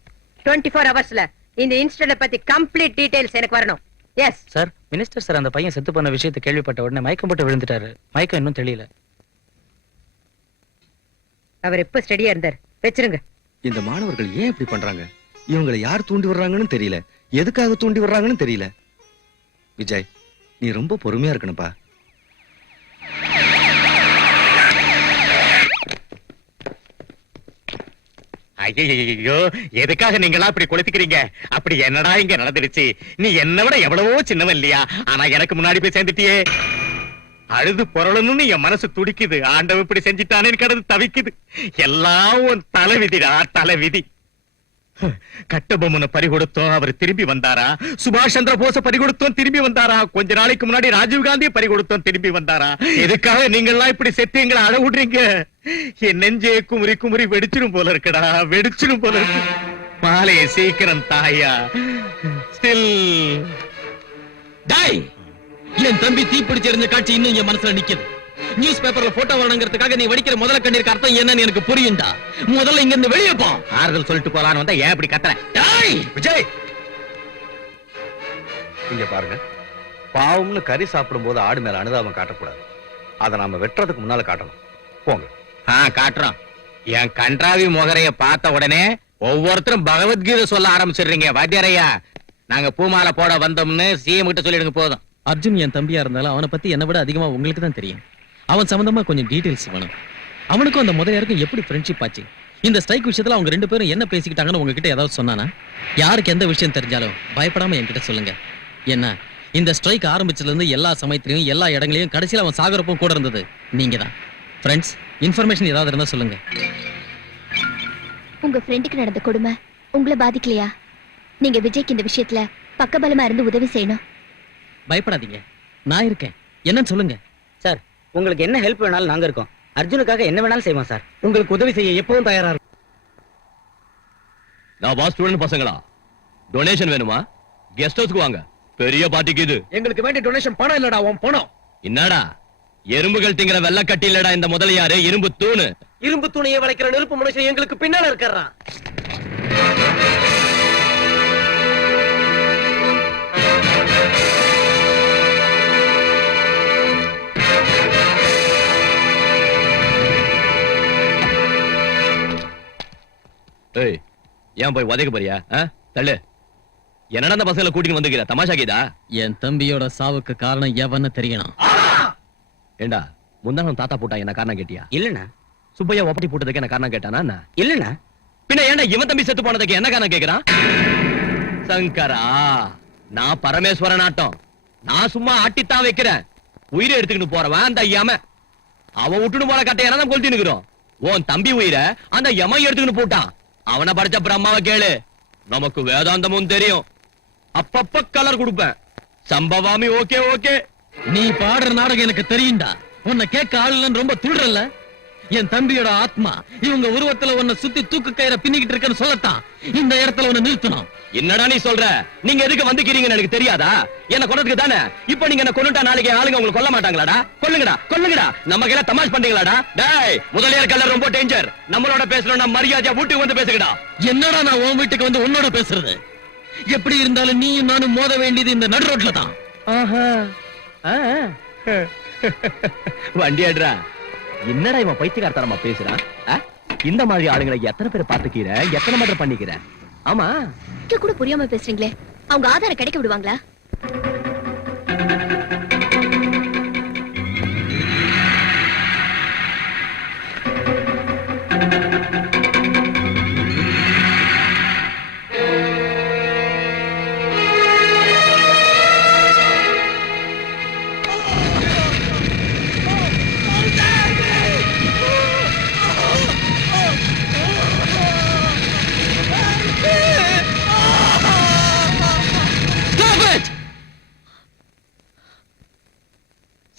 24 ஹவர்ஸ்ல இந்த இன்சிடென்ட் பத்தி கம்ப்ளீட் டீடைல்ஸ் எனக்கு வரணும். எஸ் சார், மினிஸ்டர் சார் அந்த பையன் செத்து போன விஷயத்தை கேள்விப்பட்ட உடனே மயக்கம் போட்டு விழுந்துட்டாரு. மயக்கம் இன்னும் தெரியல. அவர் எப்ப ஸ்டடியா இருந்தார்? வெச்சிருங்க. இந்த மாணவர்கள் ஏன் இப்படி பண்றாங்க? இவங்களை யார் தூண்டி வர்றாங்கன்னு தெரியல, எதுக்காக தூண்டி வர்றாங்கன்னு தெரியல. விஜய், நீ ரொம்ப பொறுமையா இருக்கணும்பா. ஐயோ, எதுக்காக நீங்களா அப்படி கொளுத்திக்கிறீங்க? அப்படி என்னடா இங்க நடந்துருச்சு? நீ என்ன விட எவ்வளவோ சின்னவன் இல்லையா? ஆனா எனக்கு முன்னாடி போய் சேர்ந்துட்டியே. அழுது பொருளணும்னு என் மனசு துடிக்குது. ஆண்டவன் இப்படி செஞ்சுட்டானே கடந்து தவிக்குது. எல்லாம் உன் தலைவிதிடா, தலைவிதி. கட்டபொம்மனை பறிகொடுத்தோம், அவர் திரும்பி வந்தாரா? சுபாஷ் சந்திர போஸ பறிகொடுத்தோம், திரும்பி வந்தாரா? கொஞ்ச நாளைக்கு முன்னாடி ராஜீவ் காந்தியை பறிகொடுத்தோம், திரும்பி வந்தாரா? எதுக்காக நீங்க எல்லாம் இப்படி செத்து எங்களை அழ விடுறீங்க? என் நெஞ்சே குமுறி குமுறி வெடிச்சிரும் போல இருக்குடா, வெடிச்சிரும் போல இருக்கு. மாலையை சீக்கிரம் தாயா. ஸ்டில் டேய், என் தம்பி தீப்பிடிச்செறிஞ்ச காட்சி இன்னும் என் மனசுல நிக்குது. நியூஸ் பேப்பர்ல போட்டோ வரணுங்கிறதுக்காக நீ வடிக்கிற முதல்ல கண்ணீருக்கு அர்த்தம் என்னன்னு எனக்கு புரியும்டா. முதல்ல இங்க இருந்து வெளியே போ. ஆறுதல் சொல்லிட்டு போலான்னு வந்தா ஏன் இப்படி கத்துற? டேய் விஜய், இங்க பாருங்க, பாவம்னு கறி சாப்பிடும் போது ஆடு மேல அனுதாபம் காட்டக்கூடாது. அதை நாம வெட்டுறதுக்கு முன்னால காட்டணும். போங்க. காட்டுறோம். என் கன்றாவி முகரைய பார்த்த உடனே ஒவ்வொருத்தரும் பகவத்கீதை சொல்ல ஆரம்பிச்சிடுறீங்க. வாத்தியாரையா, நாங்க பூமாலை போட வந்தோம்னு சிஎம் கிட்ட சொல்லிடுங்க போதும். அர்ஜுன் என் தம்பியா இருந்தாலும் அவனை பத்தி என்னை விட அதிகமா உங்களுக்கு தான் தெரியும். அவன் சம்பந்தமா கொஞ்சம் டீடைல்ஸ் வேணும். அவனுக்கும் அந்த முதலியாருக்கும் எப்படி ஃப்ரெண்ட்ஷிப் ஆச்சு? இந்த ஸ்ட்ரைக் விஷயத்துல அவங்க ரெண்டு பேரும் என்ன பேசிக்கிட்டாங்கன்னு உங்ககிட்ட ஏதாவது சொன்னானா? யாருக்கு எந்த விஷயம் தெரிஞ்சாலும் பயப்படாம என்கிட்ட சொல்லுங்க. என்ன, இந்த ஸ்ட்ரைக் ஆரம்பிச்சதுல இருந்து எல்லா சமயத்திலையும் எல்லா இடங்களையும் கடைசியில் அவன் சாகரப்பும் கூட இருந்தது நீங்க தான். ஃப்ரெண்ட்ஸ், இன்ஃபர்மேஷன் ஏதாவது இருந்தா சொல்லுங்க. உங்க ஃப்ரெண்டுக்கு நடந்த கொடுமை உங்களை பாதிக்கலையா? நீங்க விஜய்க்கு இந்த விஷயத்துல பக்கபலமா இருந்து உதவி செய்யணும். பயப்படாதீங்க, நான் இருக்கேன். என்னன்னு சொல்லுங்க. சார், உங்களுக்கு என்ன ஹெல்ப் வேணாலும் நாங்க இருக்கோம். அர்ஜுனுக்காக என்ன வேணாலும் செய்வோம் சார். உங்களுக்கு உதவி செய்ய எப்பவும் தயாரா இருக்கும். நான் வா ஸ்டூடெண்ட் பசங்களா, டொனேஷன் வேணுமா? கெஸ்ட் ஹவுஸ்க்கு வாங்க, பெரிய பார்ட்டிக்கு இது. எங்களுக்கு வேண்டிய டொனேஷன் பணம் இல்லடா, உன் பணம். என்னடா எறும்புகள் திங்கிற வெள்ளக்கட்டி இல்லடா இந்த முதலியாரு, இரும்பு தூணு. இரும்பு துணியை வளைக்கிற நெருப்பு மனுஷன் எங்களுக்கு பின்னால இருக்கிறான். ஏய், ஏன் போய் உதைக்க போறியா? தள்ளு. என்னடா அந்த பசங்களை கூட்டிட்டு வந்துக்கிற, தமாஷாக்கிதா? என் தம்பியோட சாவுக்கு காரணம் எவன்னு தெரியணும். ஏண்டா முந்தானம் தாத்தா போட்டா என்ன காரணம் கேட்டியா? இல்லண்ணா. சுப்பையா ஒப்பட்டி போட்டதுக்கு என்ன காரணம் கேட்டானா என்ன? இல்லண்ணா. பின்ன ஏன்டா இவன் தம்பி செத்து போனதுக்கு என்ன காரணம் கேக்குறான்? சங்கரா, நான் பரமேஸ்வரன் ஆட்டம். நான் சும்மா ஆட்டித்தான் வைக்கிறேன். உயிரை எடுத்துக்கிட்டு போறவன் அந்த யம. அவன் விட்டுன்னு போற கட்டையான தான் கொளுத்தி நிக்கிறோம். உன் தம்பி உயிரை அந்த யமன் எடுத்துக்கிட்டு போட்டான். அவனை படிச்ச பிரம்மாவை கேளு, நமக்கு வேதாந்தமும் தெரியும். அப்பப்ப கலர் கொடுப்பேன். சம்பவாமி ஓகே ஓகே. நீ பாடுற நாடகம் எனக்கு தெரியும்டா. உன்னை கேட்க ஆள் இல்லைன்னு ரொம்ப துள்றல்ல. என் தம்பியோட ஆத்மா இவங்க உருவத்துல உன்னை சுத்தி தூக்கு கயிறை பின்னிக்கிட்டு இருக்கன்னு சொல்லத்தான் இந்த இடத்துல உன்னை நிறுத்தணும். என்னடா நீ சொல்ற? நீங்க எதுக்கு வந்துக்கிறீங்கன்னு எனக்கு தெரியாதா? என்ன கொன்னதுக்கு தானே. இப்ப நீங்க என்ன கொன்னுட்டா நாளைக்கு ஆளுங்க உங்களுக்கு கொல்ல மாட்டாங்களாடா? கொல்லுங்கடா கொல்லுங்கடா. நம்ம கையில தமாஷ் பண்றீங்களாடா? டேய், முதலியார் கல்ல ரொம்ப டேஞ்சர். நம்மளோட பேசணும்னா மரியாதையா வீட்டுக்கு வந்து பேசுங்கடா. என்னடா நான் உன் வீட்டுக்கு வந்து உன்னோட பேசுறது? எப்படி இருந்தாலும் நீயும் நானும் மோத வேண்டியது இந்த நடு ரோட்ல தான். வண்டி ஆடுறா. என்னடா இவன் பைத்தியக்காரத்தனமா பேசுறான்? இந்த மாதிரி ஆளுங்களை எத்தனை பேர் பாத்துக்கிற, எத்தனை மட்டும் பண்ணிக்கிற? ஆமா, இங்க கூட புரியாம பேசுறீங்களே. அவங்க ஆதாரம் கிடைக்க விடுவாங்களா?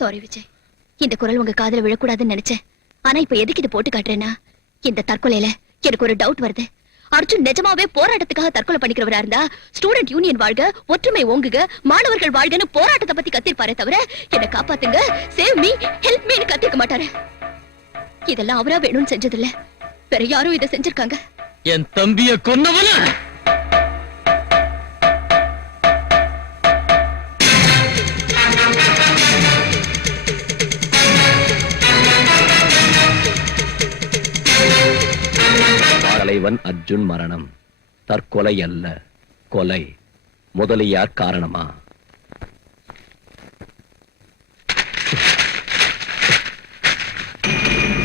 சாரி விஜய், இந்த குரல் உங்க காதுல விழக்கூடாதுன்னு நினைச்சேன். ஆனா இப்ப எதுக்கு இது போட்டு காட்டுறேன்னா, இந்த தற்கொலையில எனக்கு ஒரு டவுட் வருது. அர்ஜுன் நிஜமாவே போராட்டத்துக்காக தற்கொலை பண்ணிக்கிறவரா இருந்தா ஸ்டூடெண்ட் யூனியன் வாழ்க, ஒற்றுமை ஓங்குக, மாணவர்கள் வாழ்கன்னு போராட்டத்தை பத்தி கத்திருப்பாரே தவிர என்ன காப்பாத்துங்க, சேவ் மீ, ஹெல்ப் மீன்னு கத்திருக்க மாட்டாரு. இதெல்லாம் அவரா வேணும்னு செஞ்சதில்ல, வேற யாரும் இதை செஞ்சிருக்காங்க. என் தம்பிய கொன்னவன தலைவன் அர்ஜுன் மரணம் தற்கொலை அல்ல, கொலை. முதலியார் காரணமா?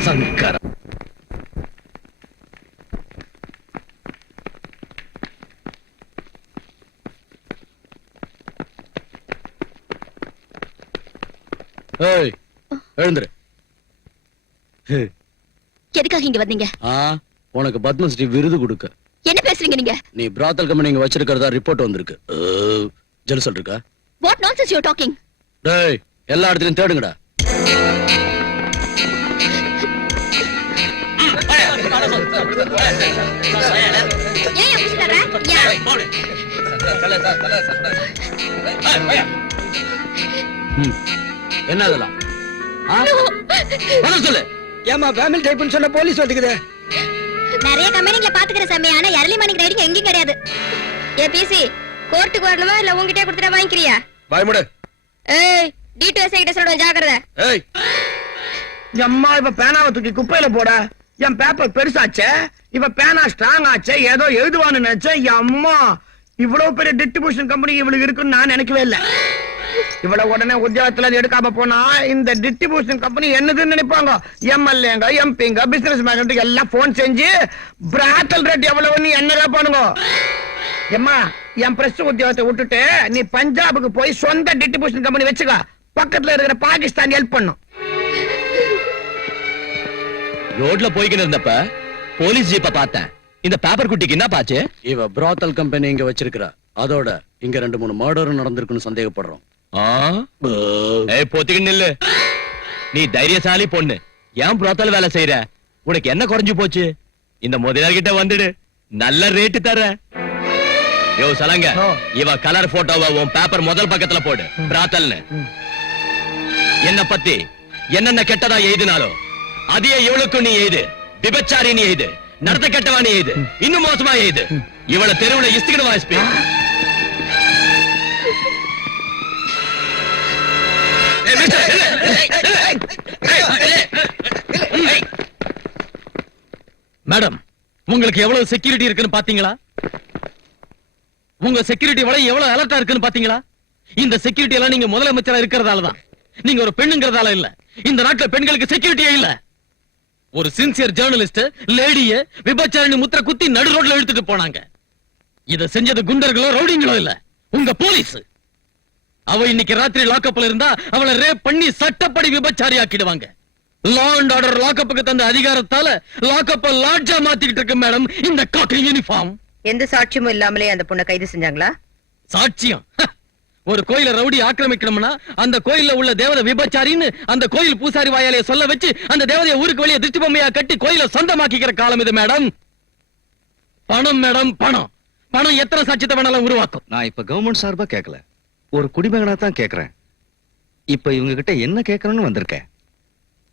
சங்கர. எழுந்துரு. எதுக்காக இங்க வந்தீங்க? உனக்கு பத்மஸ்ரீ விருது கொடுக்க. என்ன பேசுறீங்க நீங்க? நீ பிராத்தல் கம்பெனி இங்க வச்சிருக்கிறதா ரிப்போர்ட் வந்திருக்கு. ஜெலுசல் இருக்கா? What nonsense you are talking? டேய், எல்லா இடத்துலயும் தேடுங்கடா. ஏன் அப்படி என்ன அதெல்லாம்? சொல்லு. ஏமா ஃபேமிலி டைப்னு சொன்ன போலீஸ் வந்துக்குது. நிறைய கம்பெனில பாத்துக்கிற சமயான early morning ரைடிங் எங்கேயும் கிடையாது. ஏ பிசி, கோர்ட்டுக்கு வரணுமா இல்ல உன்கிட்டே கொடுத்துட்டா வாங்கிக்கிறியா? வாய் மூடு. ஏய், டீடைல்ஸ் கிட்ட சொல்றேன், ஜாக்கிரதை. ஏய், அம்மா இவ பேனாவை தூக்கி குப்பையில போட. என் பேப்பர் பெருசாச்சே, இவ பேனா ஸ்ட்ராங் ஆச்சே, ஏதோ எழுதுவான்னு நினைச்சேன். அம்மா, இவ்வளவு பெரிய டிஸ்ட்ரிபியூஷன் கம்பெனி இவளுக்கு இருக்குன்னு நான் நினைக்கவே இல்லை. இவ்வளவு உடனே உத்தியோகத்துல எடுக்காம போனா இந்த டிஸ்ட்ரிபியூஷன் கம்பெனி என்னதுன்னு நினைப்பாங்க. எம்எல்ஏங்க, எம்பிங்க, பிசினஸ் மேன் எல்லாம் போன் செஞ்சு பிராத்தல் ரேட் எவ்வளவு என்ன பண்ணுங்க. எம்மா, என் பிரஸ் உத்தியோகத்தை விட்டுட்டு நீ பஞ்சாபுக்கு போய் சொந்த டிஸ்ட்ரிபியூஷன் கம்பெனி வச்சுக்க. பக்கத்துல இருக்கிற பாகிஸ்தான் ஹெல்ப் பண்ணும். ரோட்ல போய்கிட்டு இருந்தப்ப போலீஸ் ஜீப்ப பார்த்தேன். இந்த பேப்பர் குட்டிக்கு என்ன பாச்சு? இவ பிராத்தல் கம்பெனி இங்க வச்சிருக்கிறா. அதோட இங்க 2-3 மர்டரும் நடந்திருக்குன்னு சந்தேகப்படுறோம். போத்திக்கு நில்லு. நீ தைரியசாலி பொண்ணு, ஏன் புரோத்தல் வேலை செய்யற? உனக்கு என்ன குறைஞ்சு போச்சு? இந்த முதலாளிகிட்ட வந்துடு, நல்ல ரேட்டு தர. யோ சலங்க ஓ. இவ கலர் போட்டோவை உன் பேப்பர் முதல் பக்கத்துல போடு பிராத்தல்னு என்ன பத்தி என்னென்ன கெட்டதா எழுதினாலோ அதையே இவளுக்கும் நீ எழுது விபச்சாரி நீ எழுது நடத்த கெட்டவா நீ எழுது இன்னும் மோசமா எழுது இவள தெருவுல இஸ்திக்கணும் வாய்ஸ்பி மேடம் உங்களுக்கு எவ்வளவு செக்யூரிட்டி இருக்குன்னு பாத்தீங்களா உங்க செக்யூரிட்டி வலை எவ்வளவு அலர்ட்டா இருக்குன்னு பாத்தீங்களா இந்த செக்யூரிட்டி எல்லாம் நீங்க முதலமைச்சரா இருக்கிறதால தான் நீங்க ஒரு பெண்ணுங்கிறதால இல்ல இந்த நாட்டுல பெண்களுக்கு செக்யூரிட்டியே இல்ல ஒரு சின்சியர் ஜேர்னலிஸ்ட் லேடிய விபச்சாரணி முத்திர குத்தி நடு ரோட்ல இழுத்துட்டு போனாங்க இத செஞ்சது குண்டர்களோ ரவுடிங்களோ இல்ல உங்க போலீஸ் அவ இன்னைக்கு ராத்திரி லாக்கப்ல இருந்தா அவளை ரேப் பண்ணி சட்டப்படி விபச்சாரி ஆக்கிடுவாங்க லா அண்ட் ஆர்டர் லாக்கப்புக்கு தந்த அதிகாரத்தால லாக்கப்ப லாட்ஜா மாத்திக்கிட்டு இருக்கு மேடம் இந்த காக்கி யூனிஃபார்ம் எந்த சாட்சியமும் இல்லாமலே அந்த பொண்ணை கைது செஞ்சாங்களா? சாட்சியம் ஒரு கோயில ரவுடி ஆக்கிரமிக்கணும்னா அந்த கோயில்ல உள்ள தேவதை விபச்சாரின்னு அந்த கோயில் பூசாரி வாயாலே சொல்ல வச்சு அந்த தேவதையை ஊருக்கு வெளியே திருஷ்டி பொம்மையா கட்டி கோயில சொந்தமாக்கிக்கிற காலம் இது மேடம். பணம் மேடம் பணம் பணம் எத்தனை சாட்சியத்தை வேணாலும் உருவாக்கும். நான் இப்ப கவர்மெண்ட் சார்பா கேட்கல, ஒரு குடிமகனா தான் கேக்குறேன். இப்ப இவங்க கிட்ட என்ன கேட்கணும்னு வந்திருக்கேன்.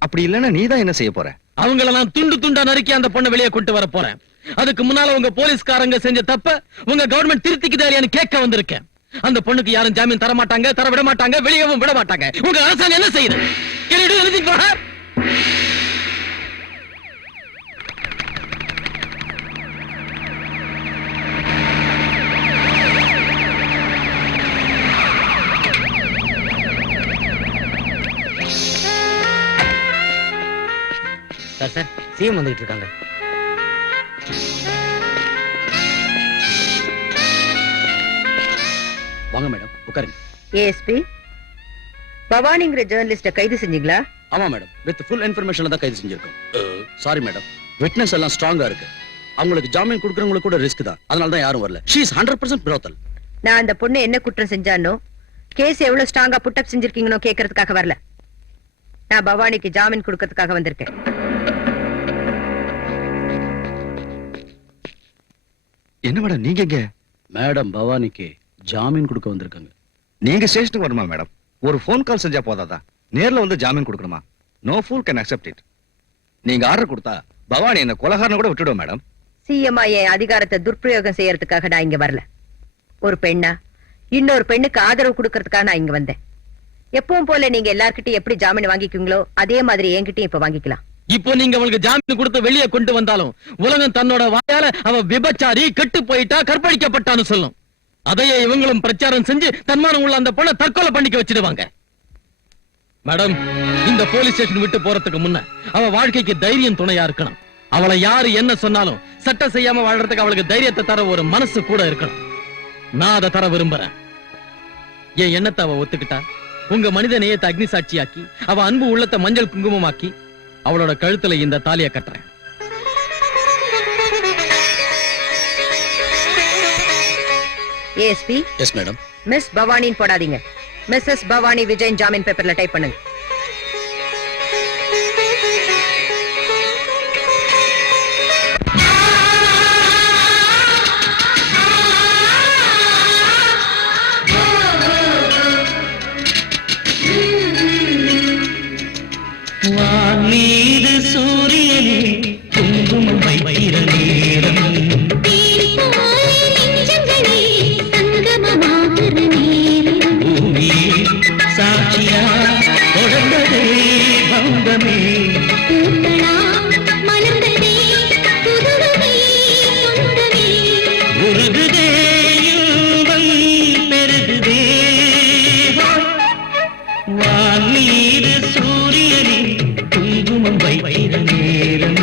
அப்படி இல்லன்னா நீ தான் என்ன செய்ய போற? அவங்கள நான் துண்டு துண்டா நறுக்கி அந்த பொண்ணை வெளியே கொண்டு வர போறேன். அதுக்கு முன்னால உங்க போலீஸ்காரங்க செஞ்ச தப்ப உங்க கவர்மெண்ட் திருத்திக்குதாரியான்னு கேட்க வந்திருக்கேன். அந்த பொண்ணுக்கு யாரும் ஜாமீன் தர மாட்டாங்க, தர விட மாட்டாங்க, வெளியவும் விட மாட்டாங்க. உங்க அரசாங்கம் என்ன செய்யுது? Can you do anything for her? Sir CM வந்துகிட்டு இருக்காங்க. வாங்க மேடம், உட்காருங்க. ஏஎஸ்பி பவானிங்கிற ஜேர்னலிஸ்ட கைது செஞ்சீங்களா? ஆமா மேடம், வித் ஃபுல் இன்ஃபர்மேஷன்ல தான் கைது செஞ்சிருக்கோம். சாரி மேடம், விட்னஸ் எல்லாம் ஸ்ட்ராங்கா இருக்கு. அவங்களுக்கு ஜாமீன் கொடுக்கறவங்களுக்கு கூட ரிஸ்க் தான், அதனால தான் யாரும் வரல. She is 100% brothel. நான் அந்த பொண்ணு என்ன குற்றம் செஞ்சானோ, கேஸ் எவ்வளவு ஸ்ட்ராங்கா புட்டப் செஞ்சிருக்கீங்கனோ கேட்கறதுக்காக வரல. நான் பவானிக்கு ஜாமீன் கொடுக்கறதுக்காக வந்திருக்கேன். என்ன மேடம் நீங்க எங்க? மேடம் பவானிக்கு ஜாமீன் கொடுக்க வந்திருக்காங்க. நீங்க ஸ்டேஷனுக்கு வரணுமா மேடம்? ஒரு ஃபோன் கால் செஞ்சா போதாதா? நேர்ல வந்து ஜாமீன் கொடுக்கணுமா? No pool can accept it. நீங்க ஆர்டர் கொடுத்தா பவானி என்ன கொலகாரனை கூட விட்டுடுவோம் மேடம். சிஎம்ஐ என் அதிகாரத்தை துர்பிரயோகம் செய்யறதுக்காக நான் இங்க வரல. ஒரு பெண்ணா இன்னொரு பெண்ணுக்கு ஆதரவு கொடுக்கறதுக்காக நான் இங்க வந்தேன். எப்பவும் போல நீங்க எல்லார்கிட்டயும் எப்படி ஜாமீன் வாங்கிக்குங்களோ அதே மாதிரி என்கிட்டயும் இப்ப வாங்கிக்கலாம். இப்போ நீங்க அவளுக்கு ஜாமீன் கொடுத்து வெளியே கொண்டு வந்தாலும் உலகம் தன்னோட வாயால அவ விபச்சாரி கெட்டு போயிட்டா கற்பழிக்கப்பட்டான்னு சொல்லும். அதையே இவங்களும் பிரச்சாரம் செஞ்சு தன்மானம் உள்ள அந்த பொண்ணை தற்கொலை பண்ணிக்க வச்சிடுவாங்க. மேடம், இந்த போலீஸ் ஸ்டேஷன் விட்டு போறதுக்கு முன்ன அவ வாழ்க்கைக்கு தைரியம் துணையா இருக்கணும். அவளை யாரு என்ன சொன்னாலும் சட்டம் செய்யாம வாழ்றதுக்கு அவளுக்கு தைரியத்தை தர ஒரு மனசு கூட இருக்கணும். நான் அதை தர விரும்புறேன். என் எண்ணத்தை அவ ஒத்துக்கிட்டா உங்க மனித நேயத்தை அக்னி சாட்சியாக்கி அவ அன்பு உள்ளத்தை மஞ்சள் குங்குமமாக்கி அவளோட கழுத்துல இந்த தாலியை கட்டுறேன். ASP yes madam. மிஸ் பவானின்னு போடாதீங்க. மிஸ்ஸஸ் பவானி விஜயன் ஜாமீன் பேப்பர்ல டைப் பண்ணுங்க. வானீது சூரியனே குங்குமம் வைக்கிற நேரம் பூமி சாட்சியா தொடர்ந்ததே பந்தமே உருகுதே இன்பம் பெருகுதே வானீது சூரியனே குங்குமம் வைக்கிற நேரம்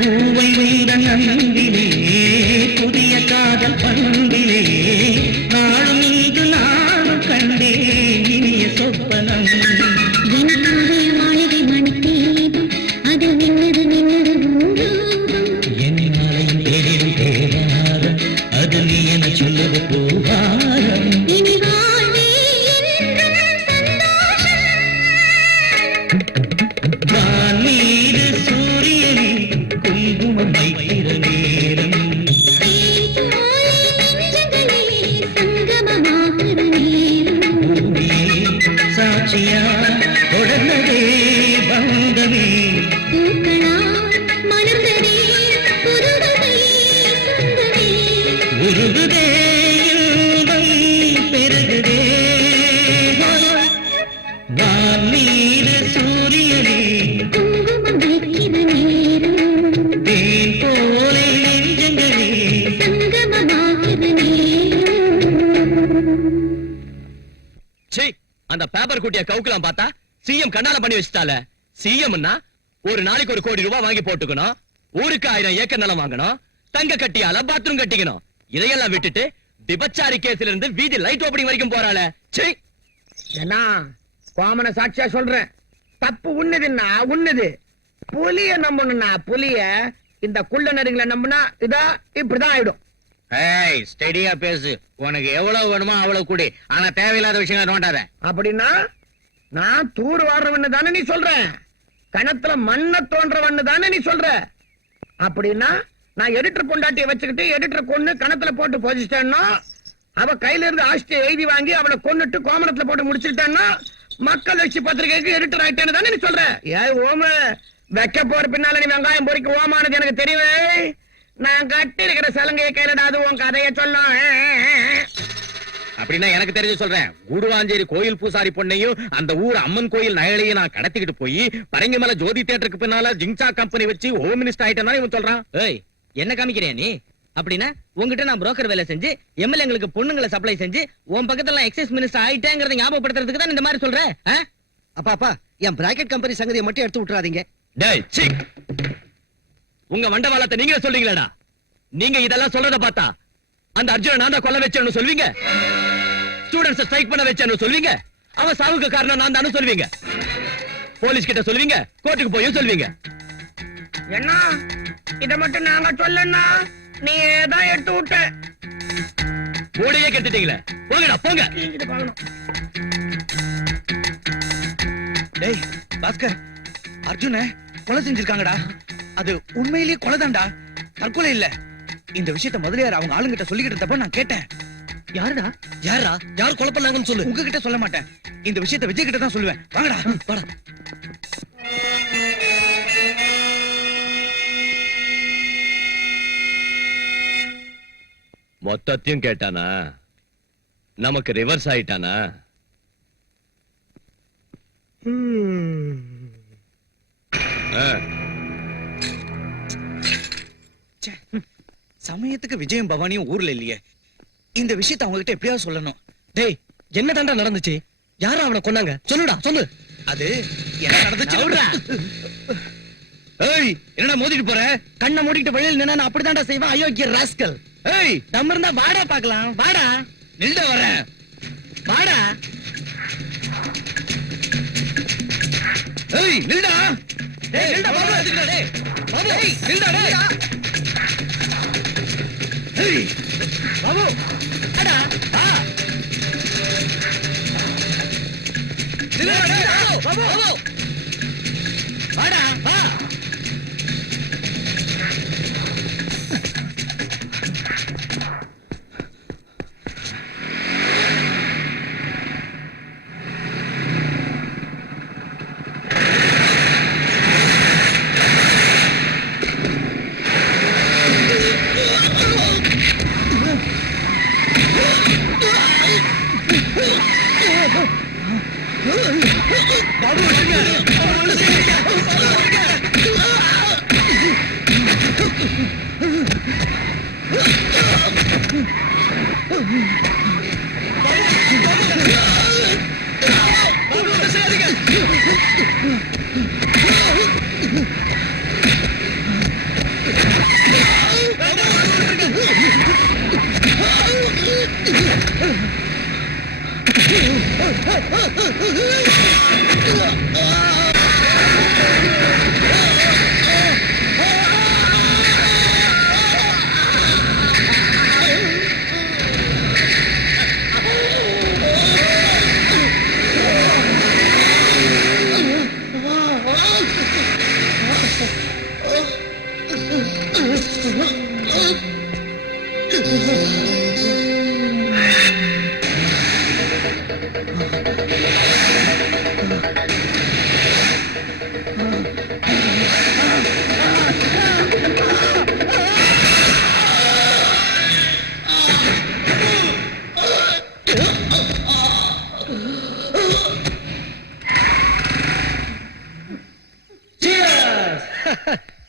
பூவை வைந்த நம்பிலே புதிய காதல் பண்பிலே நாளும் இங்கு நானும் கண்டே இனிய சொப்பனம் என் மாலையும் தேடிடும் தேவாரம் அது நீ என சொல்லுவது பூவாரம் வானீர் சூரியனே குங்குமம் வைக்கிற நேரம் பூமியே சாட்சியா தொடர்ந்ததே பந்தமே உருகுதே இன்பம் பெருகுதே வானீர் சூரியனே தேன் போலே நெஞ்சங்களே சீ, அந்த பேப்பர் குட்டிய கவுக்கலாம் பார்த்தா சிஎம் கண்ணால பண்ணி வச்சுட்டால. சிஎம்னா ஒரு நாளைக்கு 1 கோடி ரூபாய் வாங்கி போட்டுக்கணும், ஊருக்கு 1000 ஏக்கர் நிலம் வாங்கணும், தங்க கட்டியால பாத்ரூம் கட்டிக்கணும். இதையெல்லாம் விட்டுட்டு விபச்சாரி கேஸ்ல இருந்து வீதி லைட் ஓப்பனிங் வரைக்கும் போறாள. சீ, ஏன்னா கோமன சாட்சியா சொல்றேன், தப்பு உண்ணுதுன்னா உண்ணுது. புலிய நம்பணும்னா புலிய, இந்த குள்ள நரிங்களை நம்பினா இதா இப்படிதான் ஆயிடும். ஏய் ஸ்டெடியா பேசு. உனக்கு எவ்வளவு வேணுமோ அவ்வளவு கூடி. ஆனா தேவையில்லாத விஷயங்களை நோண்டாத. அப்படின்னா நான் தூர் வாடுறவன்னு தானே நீ சொல்ற? கணத்துல மண்ண தோன்றவன்னு தானே நீ சொல்ற? அப்படின்னா நான் எடிட்டர் பொண்டாட்டியை வச்சுக்கிட்டு எடிட்டர் கொன்னு கணத்துல போட்டு போதிச்சிட்டேன்னா, அவ கையில இருந்து ஆஸ்தியை எழுதி வாங்கி அவளை கொன்னுட்டு கோமணத்துல போட்டு முடிச்சுட்டேன்னா மக்கள் வச்சு பத்திரிகைக்கு எடிட்டர் ஆயிட்டேன்னு தானே நீ சொல்ற? ஏய் ஓம, வைக்க போற பின்னால நீ வெங்காயம் பொறிக்க ஓமானது எனக்கு தெரியுமே. நான் கட்டி இருக்கிற சலங்கையை கையிலடாது உன் கதையை சொல்லும். அப்படின்னா எனக்கு தெரிஞ்சு சொல்றேன். கூடுவாஞ்சேரி கோயில் பூசாரி பொண்ணையும் அந்த ஊர் அம்மன் கோயில் நகைகளையும் நான் கடத்திக்கிட்டு போய் பரங்கிமலை ஜோதி தியேட்டருக்கு பின்னால ஜிங்சா கம்பெனி வச்சு ஹோம் மினிஸ்டர் ஆயிட்டேன்னா இவன் சொல்றான். ஏய், என்ன காமிக்கிறியா நீ? அப்படின்னா உங்ககிட்ட நான் புரோக்கர் வேலை செஞ்சு எம்எல்ஏங்களுக்கு பொண்ணுங்களை சப்ளை செஞ்சு உன் பக்கத்துல எக்ஸைஸ் மினிஸ்டர் ஆயிட்டேங்கிறத ஞாபகப்படுத்துறதுக்கு தான் இந்த மாதிரி சொல்றேன். அப்பா என் பிராக்கெட் கம்பெனி சங்கதியை மட்டும் எடுத்து விட்டுறாதீங்க. டேய் சீ, உங்க வண்டவாளத்தை நீங்க சொல்றீங்களா? நீங்க இதெல்லாம் சொல்றத பார்த்தா அந்த அர்ஜுன நான் தான் கொல்ல வச்சேன்னு சொல்வீங்க, ஸ்டூடண்ட்ஸ் ஸ்ட்ரைக் பண்ண வச்சேன்னு சொல்வீங்க, அவன் சாவுக்கு காரணம் நான் தானே சொல்வீங்க, போலீஸ் கிட்ட சொல்வீங்க, கோர்ட்டுக்கு போயும் சொல்வீங்க. என்ன இத மட்டும் நாங்க சொல்லனா நீ ஏதான் எடுத்து விட்ட? மூடையே கெட்டுட்டீங்களே, போங்கடா போங்க. டேய் பாஸ்கர், அர்ஜுன கொலை செஞ்சிருக்காங்கடா. அது உண்மையிலேயே கொலைதான்டா, தற்கொலை இல்ல. இந்த விஷயத்தை முதலியார் அவங்க ஆளுங்கிட்ட சொல்லிக்கிட்டு இருந்தப்ப நான் கேட்டேன். யாருடா? யார் கொலை பண்ணாங்கன்னு சொல்லு. உங்ககிட்ட சொல்ல மாட்டேன், இந்த விஷயத்தை விஜய் கிட்ட தான் சொல்லுவேன். வாங்கடா வாடா. மொத்தத்தையும் கேட்டானா? நமக்கு ரிவர்ஸ் ஆயிட்டானா? சமயத்துக்கு விஜயம் பவானியும் ஊர்ல இல்லையே. இந்த விஷயத்தை அவங்க கிட்ட எப்படியாவது சொல்லணும். டேய், என்ன தாண்டா நடந்துச்சு? யாரா அவனை கொன்னாங்க? சொல்லுடா சொல்லு. அது என்ன நடந்துச்சு? ஏய், என்னடா மோதிட்டு போற? கண்ணை மூடிட்டு வெளியில நின்னா நான் அப்படிதான்டா செய்வேன், அயோக்கிய ராஸ்கல். ஏய், நம்ம இருந்தா வாடா பார்க்கலாம். வாடா. நில்டா வரேன். வாடா. ஏய் நில்டா. டேய் நில்டா பாபு. டேய் பாபு, ஏய் நில்டா டேய். ஏய் பாபு, வாடா. வா. நில்டா டேய் பாபு. பாபு. வாடா, வா.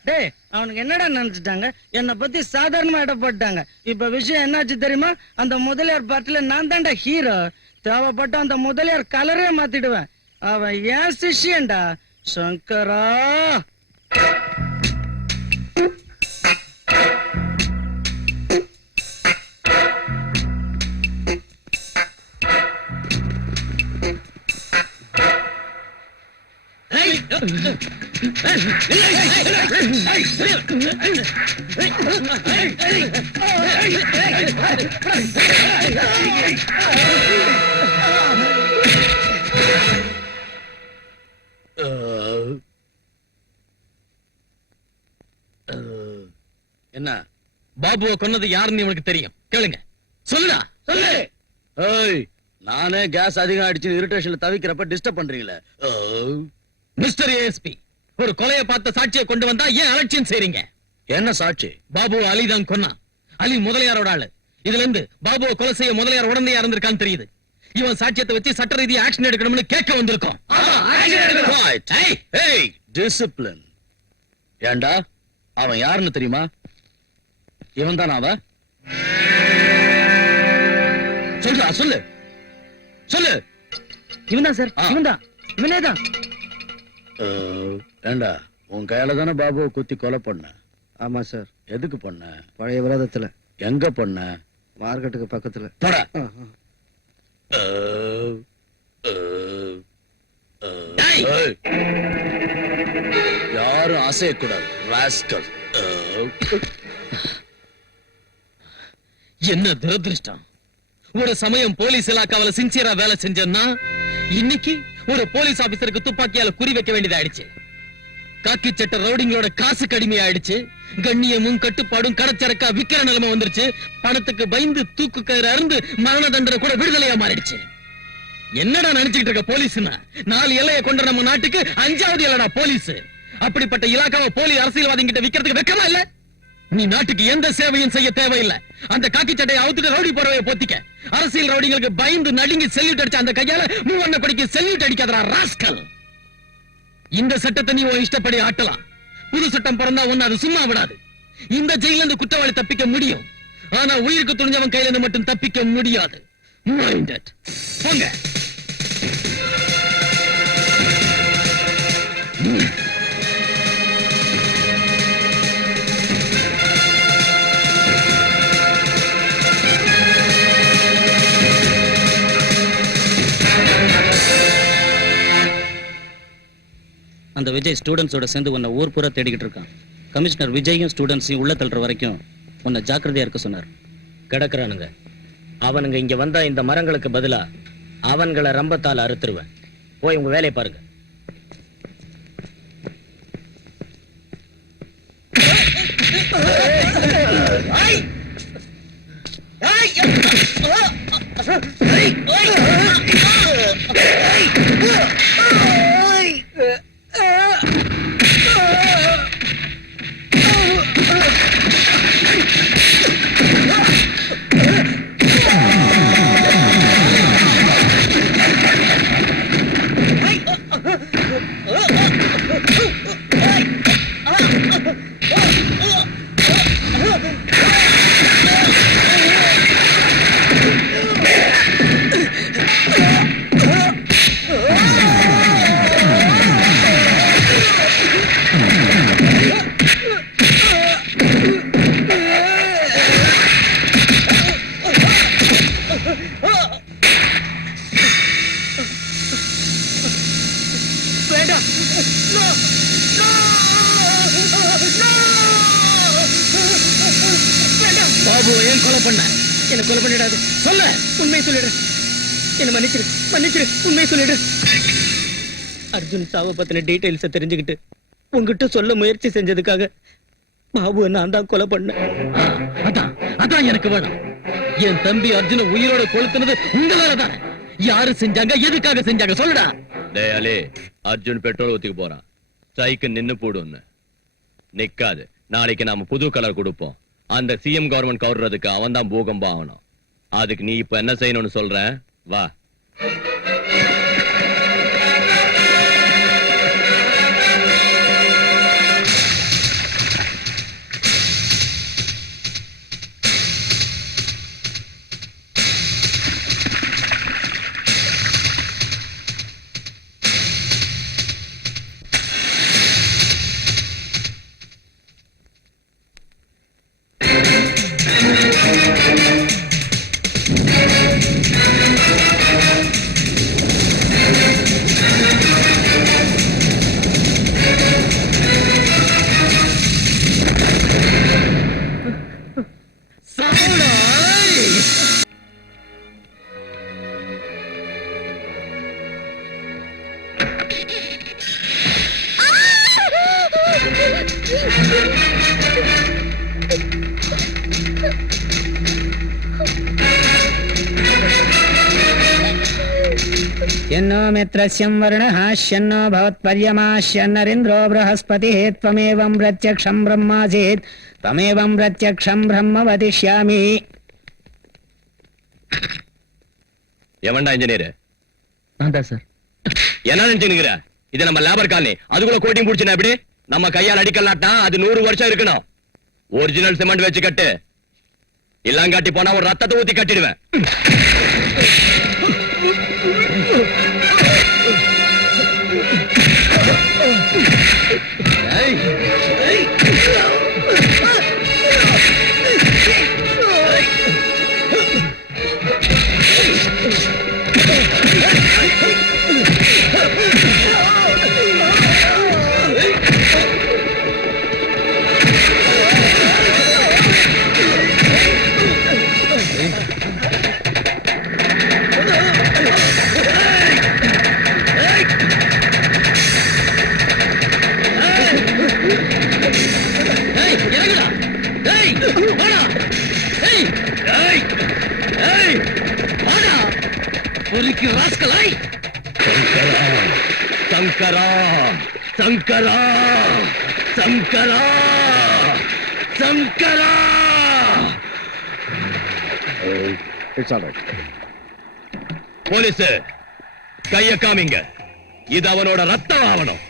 டேய் அவனுக்கு என்னடா நினைச்சிட்டாங்க என்ன பத்தி சாதாரணமா இடப்பட்டாங்க. இப்ப விஷயம் என்னாச்சு தெரியுமா? அந்த முதலியார் பாட்டுல நான் தான்டா ஹீரோ. தேவைப்பட்ட அந்த முதலியார் கலரே மாத்திடுவேன். அவன் ஏன் சிஷ்யன்டா சங்கரா. என்ன பாபுவை கொன்னது யாருன்னு இவனுக்கு தெரியும். கேளுங்க. சொல்லுடா. சொல்லு. ஏய், நானே கேஸ் அதிகம் அடிச்சு இரிட்டேஷன்ல தவிக்கிறப்ப டிஸ்டர்ப் பண்றீங்களே. மிஸ்டர் ஏஎஸ்பி, ஒரு கொலையை பார்த்த சாட்சியை கொண்டு வந்தா ஏன் அலட்சியம் செய்றீங்க? என்ன சாட்சி? பாபு அலி தான் கொன்னா. அலி முதலியாரோட ஆளு. இதுல இருந்து பாபுவை கொலை செய்ய முதலியார் உடனே இருந்திருக்கான்னு தெரியுது. இவன் சாட்சியத்தை வச்சு சட்ட ரீதியா ஆக்ஷன் எடுக்கணும்னு கேட்க வந்திருக்கோம். டிசிப்ளின். ஏண்டா அவன் யாருன்னு தெரியுமா? இவன் தான் அவன். சொல்றா, சொல்லு சொல்லு. இவன் தான் சார், இவன் தான், இவனே தான். ஏண்டா உன் கையால தானே பாபுவை குத்தி கொலை பண்ண? ஆமா சார். எதுக்கு பண்ண? பழைய விரோதத்துல. எங்க பண்ண? மார்க்கெட்டுக்கு பக்கத்துல. போடா. யாரும் அசையக்கூடாது. ராஸ்கல். என்ன துரதிருஷ்டம். ஒரு சமயம் போலீஸ் இலாக்காவில சின்சியரா வேலை செஞ்சேன்னா இன்னைக்கு ஒரு போலீஸ் ஆபீசருக்கு துப்பாக்கியால குறி வைக்க வேண்டியதாயிடுச்சு. காக்கி சட்ட ரவுடிங்களோட காசு கடுமையாயிடுச்சு. கண்ணியமும் கட்டுப்பாடும் கடச்சரக்கா விக்கிற நிலைமை வந்துருச்சு. பணத்துக்கு பயந்து தூக்கு கயிறு அருந்து மரண தண்டனை கூட விடுதலையா மாறிடுச்சு. என்னடா நினைச்சுக்கிட்டு இருக்க போலீஸ்னா? 4 எல்லையை கொண்ட நம்ம நாட்டுக்கு 5வது எல்லடா போலீஸ். அப்படிப்பட்ட இலாக்காவை போலி அரசியல்வாதிகிட்ட விக்கிறதுக்கு வெக்கமா இல்ல? நீ நாட்டுக்கு எந்த சேவையும் செய்ய தேவையில்லை. அந்த காக்கி சட்டையை அவுத்துட்டு ரவுடி போறவைய போத்திக்க. அரசியல் ரவுடிகளுக்கு பயந்து நடுங்கி செல்யூட் அடிச்ச அந்த கையால மூவண்ண கொடிக்கு செல்யூட் அடிக்காதடா ராஸ்கல். இந்த சட்டத்தை நீ உன் இஷ்டப்படி ஆட்டலாம். புது சட்டம் பிறந்தா ஒன்னு அது சும்மா விடாது. இந்த ஜெயில இருந்து குற்றவாளி தப்பிக்க முடியும். ஆனா உயிருக்கு துணிஞ்சவன் கையில இருந்து மட்டும் தப்பிக்க முடியாது. மைண்டட். போங்க. அந்த விஜய் ஸ்டூடெண்ட்ஸோட சேர்ந்து உன்னை ஊர் பூரா தேடிக்கிட்டு இருக்கான். கமிஷனர் விஜயும் ஸ்டூடெண்ட்ஸையும் உள்ள தள்ளுற வரைக்கும் உன்னை ஜாக்கிரதையா இருக்க சொன்னார். கிடக்குறானுங்க. அவனுங்க இங்க வந்தா இந்த மரங்களுக்கு பதிலா அவன்களை ரம்பத்தால அறுத்துருவேன். போய் உங்க வேலையை பாருங்க. பாபு ஏன் கொலை பண்ண? என்ன கொலை பண்ணிடாது, சொல்ல, உண்மையை சொல்லிடு. என்ன மன்னிச்சிரு, மன்னிச்சிரு, உண்மையை சொல்லிடு. அர்ஜுன் சாவை பத்தின டீடைல்ஸ தெரிஞ்சுக்கிட்டு உங்ககிட்ட சொல்ல முயற்சி செஞ்சதுக்காக பாபுவை நான் தான் கொலை பண்ணேன். அதான் அதான் எனக்கு வேணும். என் தம்பி அர்ஜுன உயிரோட கொளுத்துனது உங்களால தானே. யாரு செஞ்சாங்க, எதுக்காக செஞ்சாங்க, சொல்லுடா. டேய் அலே, அர்ஜுன் பெட்ரோல் ஊத்திக்கு போறான். சைக்கிள் நின்னு போடுன்னு நிக்காது. நாளைக்கு நாம புது கலர் கொடுப்போம். அந்த சிஎம் கவர்மெண்ட் கவர்றதுக்கு அவன் தான் பூகம்பம் ஆகணும். அதுக்கு நீ இப்ப என்ன செய்யணும்னு சொல்றேன், வா. यन्नो मित्रस्यं वर्णः शन्नो भवत्पर्यमाश्यन्नरिन्द्रो बृहस्पतिः त्वमेवं प्रत्यक्षं ब्रह्मासीत् त्वमेवं प्रत्यक्षं ब्रह्म वदिष्यामि. எவன்டா இன்ஜினியர்? அதான் சார். என்ன நினைச்சுக்கிற? இது நம்ம லேபர் காலனி. அதுக்குள்ள கோட்டிங் புடிச்சுனா எப்படி? நம்ம கையால் அடிக்கலாட்டா அது 100 வருஷம் இருக்கணும். ஒரிஜினல் சிமெண்ட் வச்சு கட்டு. இல்லாங்காட்டி போனா ஒரு ரத்தத்தை ஊத்தி கட்டிடுவேன். சங்கரா சங்கரா சங்கரா சங்கரா. போலீஸ் கைய காமிங்க. இது அவனோட ரத்தம் ஆவணும்.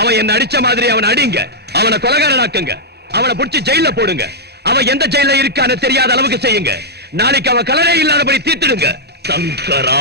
அவன் என்ன அடிச்ச மாதிரி அவன் அடிங்க. அவனை கொலைகாரனாக்குங்க. அவனை புடிச்சு ஜெயில போடுங்க. அவன் எந்த ஜெயில இருக்கான்னு தெரியாத அளவுக்கு செய்யுங்க. நாளைக்கு அவன் கலரே இல்லாதபடி தீர்த்துடுங்க. சங்கரா.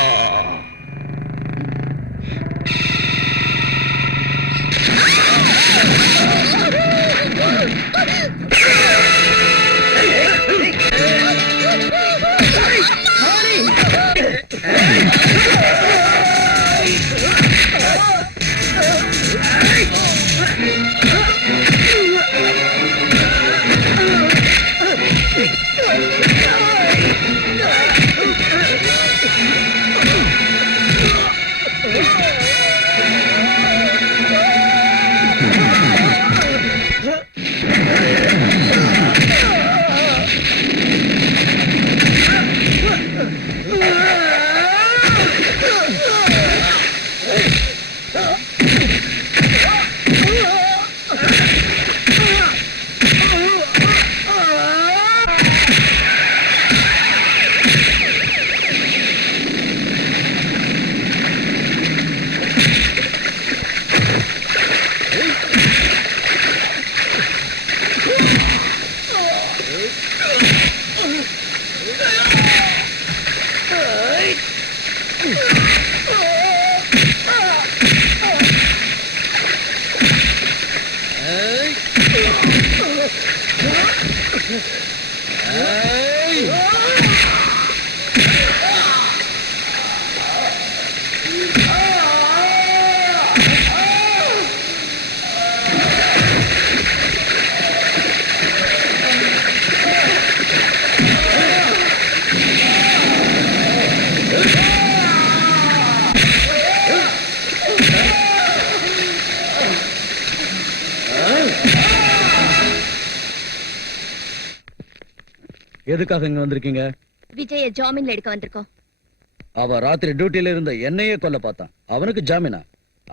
எதுக்காக இங்க வந்திருக்கீங்க? விஜய ஜாமீன்ல எடுக்க வந்திருக்கோம். அவ ராத்திரி டியூட்டில இருந்த என்னையே கொல்ல பார்த்தான். அவனுக்கு ஜாமீனா?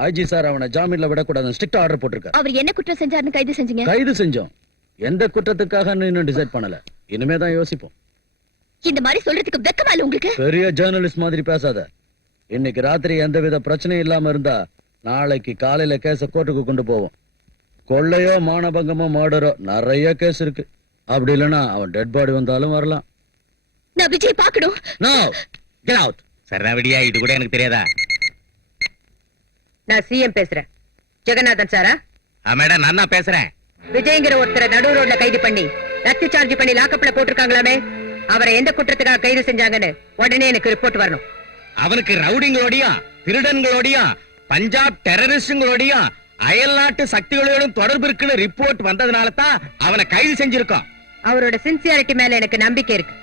ஐஜி சார் அவனை ஜாமீன்ல விடக்கூடாதுன்னு ஸ்ட்ரிக்ட் ஆர்டர் போட்டிருக்காரு. அவர் என்ன குற்றம் செஞ்சாருன்னு கைது செஞ்சீங்க? கைது செஞ்சோம். எந்த குற்றத்துக்காக இன்னும் டிசைட் பண்ணல. இனிமே தான் யோசிப்போம். இந்த மாதிரி சொல்றதுக்கு வெக்கமா இல்ல உங்களுக்கு? பெரிய ஜேர்னலிஸ்ட் மாதிரி பேசாத. இன்னைக்கு ராத்திரி எந்தவித பிரச்சனையும் இல்லாம இருந்தா நாளைக்கு காலையில கேஸ கோர்ட்டுக்கு கொண்டு போவோம். கொள்ளையோ மானபங்கமோ மர்டரோ நிறைய கேஸ் இருக்கு. அப்படி இல்லைன்னா அவன் டெட் பாடி வந்தாலும் வரலாம். நான் விஜய் பார்க்கணும். No get out. சரா விடியா, இது கூட எனக்கு தெரியாதா? நான் சிஎம் பேசுறேன். ஜெகநாதன் சாரா? மேடம் நான் தான் பேசுறேன். விஜய்ங்கிற ஒருத்தரை நடு ரோட்ல கைது பண்ணி லத்தி சார்ஜ் பண்ணி லாக்கப்ல போட்டிருக்காங்களாமே, அவரை எந்த குற்றத்துக்காக கைது செஞ்சாங்கன்னு உடனே எனக்கு ரிப்போர்ட் வரணும். அவனுக்கு ரவுடிங்களோடையும் திருடன்களோடையும் பஞ்சாப் டெரரிஸ்டுங்களோடையும் அயல்நாட்டு சக்திகளோடும் தொடர்பு இருக்குன்னு ரிப்போர்ட் வந்ததுனால தான் அவனை கைது செஞ்சிருக்கோம். அவரோட சின்சியாரிட்டி மேல எனக்கு நம்பிக்கை இருக்கு.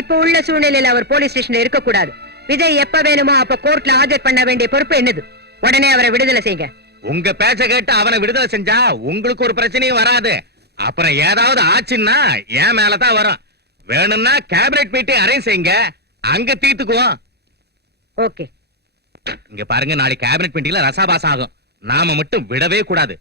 இப்ப உள்ள சூழ்நிலையில அவர் போலீஸ் ஸ்டேஷன்ல இருக்க கூடாது. விஜய் எப்ப வேணுமோ அப்ப கோர்ட்ல ஆஜர் பண்ண வேண்டிய பொறுப்பு என்னது. உடனே அவரை விடுதலை செய்யுங்க. உங்க பேச்ச கேட்டு அவனை விடுதலை செஞ்சா உங்களுக்கு ஒரு பிரச்சனையும் வராது. அப்புறம் ஏதாவது ஆச்சுன்னா என் மேலதான் வரும். வேணும்னா கேபினெட் மீட்டிங் அரேஞ்ச் செய்யுங்க, அங்க தீர்த்துக்குவோம். ஓகே. இங்க பாருங்க, நாளைக்கு கேபினெட் மீட்டிங்ல ரசாபாஸ் ஆகும். நாம மட்டும் விடவே கூடாது.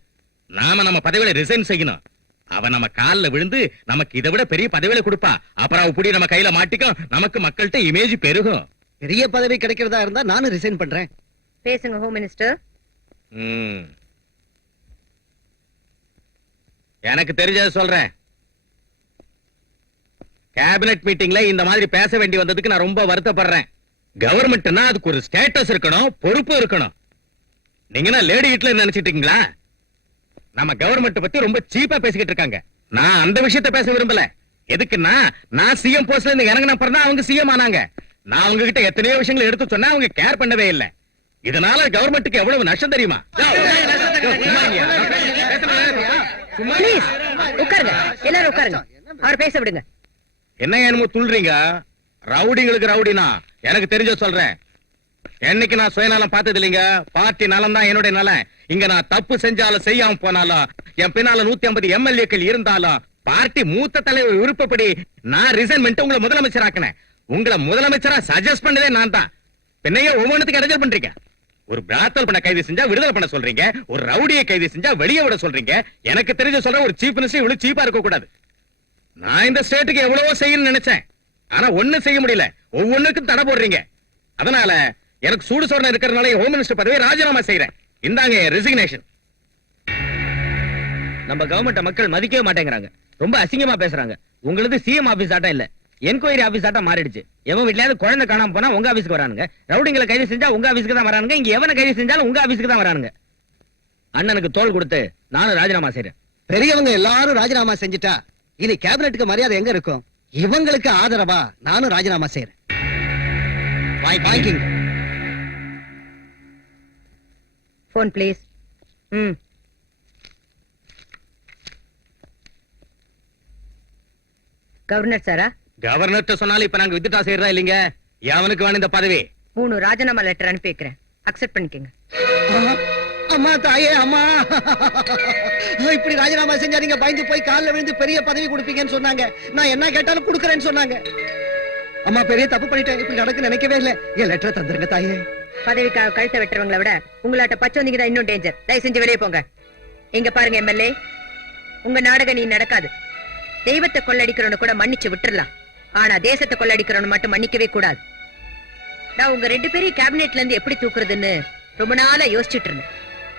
நாம நம்ம பதவியில ரிசைன் செய்யணும். அவன் நம்ம கால்ல விழுந்து நமக்கு இதை விட பெரிய பதவியில கொடுப்பா. அப்புறம் அவ புடி நம்ம கையில மாட்டிக்கும். நமக்கு மக்கள்கிட்ட இமேஜ் பெருகும். பெரிய பதவி கிடைக்கிறதா இருந்தா நானும் ரிசைன் பண்றேன். பேசுங்க ஹோம் மினிஸ்டர். எனக்கு தெரிஞ்சதை சொல்றேன். கேபினெட் மீட்டிங்ல இந்த மாதிரி பேச வேண்டி வந்ததுக்கு நான் ரொம்ப வருத்தப்படுறேன். கவர்மெண்ட்னா அதுக்கு ஒரு ஸ்டேட்டஸ் இருக்கணும், பொறுப்பு இருக்கணும். நீங்க லேடி ஹிட்லர் நினைச்சிட்டு இருக்கீங்களா? நம்ம கவர்மெண்ட் பத்தி ரொம்ப சீப்பா பேசிக்கிட்டு இருக்காங்க. நான் அந்த விஷயத்த பேச விரும்பல. எதுக்குன்னா நான் சிஎம் போஸ்ட்ல இருந்து இறங்கின அப்புறம் தான் அவங்க சிஎம் ஆனாங்க. நான் அவங்க கிட்ட எத்தனையோ விஷயங்களை எடுத்து சொன்னா அவங்க கேர் பண்ணவே இல்லை. இதனால கவர்மெண்ட்டுக்கு எவ்வளவு நஷ்டம் தெரியுமா? Please, உட்காருங்க. எல்லாரும் உட்காருங்க. அவர் பேச விடுங்க. என்ன என்னமோ துள்றீங்க? ரவுடிங்களுக்கு ரவுடினா எனக்கு தெரிஞ்ச சொல்றேன். என்னைக்கு நான் சுயநலம் பார்த்தது இல்லைங்க. பார்ட்டி நலம் தான் என்னுடைய நலம். இங்க நான் தப்பு செஞ்சாலும் செய்யாம போனாலும் என் பின்னால 150 எம்எல்ஏக்கள் இருந்தாலும் பார்ட்டி மூத்த தலைவர் விருப்பப்படி நான் ரிசைன் பண்ணிட்டு உங்களை முதலமைச்சர் ஆக்கினேன். உங்களை முதலமைச்சரா சஜஸ்ட் பண்ணதே நான் தான். என்னைய ஒவ்வொன்றுக்கு இடைஞ்சல் பண்றீங்க. ஒரு பிராத்தல் பண்ண கைது செஞ்சா விடுதலை பண்ண சொல்றீங்க, ஒரு ரவுடியை கைது செஞ்சா வெளியே விட சொல்றீங்க. எனக்கு தெரிஞ்ச சொல்ற ஒரு சீஃப் மினிஸ்டர் இவ்வளவு சீப்பா இருக்க கூடாது. நான் இந்த ஸ்டேட்டுக்கு எவ்வளவோ செய்யணும்னு நினைச்சேன். ஆனா ஒண்ணும் செய்ய முடியல. ஒவ்வொன்றுக்கும் தடை போடுறீங்க. அதனால எனக்கு சூடு சொரணை இருக்கிறதுனால ஹோம் மினிஸ்டர் பதவியை ராஜினாமா செய்யறேன். இந்தாங்க ரெசிக்னேஷன். நம்ம கவர்மெண்ட் மக்கள் மதிக்கவே மாட்டேங்கிறாங்க. ரொம்ப அசிங்கமா பேசுறாங்க. உங்களுக்கு சிஎம் ஆபீஸ் ஆட்டம் இல்ல, என்கொயரி ஆபீஸ் ஆட்டம் மாறிடுச்சு. எவன் வீட்லயாவது குழந்தை காணாம போனா உங்க ஆபீஸ்க்கு வரானுங்க. ரவுடிங்களை கைது செஞ்சா உங்க ஆபீஸ்க்கு தான் வரானுங்க. இங்க எவனை கைது செஞ்சாலும் உங்க ஆபீஸ்க்கு தான் வரானுங்க. அண்ணனுக்கு தோல் கொடுத்து நானும் ராஜினாமா செய்யறேன். பெரியவங்க எல்லாரும் ராஜினாமா செஞ்சுட்டா இனி கேபினெட்டுக்கு மரியாதை எங்க இருக்கும்? இவங்களுக்கு ஆதரவா நானும் ராஜினாமா செய்யறேன். வாங்கிங்க. Phone please. கவர்னர் சாரா? கவர்னர் சொன்னாலும் இப்ப நாங்க வித்ட்ரா செய்யறதா இல்லீங்க. அவனுக்கு வேணும் இந்த பதவி. 3 ராஜினாமா லெட்டர் அனுப்பி வைக்கிறேன். அக்செப்ட் பண்ணிக்கங்க. அம்மா தாயே அம்மா, இப்படி ராஜினாமா செஞ்சா நீங்க பயந்து போய் கால்ல விழுந்து பெரிய பதவி கொடுப்பீங்கன்னு சொன்னாங்க. நான் என்ன கேட்டாலும் கொடுக்கறேன்னு சொன்னாங்க. அம்மா பெரிய தப்பு பண்ணிட்டேன். இப்படி நடக்கு நினைக்கவே இல்லை. என் லெட்டரை தந்துருங்க தாயே. பதவிக்காக கழுத்தை வெட்டுறவங்களை விட உங்களாட்ட பச்சோந்திங்க தான் இன்னும் டேஞ்சர். தயவு செஞ்சு வெளியே போங்க. இங்க பாருங்க எம்எல்ஏ, உங்க நாடகம் நீ நடக்காது. தெய்வத்தை கொள்ளடிக்கிறவனு கூட மன்னிச்சு விட்டுறலாம். ஆனா தேசத்தை கொள்ளடிக்கிறவனு மட்டும் மன்னிக்கவே கூடாது. நான் உங்க 2 பேரையும் கேபினெட்ல இருந்து எப்படி தூக்குறதுன்னு ரொம்ப நாளா யோசிச்சுட்டு இருந்தேன்.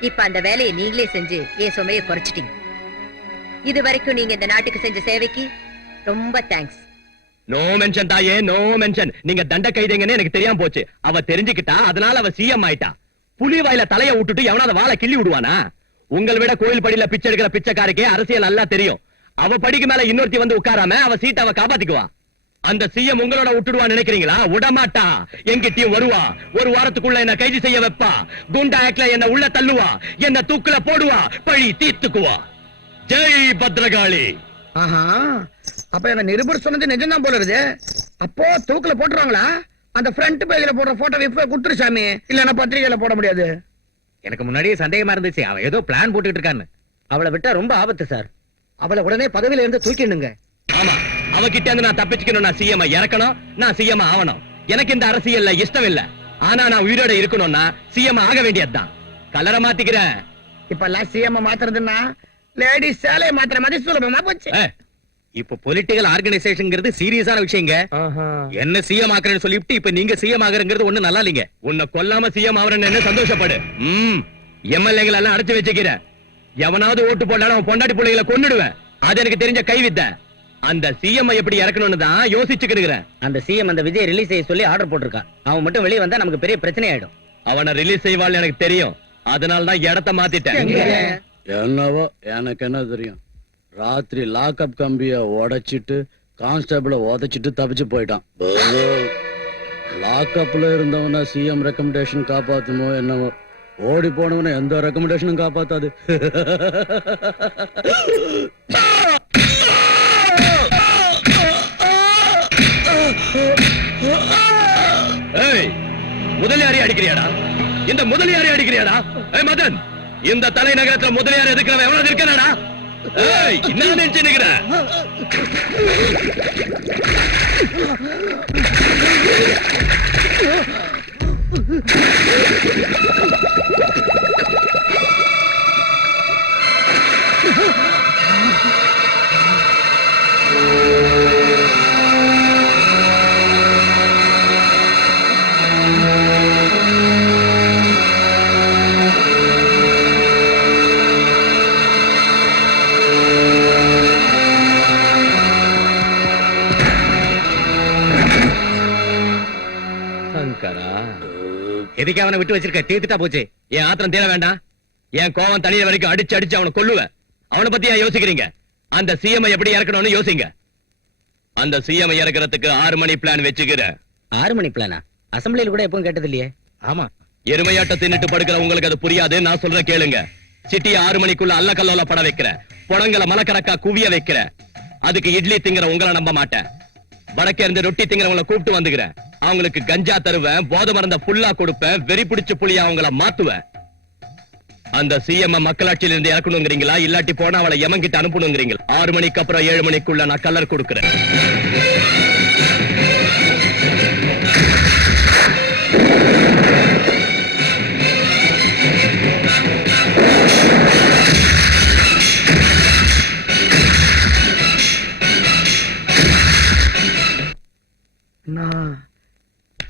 இப்ப அந்த வேலையை நீங்களே செஞ்சு என் சுமையை குறைச்சிட்டீங்க. இது வரைக்கும் நீங்க இந்த நாட்டுக்கு செஞ்ச சேவைக்கு ரொம்ப தேங்க்ஸ். நோ மென்ஷன் தாயே, நோ மென்ஷன். நீங்க தண்ட கைதீங்கன்னு எனக்கு தெரியாம போச்சு. அவ தெரிஞ்சுக்கிட்டா, அதனால அவ சிஎம் ஆயிட்டா. புலி வாயில தலைய விட்டுட்டு எவனாவது வாழை கிள்ளி விடுவானா? உங்களை விட கோயில் படியில பிச்சை எடுக்கிற பிச்சைக்காரக்கே அரசியல் நல்லா தெரியும். அவ படிக்கு மேல இன்னொருத்தி வந்து உட்காராம அவ சீட்டை அவ காப்பாத்திக்குவா. அந்த சிஎம் உங்களோட விட்டுடுவா நினைக்கிறீங்களா? விடமாட்டா. எங்கிட்டயும் வருவா. ஒரு வாரத்துக்குள்ள என்ன கைது செய்ய வைப்பா. குண்டா ஆக்ட்ல என்ன உள்ள தள்ளுவா. என்ன தூக்குல போடுவா. பழி தீர்த்துக்குவா. ஜெய் பத்ரகாளி. ஆஹா, அப்ப எங்க நிருபர் சொன்னது நிஜம்தான் போல இருக்குது. அப்போ தூக்குல போட்டுருவாங்களா? அந்த ஃப்ரண்ட் பேஜ்ல போடுற போட்டோ இப்ப குடுத்துரு சாமி, இல்லன்னா பத்திரிகையில போட முடியாது. எனக்கு முன்னாடியே சந்தேகமா இருந்துச்சு. அவன் ஏதோ பிளான் போட்டுட்டு இருக்கான்னு. அவளை விட்டா ரொம்ப ஆபத்து சார். அவளை உடனே பதவியில இருந்து தூக்கிடுங்க. ஆமா, அவகிட்ட இருந்து நான் தப்பிச்சுக்கணும், நான் சிஎம் இறக்கணும், நான் சிஎம் ஆகணும். எனக்கு இந்த அரசியல்ல இஷ்டம் இல்ல. ஆனா நான் உயிரோட இருக்கணும்னா சிஎம் ஆக வேண்டியதுதான். கலரை மாத்திக்கிறேன். இப்ப எல்லாம் சிஎம் மாத்துறதுன்னா லேடிஸ் சேலையை மாத்திர மாதிரி சுலபமா போச்சு. இப்ப பொலிட்டிக்கல் ஆர்கனைசேஷன்ங்கிறது சீரியஸான விஷயங்க. என்ன சிஎம் ஆக்குறேன்னு சொல்லிட்டு இப்ப நீங்க சிஎம் ஆகுறங்கிறது ஒண்ணு நல்லா இல்லைங்க. உன்னை கொல்லாம சிஎம் ஆவறேன்னு சந்தோஷப்படு. எம்எல்ஏங்களை எல்லாம் அடைச்சு வச்சுக்கிற. எவனாவது ஓட்டு போட்டாலும் அவன் பொண்டாட்டி பிள்ளைகளை கொன்னுடுவேன். அது எனக்கு தெரிஞ்ச கைவித்த. அந்த சிஎம் எப்படி இறக்கணும்னு தான் யோசிச்சுக்கிறேன். அந்த சிஎம் அந்த விஜய் ரிலீஸ் செய்ய சொல்லி ஆர்டர் போட்டிருக்கான். அவன் மட்டும் வெளியே வந்தா நமக்கு பெரிய பிரச்சனை ஆயிடும். அவனை ரிலீஸ் செய்வாள் எனக்கு தெரியும். அதனால தான் இடத்த மாத்திட்டேன். என்னவோ எனக்கு என்ன தெரியும். ராத்திரி லாக்அப் கம்பிய உடைச்சிட்டு கான்ஸ்டபிள உதைச்சிட்டு தப்பிச்சு போயிட்டான். லாக்அப்ல இருந்தவன சிஎம் ரெக்கமெண்டேஷன் காப்பாத்துமோ என்னவோ. ஓடி போனவன எந்த ரெக்கமெண்டேஷனும் காப்பாத்தாது. முதலியாரி அடிக்கிறியாடா? இந்த முதலியாரி அடிக்கிறியாடா? மதன், இந்த தலைநகரத்துல முதலியார் எதுக்கிறவன் எவ்வளவு இருக்கா? என்ன நினைச்சு நிக்கிற? எதுக்கு அவனை விட்டு வச்சிருக்க? தீர்த்துட்டா போச்சு. என் ஆத்திரம் தீர வேண்டாம். என் கோவம் தனிய வரைக்கும் அடிச்சு அடிச்சு அவனை கொல்லுவேன். அவனை பத்தி ஏன் யோசிக்கிறீங்க? அந்த சிஎம் எப்படி இறக்கணும்னு யோசிங்க. அந்த சிஎம் இறக்குறதுக்கு 6 மணி பிளான் வச்சுக்கிறேன். 6 மணி பிளானா? அசம்பிளியில் கூட எப்பவும் கேட்டது இல்லையே. ஆமா, எருமையாட்ட தின்னுட்டு படுக்கிற உங்களுக்கு அது புரியாது. நான் சொல்ற கேளுங்க. சிட்டியை 6 மணிக்குள்ள அல்ல கல்லோல பட வைக்கிற, புடங்களை மலக்கணக்கா குவிய வைக்கிற. அதுக்கு இட்லி திங்கிற உங்களை நம்ப மாட்டேன். வடக்கே இருந்து ரொட்டி திங்கிறவங்களை கூப்பிட்டு வந்துக்கிறேன். அவங்களுக்கு கஞ்சா தருவேன், போத மருந்த புல்லா கொடுப்பேன், வெறி பிடிச்ச புள்ளியா அவங்கள மாத்துவேன். அந்த சிஎம் மக்களாட்சியில இருந்து இறக்கணுங்கிறீங்களா, இல்லாட்டி போனா அவளை எமங்கிட்ட அனுப்பணுங்கிறீங்களா? 6 மணிக்கு அப்புறம் 7 மணிக்குள்ள நான் கலர் கொடுக்கிறேன்.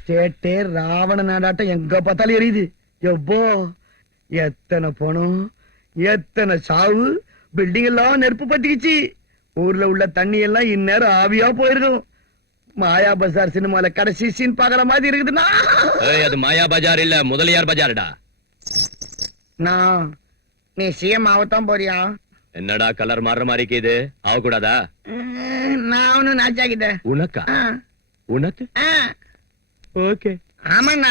சேட்டே ராவண நாடாட்டம் எங்க பார்த்தாலும் எரியுது. எவ்வளோ எத்தனை பணம், எத்தனை சாவு, பில்டிங் எல்லாம் நெருப்பு பத்திக்கிச்சு. ஊர்ல உள்ள தண்ணி எல்லாம் இந்நேரம் ஆவியா போயிருக்கும். மாயா பஜார் சினிமால கடைசி சீன் பாக்குற மாதிரி இருக்குதுன்னா அது மாயா பஜார் இல்ல, முதலியார் பஜார்டா. நான் நீ சிஎம் ஆகத்தான் போறியா? என்னடா கலர் மாறுற மாதிரி இருக்குது, ஆகக்கூடாதா? நான் ஒண்ணு நாச்சாக்கிட்டேன். உனக்கா? உனக்கு? ஓகே. ஆமாண்ணா,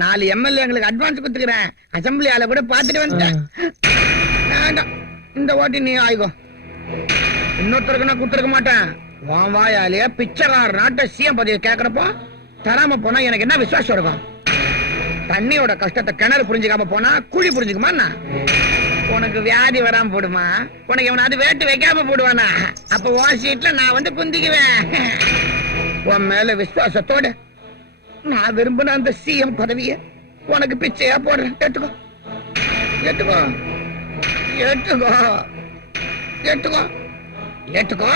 4 எம்எல்ஏ எங்களுக்கு அட்வான்ஸ் கொடுத்துக்கிறேன். அசம்பிளி ஆள கூட பாத்துட்டு வந்துட்டேன். இந்த ஓட்டி நீ ஆயிக்கோ. இன்னொருத்தருக்கு நான் கொடுத்துருக்க மாட்டேன். வான் வாயாலேயே பிச்சைக்கார நாட்டை சிஎம் பதவியை கேட்கறப்போ தராம போனா எனக்கு என்ன விசுவாசம் இருக்கும்? தண்ணியோட கஷ்டத்தை கிணறு புரிஞ்சுக்காம போனா குழி புரிஞ்சுக்குமா? உனக்கு வியாதி வராம போடுமா? உனக்கு எவனாவது வேட்டு வைக்காம போடுவானா? அப்ப உன் சீட்ல நான் வந்து குந்திக்குவேன். உன் மேல விசுவாசத்தோட நான் விரும்பின அந்த சிஎம் பதவியை உனக்கு பிச்சையா போடுறேன். எடுத்துக்கோ, எடுத்துக்கோ, எடுத்துக்கோ, எடுத்துக்கோ, எடுத்துக்கோ,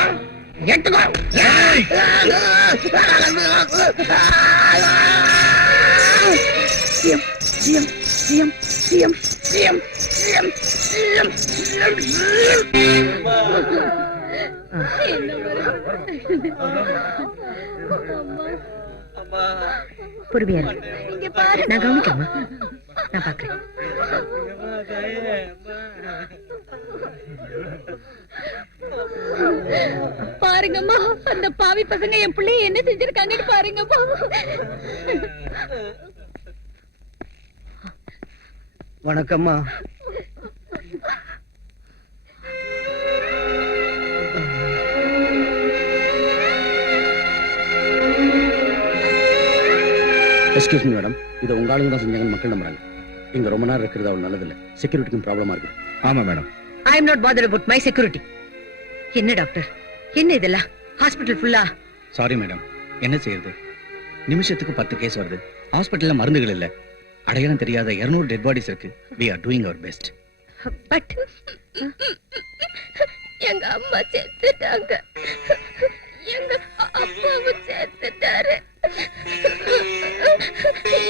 எடுத்துக்கோ. CM, CM, CM, CM, CM, CM, CM, CM, CM. பொறுமையா நான் கவனிக்கமா, நான் பாக்குறேன். பாருங்கம்மா, அந்த பாவி பசங்க என் பிள்ளைய என்ன செஞ்சிருக்காங்கன்னு பாருங்கம்மா. வணக்கம்மா. எக்ஸ்கியூஸ் மீ மேடம், இதை உங்க ஆளுங்க தான் செஞ்சாங்கன்னு மக்கள் நம்புறாங்க. இங்க ரொம்ப நேரம் இருக்கிறது அவ்வளவு நல்லதில்ல. செக்யூரிட்டிக்கும் ப்ராப்ளமா இருக்கு. ஆமா madam. I am not bothered about my security. என்ன டாக்டர், என்ன இதெல்லாம்? ஹாஸ்பிடல் ஃபுல்லா? சாரி மேடம், என்ன செய்யறது? நிமிஷத்துக்கு 10 கேஸ் வருது. ஹாஸ்பிடல்ல மருந்துகள் இல்ல. அடையாளம் தெரியாத 200 டெட் பாடிஸ் இருக்கு. We are doing our best. But எங்க அம்மா செத்துட்டாங்க, எங்க அப்பாவும் செத்துட்டாரு.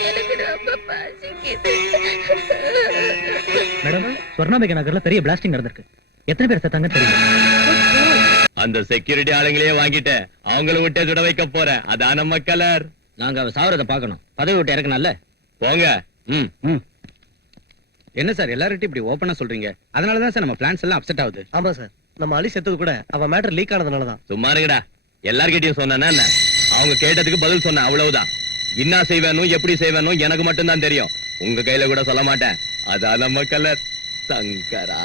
எனக்கு ரொம்ப பசிக்குது. மேடம், ஸ்வர்ணாம்பிகை நகர்ல பெரிய பிளாஸ்டிங் நடந்திருக்கு. எத்தனை பேர் செத்தாங்கன்னு தெரியல. அந்த செக்யூரிட்டி ஆளுங்களே வாங்கிட்டேன். அவங்கள விட்டே சுட வைக்க போறேன். அதான் நம்ம கலர். நாங்க அவ சாவறத பார்க்கணும். பதவி விட்டு இறக்கணும்ல. போங்க. என்ன சார் எல்லார்கிட்டயும் இப்படி ஓபனா சொல்றீங்க? அதனால தான் சார் நம்ம பிளான்ஸ் எல்லாம் அப்செட் ஆகுது. ஆமா சார், நம்ம அலி செத்தது கூட அவ மேட்டர் லீக் ஆனதுனால தான். சும்மா இருங்கடா. எல்லார்கிட்டயும் சொன்னா என்ன? அவங்க கேட்டதுக்கு பதில் சொன்ன, அவ்வளவுதான். என்ன செய்வேனும் எப்படி செய்வேனும் எனக்கு மட்டும் தான் தெரியும். உங்க கையில கூட சொல்ல மாட்டேன். அதான் நம்ம கலர். சங்கரா.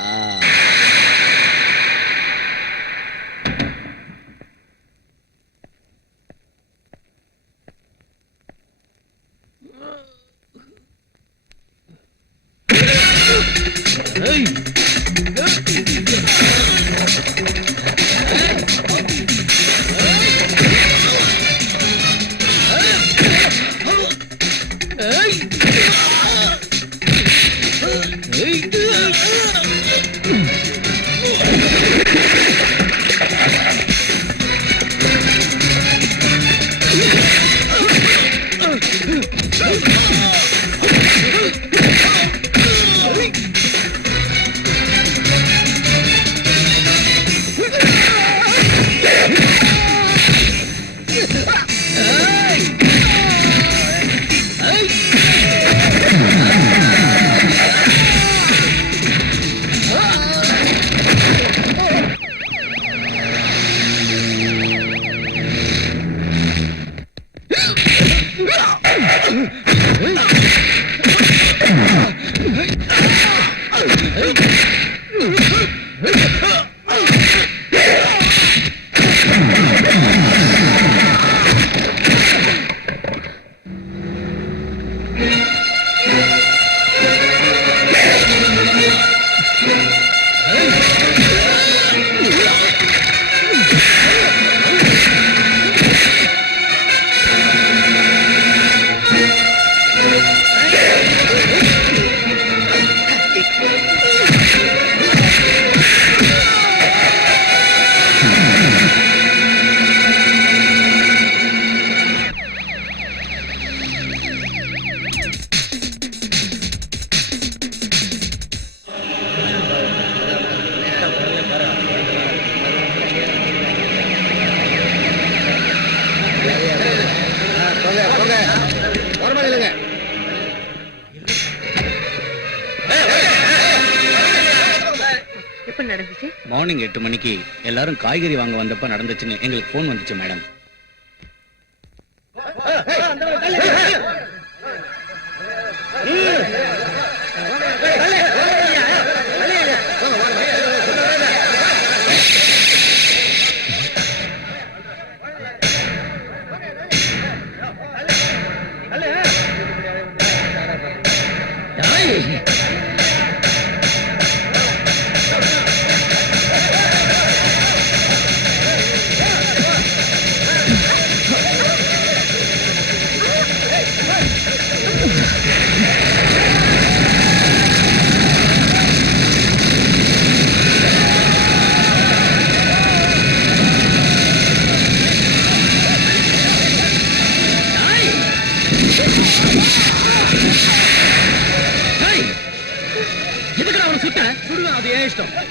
மார்னிங் 8 மணிக்கு எல்லாரும் காய்கறி வாங்க வந்தப்ப நடந்துச்சுன்னு எங்களுக்கு போன் வந்துச்சு மேடம்.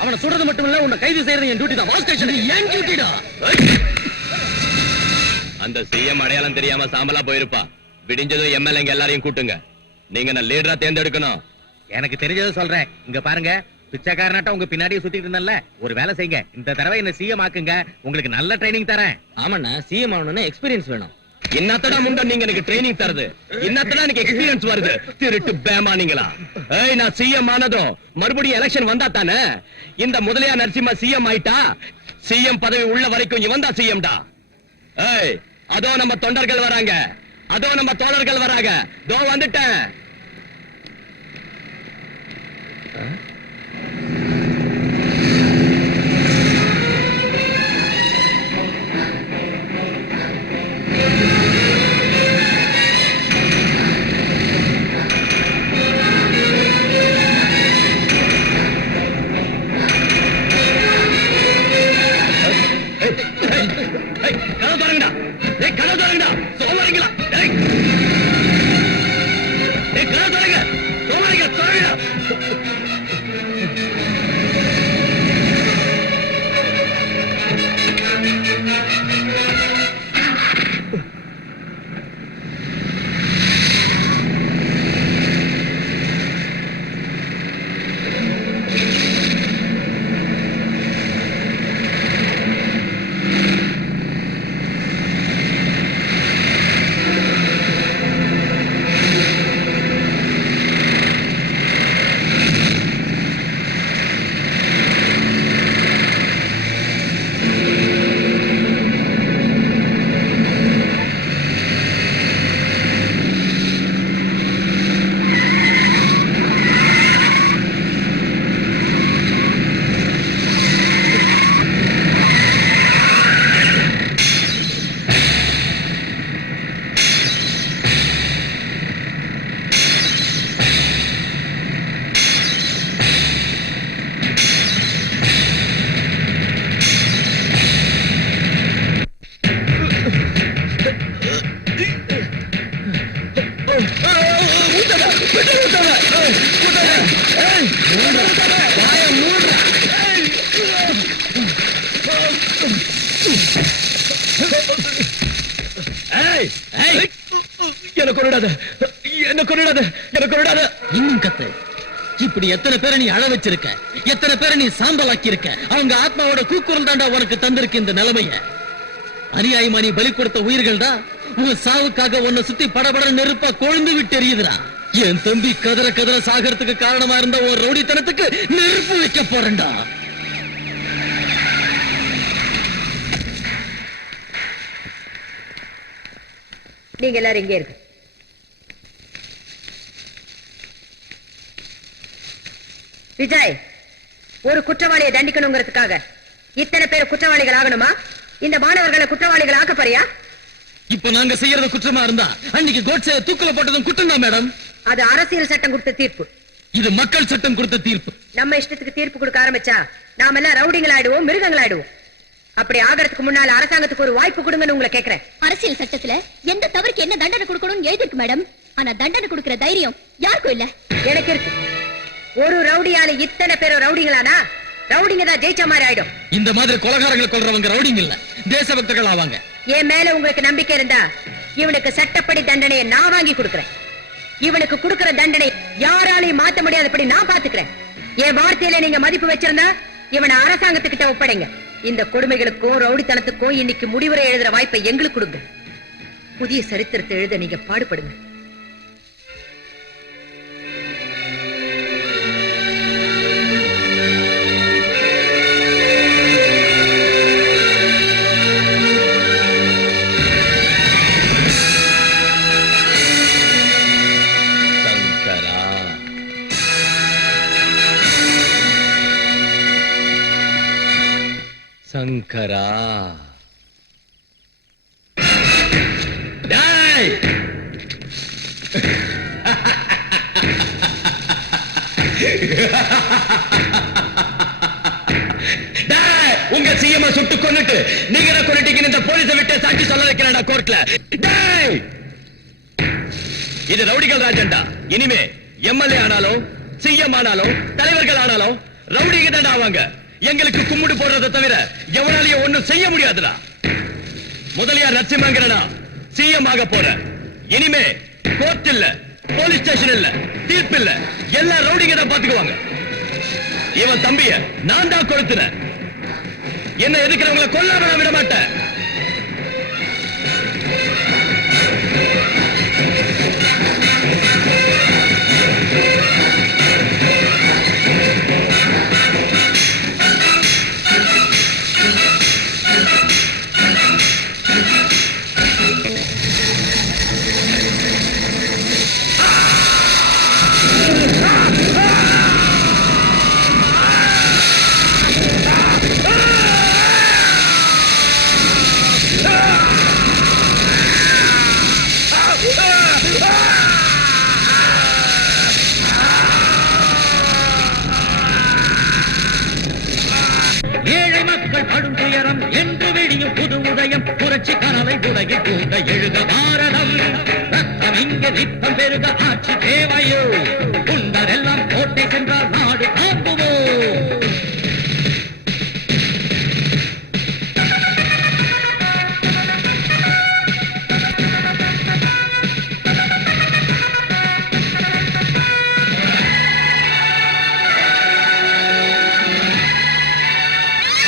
அவனை சுடுறது மட்டும் இல்ல, உன்னை கைது செய்யறது என் டியூட்டி தான். வால் ஸ்டேஷன் ஏன் டியூட்டிடா? அந்த சிஎம் அடையாளம் தெரியாம சாம்பலா போயிருப்பா. விடிஞ்சதும் எம்எல்ஏங்க எல்லாரையும் கூட்டுங்க. நீங்க நான் லீடரா தேர்ந்தெடுக்கணும். எனக்கு தெரிஞ்சதை சொல்றேன். இங்க பாருங்க, பிச்சைக்காரனாட்ட உங்க பின்னாடியே சுத்திட்டு இருந்தேன்ல, ஒரு வேலை செய்யுங்க. இந்த தடவை என்ன சிஎம் ஆக்குங்க. உங்களுக்கு நல்ல ட்ரைனிங் தரேன். ஆமாண்ணா, சிஎம் ஆகணும்னு எக்ஸ்பீரியன்ஸ் வேணும். என்னத்தடா முண்டா நீங்க எனக்கு ட்ரைனிங் தருது? என்னத்தடா எனக்கு எக்ஸ்பீரியன்ஸ் வருது? திருட்டு பேமானீங்களா? ஏய், நான் சிஎம் ஆனதும் மறுபடியும் எலெக்ஷன் வந்தா தானே. இந்த முதலியா நரசிம்மா சிஎம் ஆயிட்டா, சிஎம் பதவி உள்ள வரைக்கும் இவன் தான் சிஎம்டா. ஏய், அதோ நம்ம தொண்டர்கள் வராங்க, அதோ நம்ம தோழர்கள் வராங்க. தோ வந்துட்டேன். சோமாரிங்களா டேய் கதவை திறங்க சோமாரிங்களா திறங்க இன்னும் கத்து. இப்படி எத்தனை பேரை நீ அழ வச்சிருக்க, எத்தனை பேரை நீ சாம்பலாக்கி இருக்க. அவங்க ஆத்மாவோட கூக்குரல் தாண்டா உனக்கு தந்திருக்கு இந்த நிலைமைய. அநியாயமா நீ பலி கொடுத்த உயிர்கள் தான் உன் சாவுக்காக உன்னை சுத்தி படபட நெருப்பா கொழுந்து விட்டு எரியுதுடா. என் தம்பி கதற கதற சாகிறதுக்கு காரணமா இருந்த ஒரு ரவுடித்தனத்துக்கு நெருப்பு வைக்க போறேன்டா. நீங்க எல்லாரும் இங்கே இருக்கு. விஜய், ஒரு குற்றவாளியை தண்டிக்கணுங்கிறதுக்காக இத்தனை பேர் குற்றவாளிகள் ஆகணுமா? இந்த மாணவர்களை குற்றவாளிகள் ஆக்க போறியா? இப்ப நாங்க செய்யறது குற்றமா இருந்தா அன்னைக்கு கோட்சே தூக்குல போட்டதும் குற்றம் தான் மேடம். அது அரசியல் சட்டம் கொடுத்த தீர்ப்பு. இது மக்கள் சட்டம் கொடுத்த தீர்ப்பு. நம்ம இஷ்டத்துக்கு தீர்ப்பு கொடுக்க ஆரம்பிச்சா நாம எல்லாம் ரவுடிங்கள் ஆயிடுவோம், மிருகங்கள் ஆயிடுவோம். அப்படி ஆகிறதுக்கு முன்னால அரசாங்கத்துக்கு ஒரு வாய்ப்பு கொடுங்கன்னு உங்களை கேக்குறேன். அரசியல் சட்டத்துல எந்த தவறுக்கு என்ன தண்டனை கொடுக்கணும்னு எழுதிருக்கு மேடம். ஆனா தண்டனை கொடுக்கிற தைரியம் யாருக்கும் இல்ல. எனக்கு இருக்கு. ஒரு ரவுடியால இத்தனை பேரும் ரவுடிங்களானா ரவுடிங்க தான் ஜெயிச்ச மாதிரி ஆயிடும். இந்த மாதிரி கொலைகாரங்களை கொல்றவங்க ரவுடிங்க இல்ல, தேசபக்தர்கள் ஆவாங்க. என் மேல உங்களுக்கு நம்பிக்கை இருந்தா இவனுக்கு சட்டப்படி தண்டனையை நான் வாங்கி கொடுக்கிறேன். இவனுக்கு கொடுக்கிற தண்டனை யாராலையும் மாத்த முடியாதபடி நான் பாத்துக்கிறேன். என் வார்த்தையில நீங்க மதிப்பு வச்சிருந்தா இவனை அரசாங்கத்துக்கிட்ட ஒப்படைங்க. இந்த கொடுமைகளுக்கும் ரவுடித்தனத்துக்கும் இன்னைக்கு முடிவுரை எழுதுற வாய்ப்பை எங்களுக்கு கொடுங்க. புதிய சரித்திரத்தை எழுத நீங்க பாடுபடுங்க. சங்கரா டேய் உங்க சிஎம் சுட்டு கொன்னுட்டு நீங்க என்ன கொன்னுட்டீங்கன்னு இந்த போலீஸை விட்டு சாட்சி சொல்ல வைக்கிறேன்டா கோர்ட்ல. டேய் இது ரவுடிகள் ராஜன்டா. இனிமே எம்எல்ஏ ஆனாலும் சிஎம் ஆனாலும் தலைவர்கள் ஆனாலும் ரவுடிங்க தாண்டா ஆவாங்க. எங்களுக்கு கும்பிடு போடுறதை தவிர எவனாலையும் ஒண்ணும் செய்ய முடியாதுடா. முதலியார் நரசிம்மங்கரனா சிஎம் ஆக போற. இனிமே கோர்ட் இல்ல, போலீஸ் ஸ்டேஷன் இல்ல, தீர்ப்பு இல்ல, எல்லா ரவுடிங்க தான் பாத்துக்குவாங்க. இவன் தம்பிய நான் தான் கொளுத்துறேன். என்ன எதுக்குறவங்களை கொல்லாம விட மாட்டேன். ஏழை மக்கள் படும் துயரம் என்று விடியும் புது உதயம் புரட்சி கனவை உலகில் கூட எழுத இங்க நித்தம் பெருக ஆட்சி தேவையோ உண்டரெல்லாம் கோட்டை சென்று